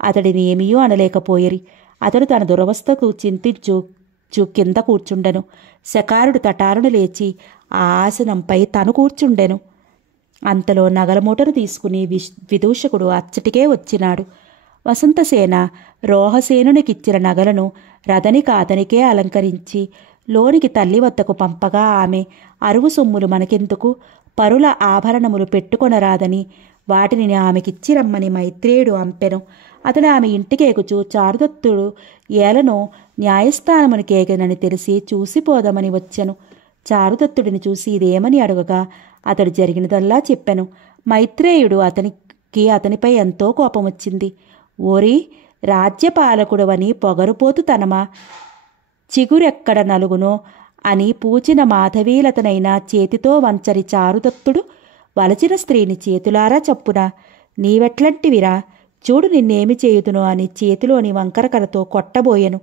అతడిని ఏమీయూ అనలేకపోయిరి. అతడు తన దురవస్థకు చింతించు కింద కూర్చుండెను. శకారుడు తటారును లేచి ఆ ఆసనంపై తను కూర్చుండెను. అంతలో నగల మూటను తీసుకుని విదూషకుడు అచ్చటికే వచ్చినాడు. వసంతసేన రోహసేనునికిచ్చిన నగలను రథనికి అతనికే అలంకరించి లోనికి తల్లి వద్దకు పంపగా ఆమె, అరువు సొమ్ములు మనకెందుకు, పరుల ఆభరణములు పెట్టుకొనరాదని వాటిని ఆమెకిచ్చి రమ్మని మైత్రేయుడు అంపెను. అతడు ఆమె ఇంటికేగుచూ చారుదత్తుడు ఏలనో న్యాయస్థానమునికేగనని తెలిసి చూసిపోదామని వచ్చెను. చారుదత్తుడిని చూసి ఇదేమని అడుగగా అతడు జరిగినదల్లా చెప్పెను. మైత్రేయుడు అతనిపై ఎంతో కోపమొచ్చింది. ఓరి రాజ్యపాలకుడవని పొగరుపోతు తనమా, చిగురెక్కడ నలుగునో అని పూచిన మాధవీలతనైనా చేతితో వంచరి చారుదత్తుడు వలచిన స్త్రీని చేతులారా చప్పున నీవెట్లంటివిరా, చూడు నిన్నేమి చేయుదునో అని చేతిలోని వంకరకరతో కొట్టబోయెను.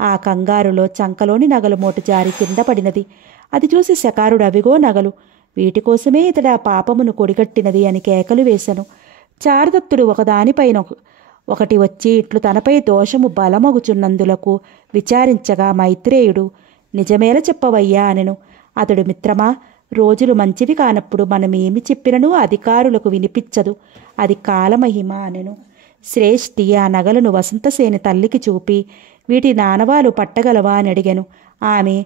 ఆ కంగారులో చంకలోని నగలు మూట జారి కింద పడినది. అది చూసి శకారుడు అవిగో నగలు, వీటికోసమే ఇతడు ఆ పాపమును కొడిగట్టినది అని కేకలు వేశను. చారుదత్తుడు ఒకదానిపైన ఒకటి వచ్చి ఇట్లు తనపై దోషము బలమగుచున్నందులకు విచారించగా మైత్రేయుడు నిజమేల చెప్పవయ్యా అనెను. అతడు మిత్రమా, రోజులు మంచివి కానప్పుడు మనమేమి చెప్పినను అధికారులకు వినిపించదు, అది కాలమహిమ అనెను. శ్రేష్ఠి ఆ నగలను వసంతసేని తల్లికి చూపి వీటి ఆనవాలు పట్టగలవా అని అడిగాను. ఆమె,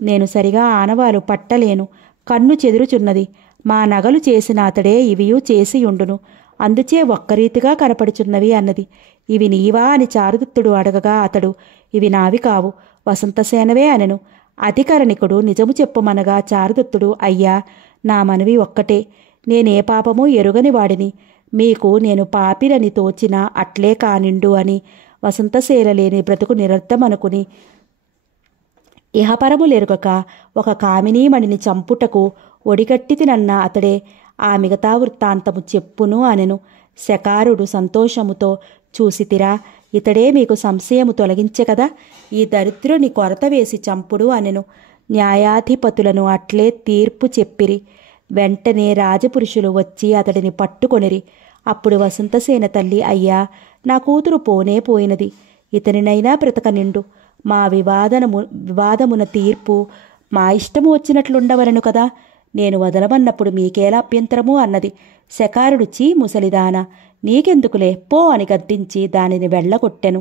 నేను సరిగా ఆనవాలు పట్టలేను, కన్ను చెదురుచున్నది, మా నగలు చేసిన అతడే ఇవియూ చేసియుండును, అందుచే ఒక్కరీతిగా కనపడుచున్నవి అన్నది. ఇవి నీవా అని చారుదత్తుడు అడగగా అతడు, ఇవి నావి కావు, వసంతసేనవే అనెను. అధికరణికుడు నిజము చెప్పుమనగా చారుదత్తుడు, అయ్యా నా మనవి ఒక్కటే, నేనే పాపము ఎరుగని వాడిని, మీకు నేను పాపిలని తోచిన అట్లే కానిండు అని వసంతసేన లేని బ్రతుకు నిరర్థమనుకుని ఇహపరములెరుగక ఒక కామినీమణిని చంపుటకు ఒడిగట్టితినన్న అతడే ఆ మిగతా వృత్తాంతము చెప్పును అనెను. శకారుడు సంతోషముతో, చూసితిరా, ఇతడే మీకు సంశయము తొలగించే కదా, ఈ దరిద్రుని కొరత వేసి చంపుడు అనెను. న్యాయాధిపతులను అట్లే తీర్పు చెప్పిరి. వెంటనే రాజపురుషులు వచ్చి అతడిని పట్టుకొనిరి. అప్పుడు వసంతసేన తల్లి, అయ్యా నా కూతురు పోనే పోయినది, ఇతనినైనా బ్రతక నిండు, మా వివాదమున తీర్పు మా ఇష్టము వచ్చినట్లుండవలను కదా, నేను వదలమన్నప్పుడు మీకేలా అభ్యంతరము అన్నది. శకారుడు, చీ ముసలిదాన, నీకెందుకులే పో అని గద్దించి దానిని వెళ్ళగొట్టెను.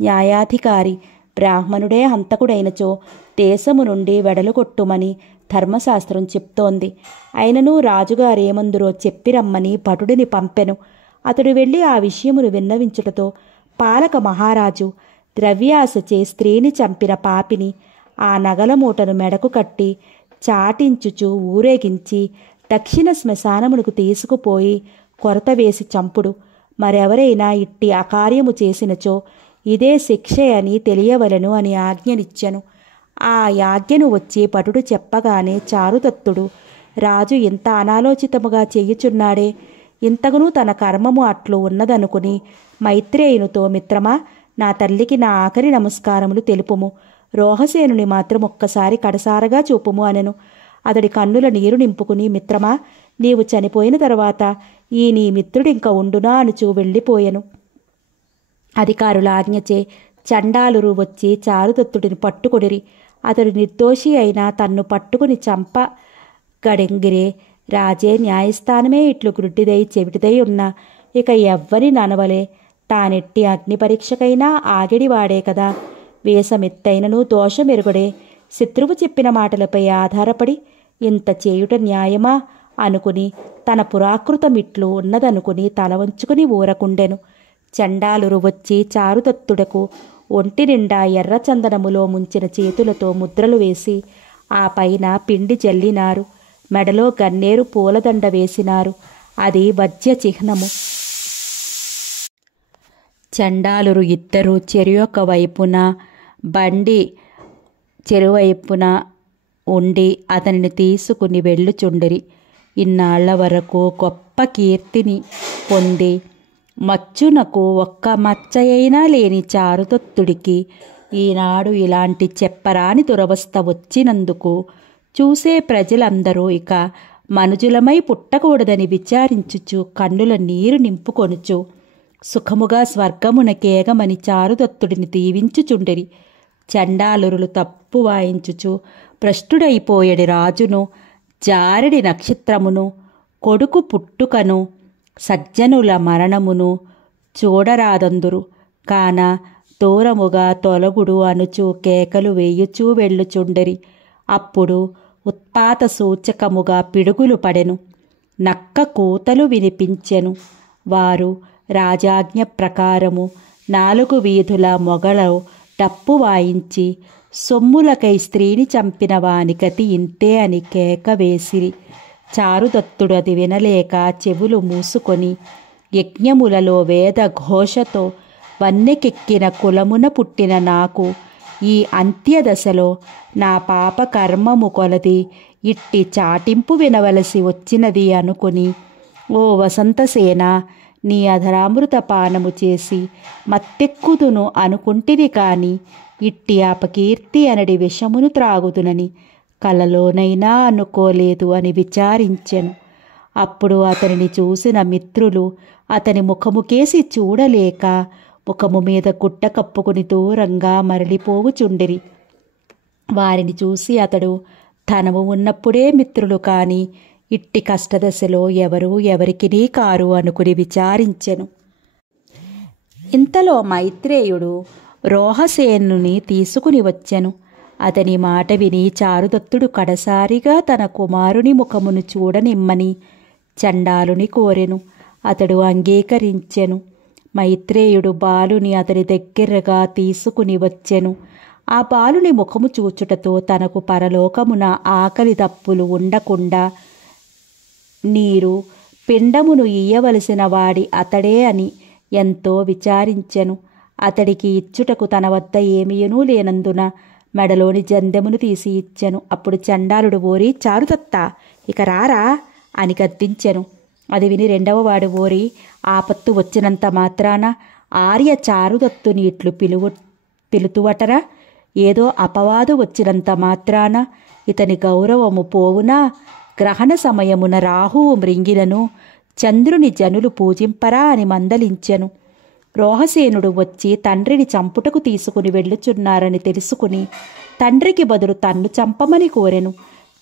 న్యాయాధికారి, బ్రాహ్మణుడే హంతకుడైనచో దేశము నుండి వెడలుగొట్టుమని ధర్మశాస్త్రం చెప్తోంది. అయినను రాజుగారేమందురో చెప్పిరమ్మని భటుడిని పంపెను. అతడు వెళ్ళి ఆ విషయమును విన్నవించుటతో పాలక మహారాజు ద్రవ్యాసచే స్త్రీని చంపిన పాపిని ఆ నగల మూటను మెడకు కట్టి చాటించుచు ఊరేగించి దక్షిణ శ్మశానమునకు తీసుకుపోయి కొరత వేసి చంపుడు. మరెవరైనా ఇట్టి అకార్యము చేసినచో ఇదే శిక్ష అని తెలియవలను అని ఆజ్ఞనిచ్చెను. ఆ యాజ్ఞను వచ్చి భటుడు చెప్పగానే చారుదత్తుడు, రాజు ఇంత అనాలోచితముగా చెయ్యుచున్నాడే, ఇంతకును తన కర్మము అట్లు ఉన్నదనుకుని మైత్రేయునితో, మిత్రమా, నా తల్లికి నా ఆఖరి నమస్కారములు తెలుపుము, రోహసేనుని మాత్రం ఒక్కసారి కడసారగా చూపుము అనెను. అతడి కన్నుల నీరు నింపుకుని, మిత్రమా, నీవు చనిపోయిన తర్వాత ఈ నీ మిత్రుడింక ఉండునా అనుచూ వెళ్ళిపోయెను. అధికారుల ఆజ్ఞచే చండాలురు వచ్చి చారుదత్తుడిని పట్టుకొడిరి. అతడు నిర్దోషి అయినా తన్ను పట్టుకుని చంపగడెంగిరే. రాజే న్యాయస్థానమే ఇట్లు గుడ్డిదై చెవిటిదై ఉన్నా ఇక ఎవ్వరి ననవలే, తానెట్టి అగ్ని పరీక్షకైనా ఆగడివాడే కదా, వేషమెత్తైనను దోషమెరుగడే, శత్రువు చెప్పిన మాటలపై ఆధారపడి ఇంత చేయుట న్యాయమా అనుకుని తన పురాకృతమిట్లు ఉన్నదనుకుని తల వంచుకుని ఊరకుండెను. చండాలురు వచ్చి చారుదత్తుడకు ఒంటి నిండా ఎర్రచందనములో ముంచిన చేతులతో ముద్రలు వేసి ఆ పైన పిండి జల్లినారు. మెడలో గన్నేరు పూలదండ వేసినారు. అది వజ్య చిహ్నము. చండాలురు ఇద్దరు చెరియొక వైపున బండి చెరువైపున ఉండి అతనిని తీసుకుని వెళ్ళుచుండిరి. ఇన్నాళ్ల వరకు గొప్ప కీర్తిని పొంది మచ్చునకు ఒక్క మచ్చయైనా లేని చారుదత్తుడికి ఈనాడు ఇలాంటి చెప్పరాని దురవస్థ వచ్చినందుకు చూసే ప్రజలందరూ ఇక మనుజులమై పుట్టకూడదని విచారించుచు కన్నుల నీరు నింపుకొనుచు సుఖముగా స్వర్గమునకేగమని చారుదత్తుడిని దీవించుచుండిరి. చండాలురులు తప్పు వాయించుచు భ్రష్టుడైపోయడి రాజును, జారడి నక్షత్రమును, కొడుకు పుట్టుకను, సజ్జనుల మరణమును చూడరాదందురు. కాన దూరముగా తొలగుడు అనుచు కేకలు వేయుచూ వెళ్ళుచుండిరి. అప్పుడు ఉత్పాత సూచకముగా పిడుగులు పడెను. నక్క కూతలు వినిపించెను. వారు రాజాజ్ఞ ప్రకారము 4 వీధుల మొగలో డప్పు వాయించి సొమ్ములకై స్త్రీని చంపిన వాని గతి ఇంతే అని కేక వేసిరి. చారుదత్తుడు అది వినలేక చెవులు మూసుకొని యజ్ఞములలో వేద ఘోషతో వన్నెకెక్కిన కులమున పుట్టిన నాకు ఈ అంత్యదశలో నా పాప కర్మము కొలది ఇట్టి చాటింపు వినవలసి వచ్చినది అనుకుని, ఓ వసంతసేన, నీ అధరామృత పానము చేసి మత్తెక్కుదును అనుకుంటిని కాని ఇట్టి అపకీర్తి అనడి విషమును త్రాగుదునని కలలోనైనా అనుకోలేదు అని విచారించెను. అప్పుడు అతనిని చూసిన మిత్రులు అతని ముఖముకేసి చూడలేక ముఖము మీద గుడ్డ కప్పుకుని దూరంగా మరలిపోవుచుండిరి. వారిని చూసి అతడు ధనము ఉన్నప్పుడే మిత్రులు కాని ఇట్టి కష్టదశలో ఎవరూ ఎవరికినీ కారు అనుకుని విచారించెను. ఇంతలో మైత్రేయుడు రోహసేనుని తీసుకుని వచ్చెను. అతని మాట విని చారుదత్తుడు కడసారిగా తన కుమారుని ముఖమును చూడనిమ్మని చండాలుని కోరెను. అతడు అంగీకరించెను. మైత్రేయుడు బాలుని అతని దగ్గరగా తీసుకుని వచ్చెను. ఆ బాలుని ముఖము చూచుటతో తనకు పరలోకమున ఆకలి దప్పులు ఉండకుండా నీరు పిండమును ఇయ్యవలసిన వాడి అతడే అని ఎంతో విచారించెను. అతడికి ఇచ్చుటకు తన వద్ద ఏమీనూ లేనందున మెడలోని జందెమును తీసి ఇచ్చెను. అప్పుడు చండాలుడు, ఓరి చారుదత్త, ఇక రారా అని గద్దించెను. అది విని రెండవ వాడు, ఓరి ఆపత్తు వచ్చినంత మాత్రాన ఆర్య చారుదత్తుని ఇట్లు పిలుతువటరా? ఏదో అపవాదు వచ్చినంత మాత్రాన ఇతని గౌరవము పోవునా? గ్రహణ సమయమున రాహువు మృంగినను చంద్రుని జనులు పూజింపరా అని మందలించెను. రోహసేనుడు వచ్చి తండ్రిని చంపుటకు తీసుకుని వెళ్ళుచున్నారని తెలుసుకుని తండ్రికి బదులు తన్ను చంపమని కోరెను.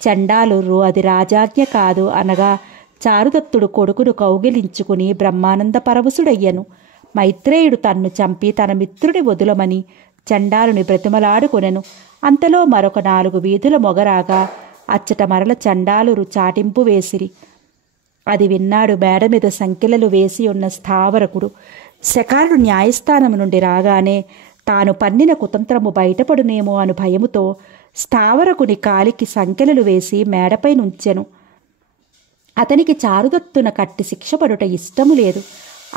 చండాలురు అది రాజాజ్ఞ కాదు అనగా చారుదత్తుడు కొడుకును కౌగిలించుకుని బ్రహ్మానంద పరవశుడయ్యను. మైత్రేయుడు తన్ను చంపి తన మిత్రుని వదులమని చండాలుని బ్రతిమలాడుకొనెను. అంతలో మరొక 4 వీధుల మొగరాగా అచ్చట మరల చండాలురు చాటింపు వేసిరి. అది విన్నాడు మేడ మీద సంకెలలు వేసి ఉన్న స్థావరకుడు. శకారుడు న్యాయస్థానము నుండి రాగానే తాను పన్నిన కుతంత్రము బయటపడునేమో అను భయముతో స్థావరకుని కాలికి సంకెలలు వేసి మేడపై నుంచెను. అతనికి చారుదత్తున కట్టి శిక్షపడుట ఇష్టము లేదు.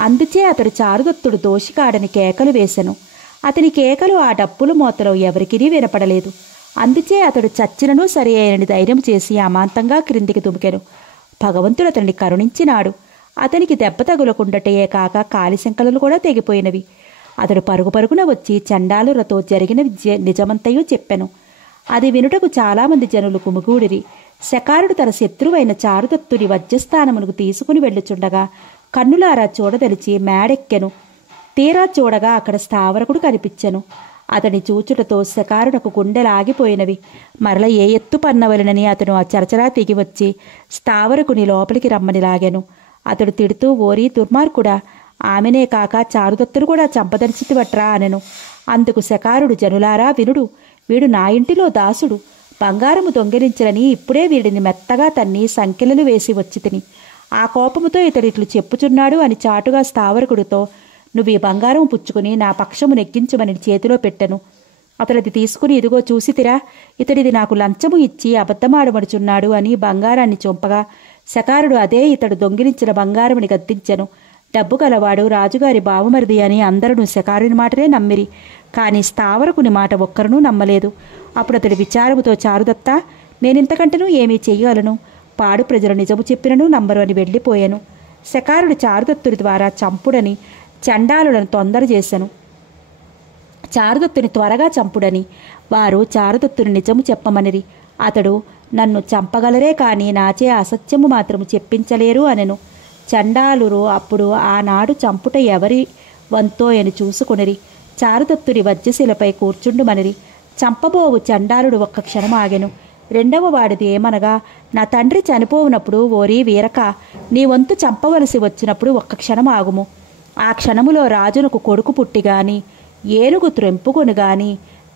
అందుచే అతడు చారుదత్తుడు దోషికాడని కేకలు వేసెను. అతని కేకలు ఆ డప్పుల మోతలో ఎవరికినీ వినపడలేదు. అందుచే అతడు చచ్చినను సరి అయినని ధైర్యం చేసి అమాంతంగా క్రిందికి దుమికెను. భగవంతుడు అతన్ని కరుణించినాడు. అతనికి దెబ్బ తగులకుండటే కాక కాలి సంకలలు కూడా తెగిపోయినవి. అతడు పరుగు పరుగున వచ్చి చండాలురతో జరిగిన నిజమంతయూ చెప్పెను. అది వినుటకు చాలామంది జనులు గుమిగూడిరి. శకారుడు తన శత్రువైన చారుదత్తుని వజ్రస్థానమునకు తీసుకుని వెళ్ళుచుండగా కన్నులారా చూడదలిచి మేడెక్కెను. తీరా చూడగా అక్కడ స్థావరకుడు కనిపించెను. అతని చూచుటతో శకారునకు గుండెలాగిపోయినవి. మరల ఏ ఎత్తు పన్నవలనని అతను ఆ చరచరా తిగి వచ్చి స్థావరకుని లోపలికి రమ్మని లాగాను. అతడు తిడుతూ, ఓరి దుర్మార్గుడా, ఆమెనే కాక చారుదత్తును కూడా చంపదలిచితివట్రా అనెను. అందుకు శకారుడు, జనులారా వినుడు, వీడు నా ఇంటిలో దాసుడు. బంగారము దొంగిలించలని ఇప్పుడే వీడిని మెత్తగా తన్ని సంకెలలు వేసి వచ్చితిని. ఆ కోపముతో ఇతడిట్లు చెప్పుచున్నాడు అని చాటుగా స్థావరకుడితో, నువ్వు ఈ బంగారం పుచ్చుకుని నా పక్షము నెగ్గించమని చేతిలో పెట్టెను. అతడిది తీసుకుని, ఇదిగో చూసితిరా, ఇతడిది నాకు లంచము ఇచ్చి అబద్ధమాడమడుచున్నాడు అని బంగారాన్ని చొంపగా శకారుడు అదే ఇతడు దొంగిలించిన బంగారముని గద్దించెను. డబ్బు గలవాడు రాజుగారి బావమరిది అని అందరూ శకారుని మాటనే నమ్మిరి. కాని స్థావరకుని మాట ఒక్కరునూ నమ్మలేదు. అప్పుడు అతడి విచారముతో, చారుదత్త, నేనింతకంటేనూ ఏమీ చెయ్యగలను? పాడు ప్రజలు నిజము చెప్పినను నమ్మరు అని వెళ్ళిపోయాను. శకారుడు చారుదత్తుని ద్వారా చంపుడని చండాలులను తొందర చేశాను. చారుదత్తుని త్వరగా చంపుడని వారు చారుదత్తుని నిజము చెప్పమనిరి. అతడు, నన్ను చంపగలరే కాని నాచే అసత్యము మాత్రము చెప్పించలేరు అనెను. చండాలురు అప్పుడు ఆనాడు చంపుట ఎవరి వంతో అని చూసుకొనిరి. చారుదత్తుని వజ్రశిలపై కూర్చుండుమనిరి. చంపబోవు చండాలుడు ఒక్క క్షణం ఆగెను. రెండవ వాడిది ఏమనగా, నా తండ్రి చనిపోవునప్పుడు, ఓరి వీరక, నీ వంతు చంపవలసి వచ్చినప్పుడు ఒక్క క్షణం ఆగుము. ఆ క్షణములో రాజునకు కొడుకు పుట్టి గాని, ఏనుగు త్రెంపుకొని గాని,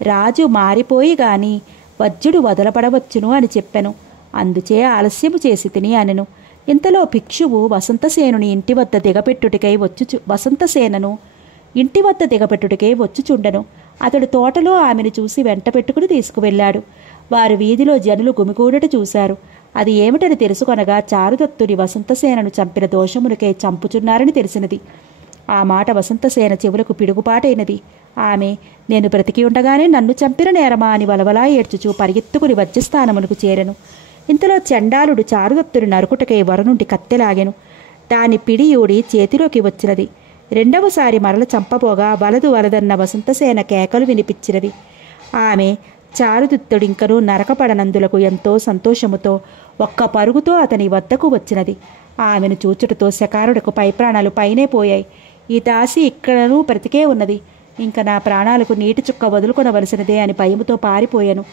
రాజు మారిపోయి గాని వజ్రుడు వదలపడవచ్చును అని చెప్పెను. అందుచే ఆలస్యము చేసి తిని అనెను. ఇంతలో భిక్షువు వసంతసేనుని ఇంటి వద్ద దిగపెట్టుడికై వచ్చుచుండెను. అతడు తోటలో ఆమెను చూసి వెంట పెట్టుకుని తీసుకువెళ్లాడు. వారు వీధిలో జనులు గుమిగూడట చూశారు. అది ఏమిటని తెలుసుకొనగా చారుదత్తుని వసంతసేనను చంపిన దోషమునికై చంపుచున్నారని తెలిసినది. ఆ మాట వసంతసేన చెవులకు పిడుగుపాటైనది. ఆమె, నేను బ్రతికి ఉండగానే నన్ను చంపిన నేరమా అని వలవలా ఏడ్చుచూ పరిగెత్తుకుని వజ్రస్థానమునకు చేరెను. ఇంతలో చండాలుడు చారుదత్తుని నరుకుటకై వరనుండి కత్తెలాగెను. దాని పిడియూడి చేతిలోకి వచ్చినది. రెండవసారి మరల చంపబోగా వలదన్న వసంతసేన కేకలు వినిపించినవి. ఆమె చారుదత్తుడింకనూ నరకపడనందులకు ఎంతో సంతోషముతో ఒక్క పరుగుతో అతని వద్దకు వచ్చినది. ఆమెను చూచుటతో శకారుడకు పై ప్రాణాలు పైనే పోయాయి. ఈ దాసి ఇక్కడనూ బ్రతికే ఉన్నది. ఇంక నా ప్రాణాలకు నీటి చుక్క వదులుకొనవలసినదే అని భయముతో పారిపోయాను.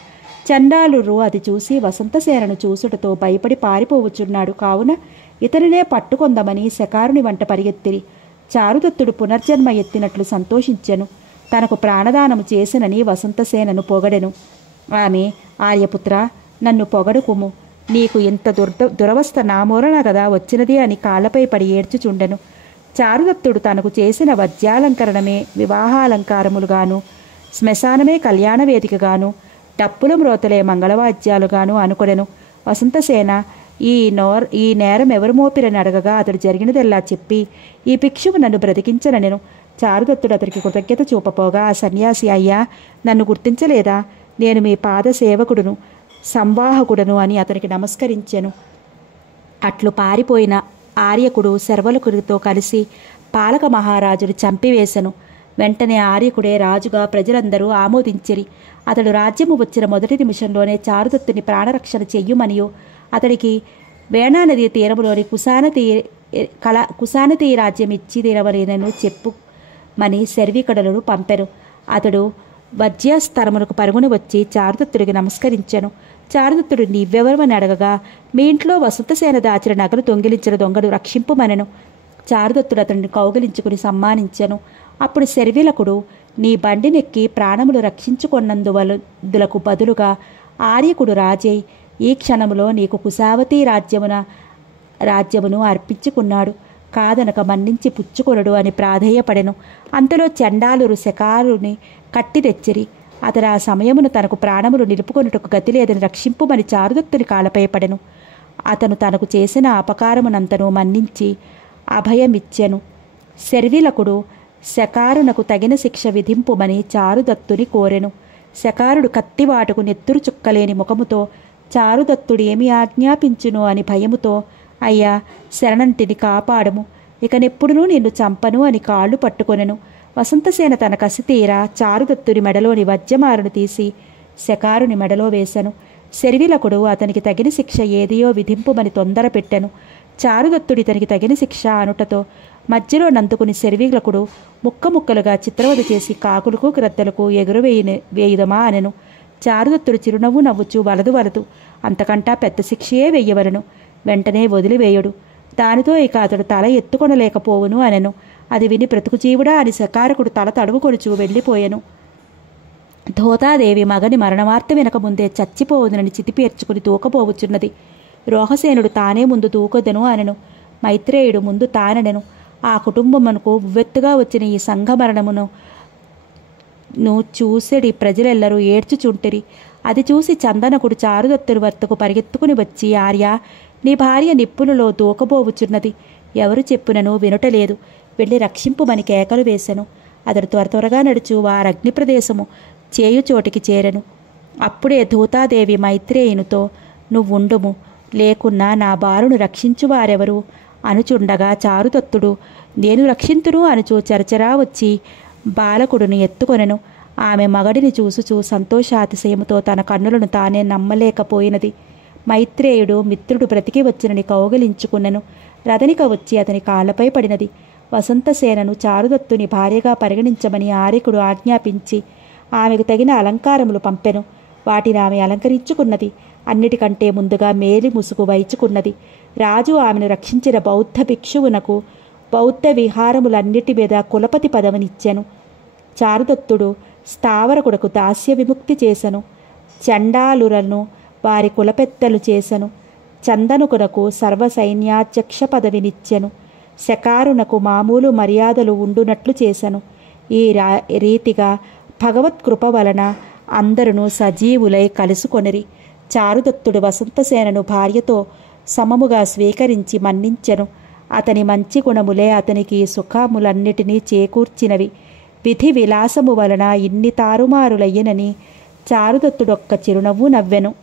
చండాలురు అది చూసి వసంతసేనను చూసుటతో భయపడి పారిపోవచ్చున్నాడు. కావున ఇతనినే పట్టుకొందమని శకారుని వంట పరిగెత్తిరి. చారుదత్తుడు పునర్జన్మ ఎత్తినట్లు సంతోషించెను. తనకు ప్రాణదానము చేసినని వసంతసేనను పొగడెను. ఆమె, ఆర్యపుత్ర, నన్ను పొగడుకుము. నీకు ఇంత దురవస్థ నా మూలన గదా వచ్చినది అని కాళ్లపై పడి ఏడ్చుచుండెను. చారుదత్తుడు తనకు చేసిన వజ్యాలంకరణమే వివాహాలంకారములుగాను, శ్మశానమే కళ్యాణవేదికగాను, డప్పుల మ్రోతలే మంగళవాద్యాలుగాను అనుకొనెను. వసంతసేన ఈ నేరం ఎవరు మోపిరని అడగగా అతడు జరిగినదెల్లా చెప్పి, ఈ భిక్షువు నన్ను బ్రతికించనెను. చారుదత్తుడు అతడికి కృతజ్ఞత చూపపోగా ఆ సన్యాసి, అయ్యా, నన్ను గుర్తించలేదా? నేను మీ పాద సేవకుడును, సంవాహకుడను అని అతనికి నమస్కరించెను. అట్లు పారిపోయిన ఆర్యకుడు శర్వలకుడితో కలిసి పాలక మహారాజును చంపివేశను. వెంటనే ఆర్యకుడే రాజుగా ప్రజలందరూ ఆమోదించిరి. అతడు రాజ్యము వచ్చిన మొదటి నిమిషంలోనే చారుదత్తుని ప్రాణరక్షణ చెయ్యుమనియో అతడికి వేణానదీ తీరములోని కుశానతీ రాజ్యం ఇచ్చి తీరవలేనను చెప్పుమని శర్వీకడలను పంపెను. అతడు వజ్రస్థలమునకు పరుగున వచ్చి చారుదత్తుడికి నమస్కరించెను. చారుదత్తుడు నీవెవరమని అడగగా, మీ ఇంట్లో వసంతసేన దాచిన నగలు దొంగిలించిన దొంగను రక్షింపుమనెను. చారుదత్తుడు అతడిని కౌగిలించుకుని సమ్మానించెను. అప్పుడు శర్విలకుడు, నీ బండినెక్కి ప్రాణములు రక్షించుకొన్నందులకు బదులుగా ఆర్యకుడు రాజై ఈ క్షణములో నీకు కుశావతీ రాజ్యమును అర్పించుకున్నాడు. కాదనక మన్నించి పుచ్చుకొనడు అని ప్రాధేయపడెను. అంతలో చండాలురు శకారుని కట్టి తెచ్చిరి. అతడు ఆ సమయమును తనకు ప్రాణములు నిలుపుకొనుటకు గతి లేదని రక్షింపుమని చారుదత్తుని కాళ్ళపై పడెను. అతను తనకు చేసిన అపకారమునంతను మన్నించి అభయమిచ్చెను. శర్విలకుడు శకారునకు తగిన శిక్ష విధింపుమని చారుదత్తుని కోరెను. శకారుడు కత్తివాటుకు నెత్తురు చుక్కలేని ముఖముతో చారుదత్తుడు ఏమి ఆజ్ఞాపించును అని భయముతో, అయ్యా, శరణంటిని కాపాడము, ఇకనెప్పుడునూ నిన్ను చంపను అని కాళ్ళు పట్టుకొనెను. వసంతసేన తన కసి తీరా చారుదత్తుని మెడలోని వజ్రమారును తీసి శకారుని మెడలో వేశను. శర్విలకుడు అతనికి తగిన శిక్ష ఏదియో విధింపుమని తొందర పెట్టెను. చారుదత్తుడి తనకి తగిన శిక్ష అనుటతో మధ్యలో నందుకుని శర్విలకుడు ముక్కముక్కలుగా చిత్రవద చేసి కాకులకు గ్రద్దలకు వేయుదమా అనెను. చారుదత్తుడు చిరునవ్వు నవ్వుచూ వలదు, అంతకంటా పెద్ద శిక్షయే వెయ్యవలను, వెంటనే వదిలివేయుడు, దానితో ఇక అతడు తల ఎత్తుకొనలేకపోవును అనెను. అది విని బ్రతుకు జీవుడా అని శకారకుడు తల తడువుకొనుచూ వెళ్ళిపోయెను. ధోతాదేవి మగని మరణవార్త వినకముందే చచ్చిపోవునని చితిపేర్చుకుని తూకపోవచ్చున్నది. రోహసేనుడు తానే ముందు తూకొదెను అనెను. మైత్రేయుడు ముందు తానెనెను. ఆ కుటుంబమునకు ఉవ్వెత్తుగా వచ్చిన ఈ సంఘమరణమును చూసెడి ప్రజలెల్లరూ ఏడ్చుచుంటిరి. అది చూసి చందనకుడు చారుదత్తుని వద్దకు పరిగెత్తుకుని వచ్చి, ఆర్య, నీ భార్య నిప్పులలో దూకబోవుచున్నది, ఎవరు చెప్పునను వినుటలేదు, వెళ్ళి రక్షింపుమని కేకలు వేశెను. అతడు త్వరగా నడుచు వారగ్ని ప్రదేశము చేయుచోటికి చేరెను. అప్పుడే ధూతాదేవి మైత్రేయునితో, నువ్వుండుము, లేకున్నా నా బారును రక్షించువారెవరు అనుచుండగా చారుదత్తుడు, నేను రక్షింతును అనుచూ చరచరా వచ్చి బాలకుడును ఎత్తుకొనెను. ఆమె మగడిని చూసుచూ సంతోషాతిశయముతో తన కన్నులను తానే నమ్మలేకపోయినది. మైత్రేయుడు మిత్రుడు బ్రతికి వచ్చినని కౌగిలించుకున్నెను. రథనిక వచ్చి అతని కాళ్లపై పడినది. వసంతసేనను చారుదత్తుని భార్యగా పరిగణించమని ఆర్యకుడు ఆజ్ఞాపించి ఆమెకు తగిన అలంకారములు పంపెను. వాటిని ఆమె అలంకరించుకున్నది. అన్నిటికంటే ముందుగా మేలి ముసుగు వైచుకున్నది. రాజు ఆమెను రక్షించిన బౌద్ధ భిక్షువునకు బౌద్ధ విహారములన్నిటి మీద కులపతి పదవినిచ్చెను. చారుదత్తుడు స్థావరకుడకు దాస్య విముక్తి చేసెను. చండాలులను వారి కులపెత్తలు చేసెను. చందనుకునకు సర్వసైన్యాధ్యక్ష పదవినిచ్చెను. శకారునకు మామూలు మర్యాదలు ఉండునట్లు చేశను. ఈ రీతిగా భగవత్కృప వలన అందరును సజీవులై కలుసుకొనిరి. చారుదత్తుడు వసంతసేనను భార్యతో సమముగా స్వీకరించి మన్నించెను. అతని మంచి గుణములే అతనికి సుఖములన్నిటినీ చేకూర్చినవి. విధి విలాసము వలన ఇన్ని తారుమారులయ్యనని చారుదత్తుడొక్క చిరునవ్వు నవ్వెను.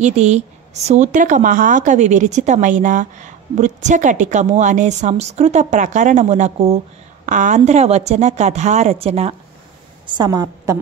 ఇది శూద్రక మహాకవి విరచితమైన మృచ్ఛకటికము అనే సంస్కృత ప్రకరణమునకు ఆంధ్రవచన కథారచన సమాప్తం.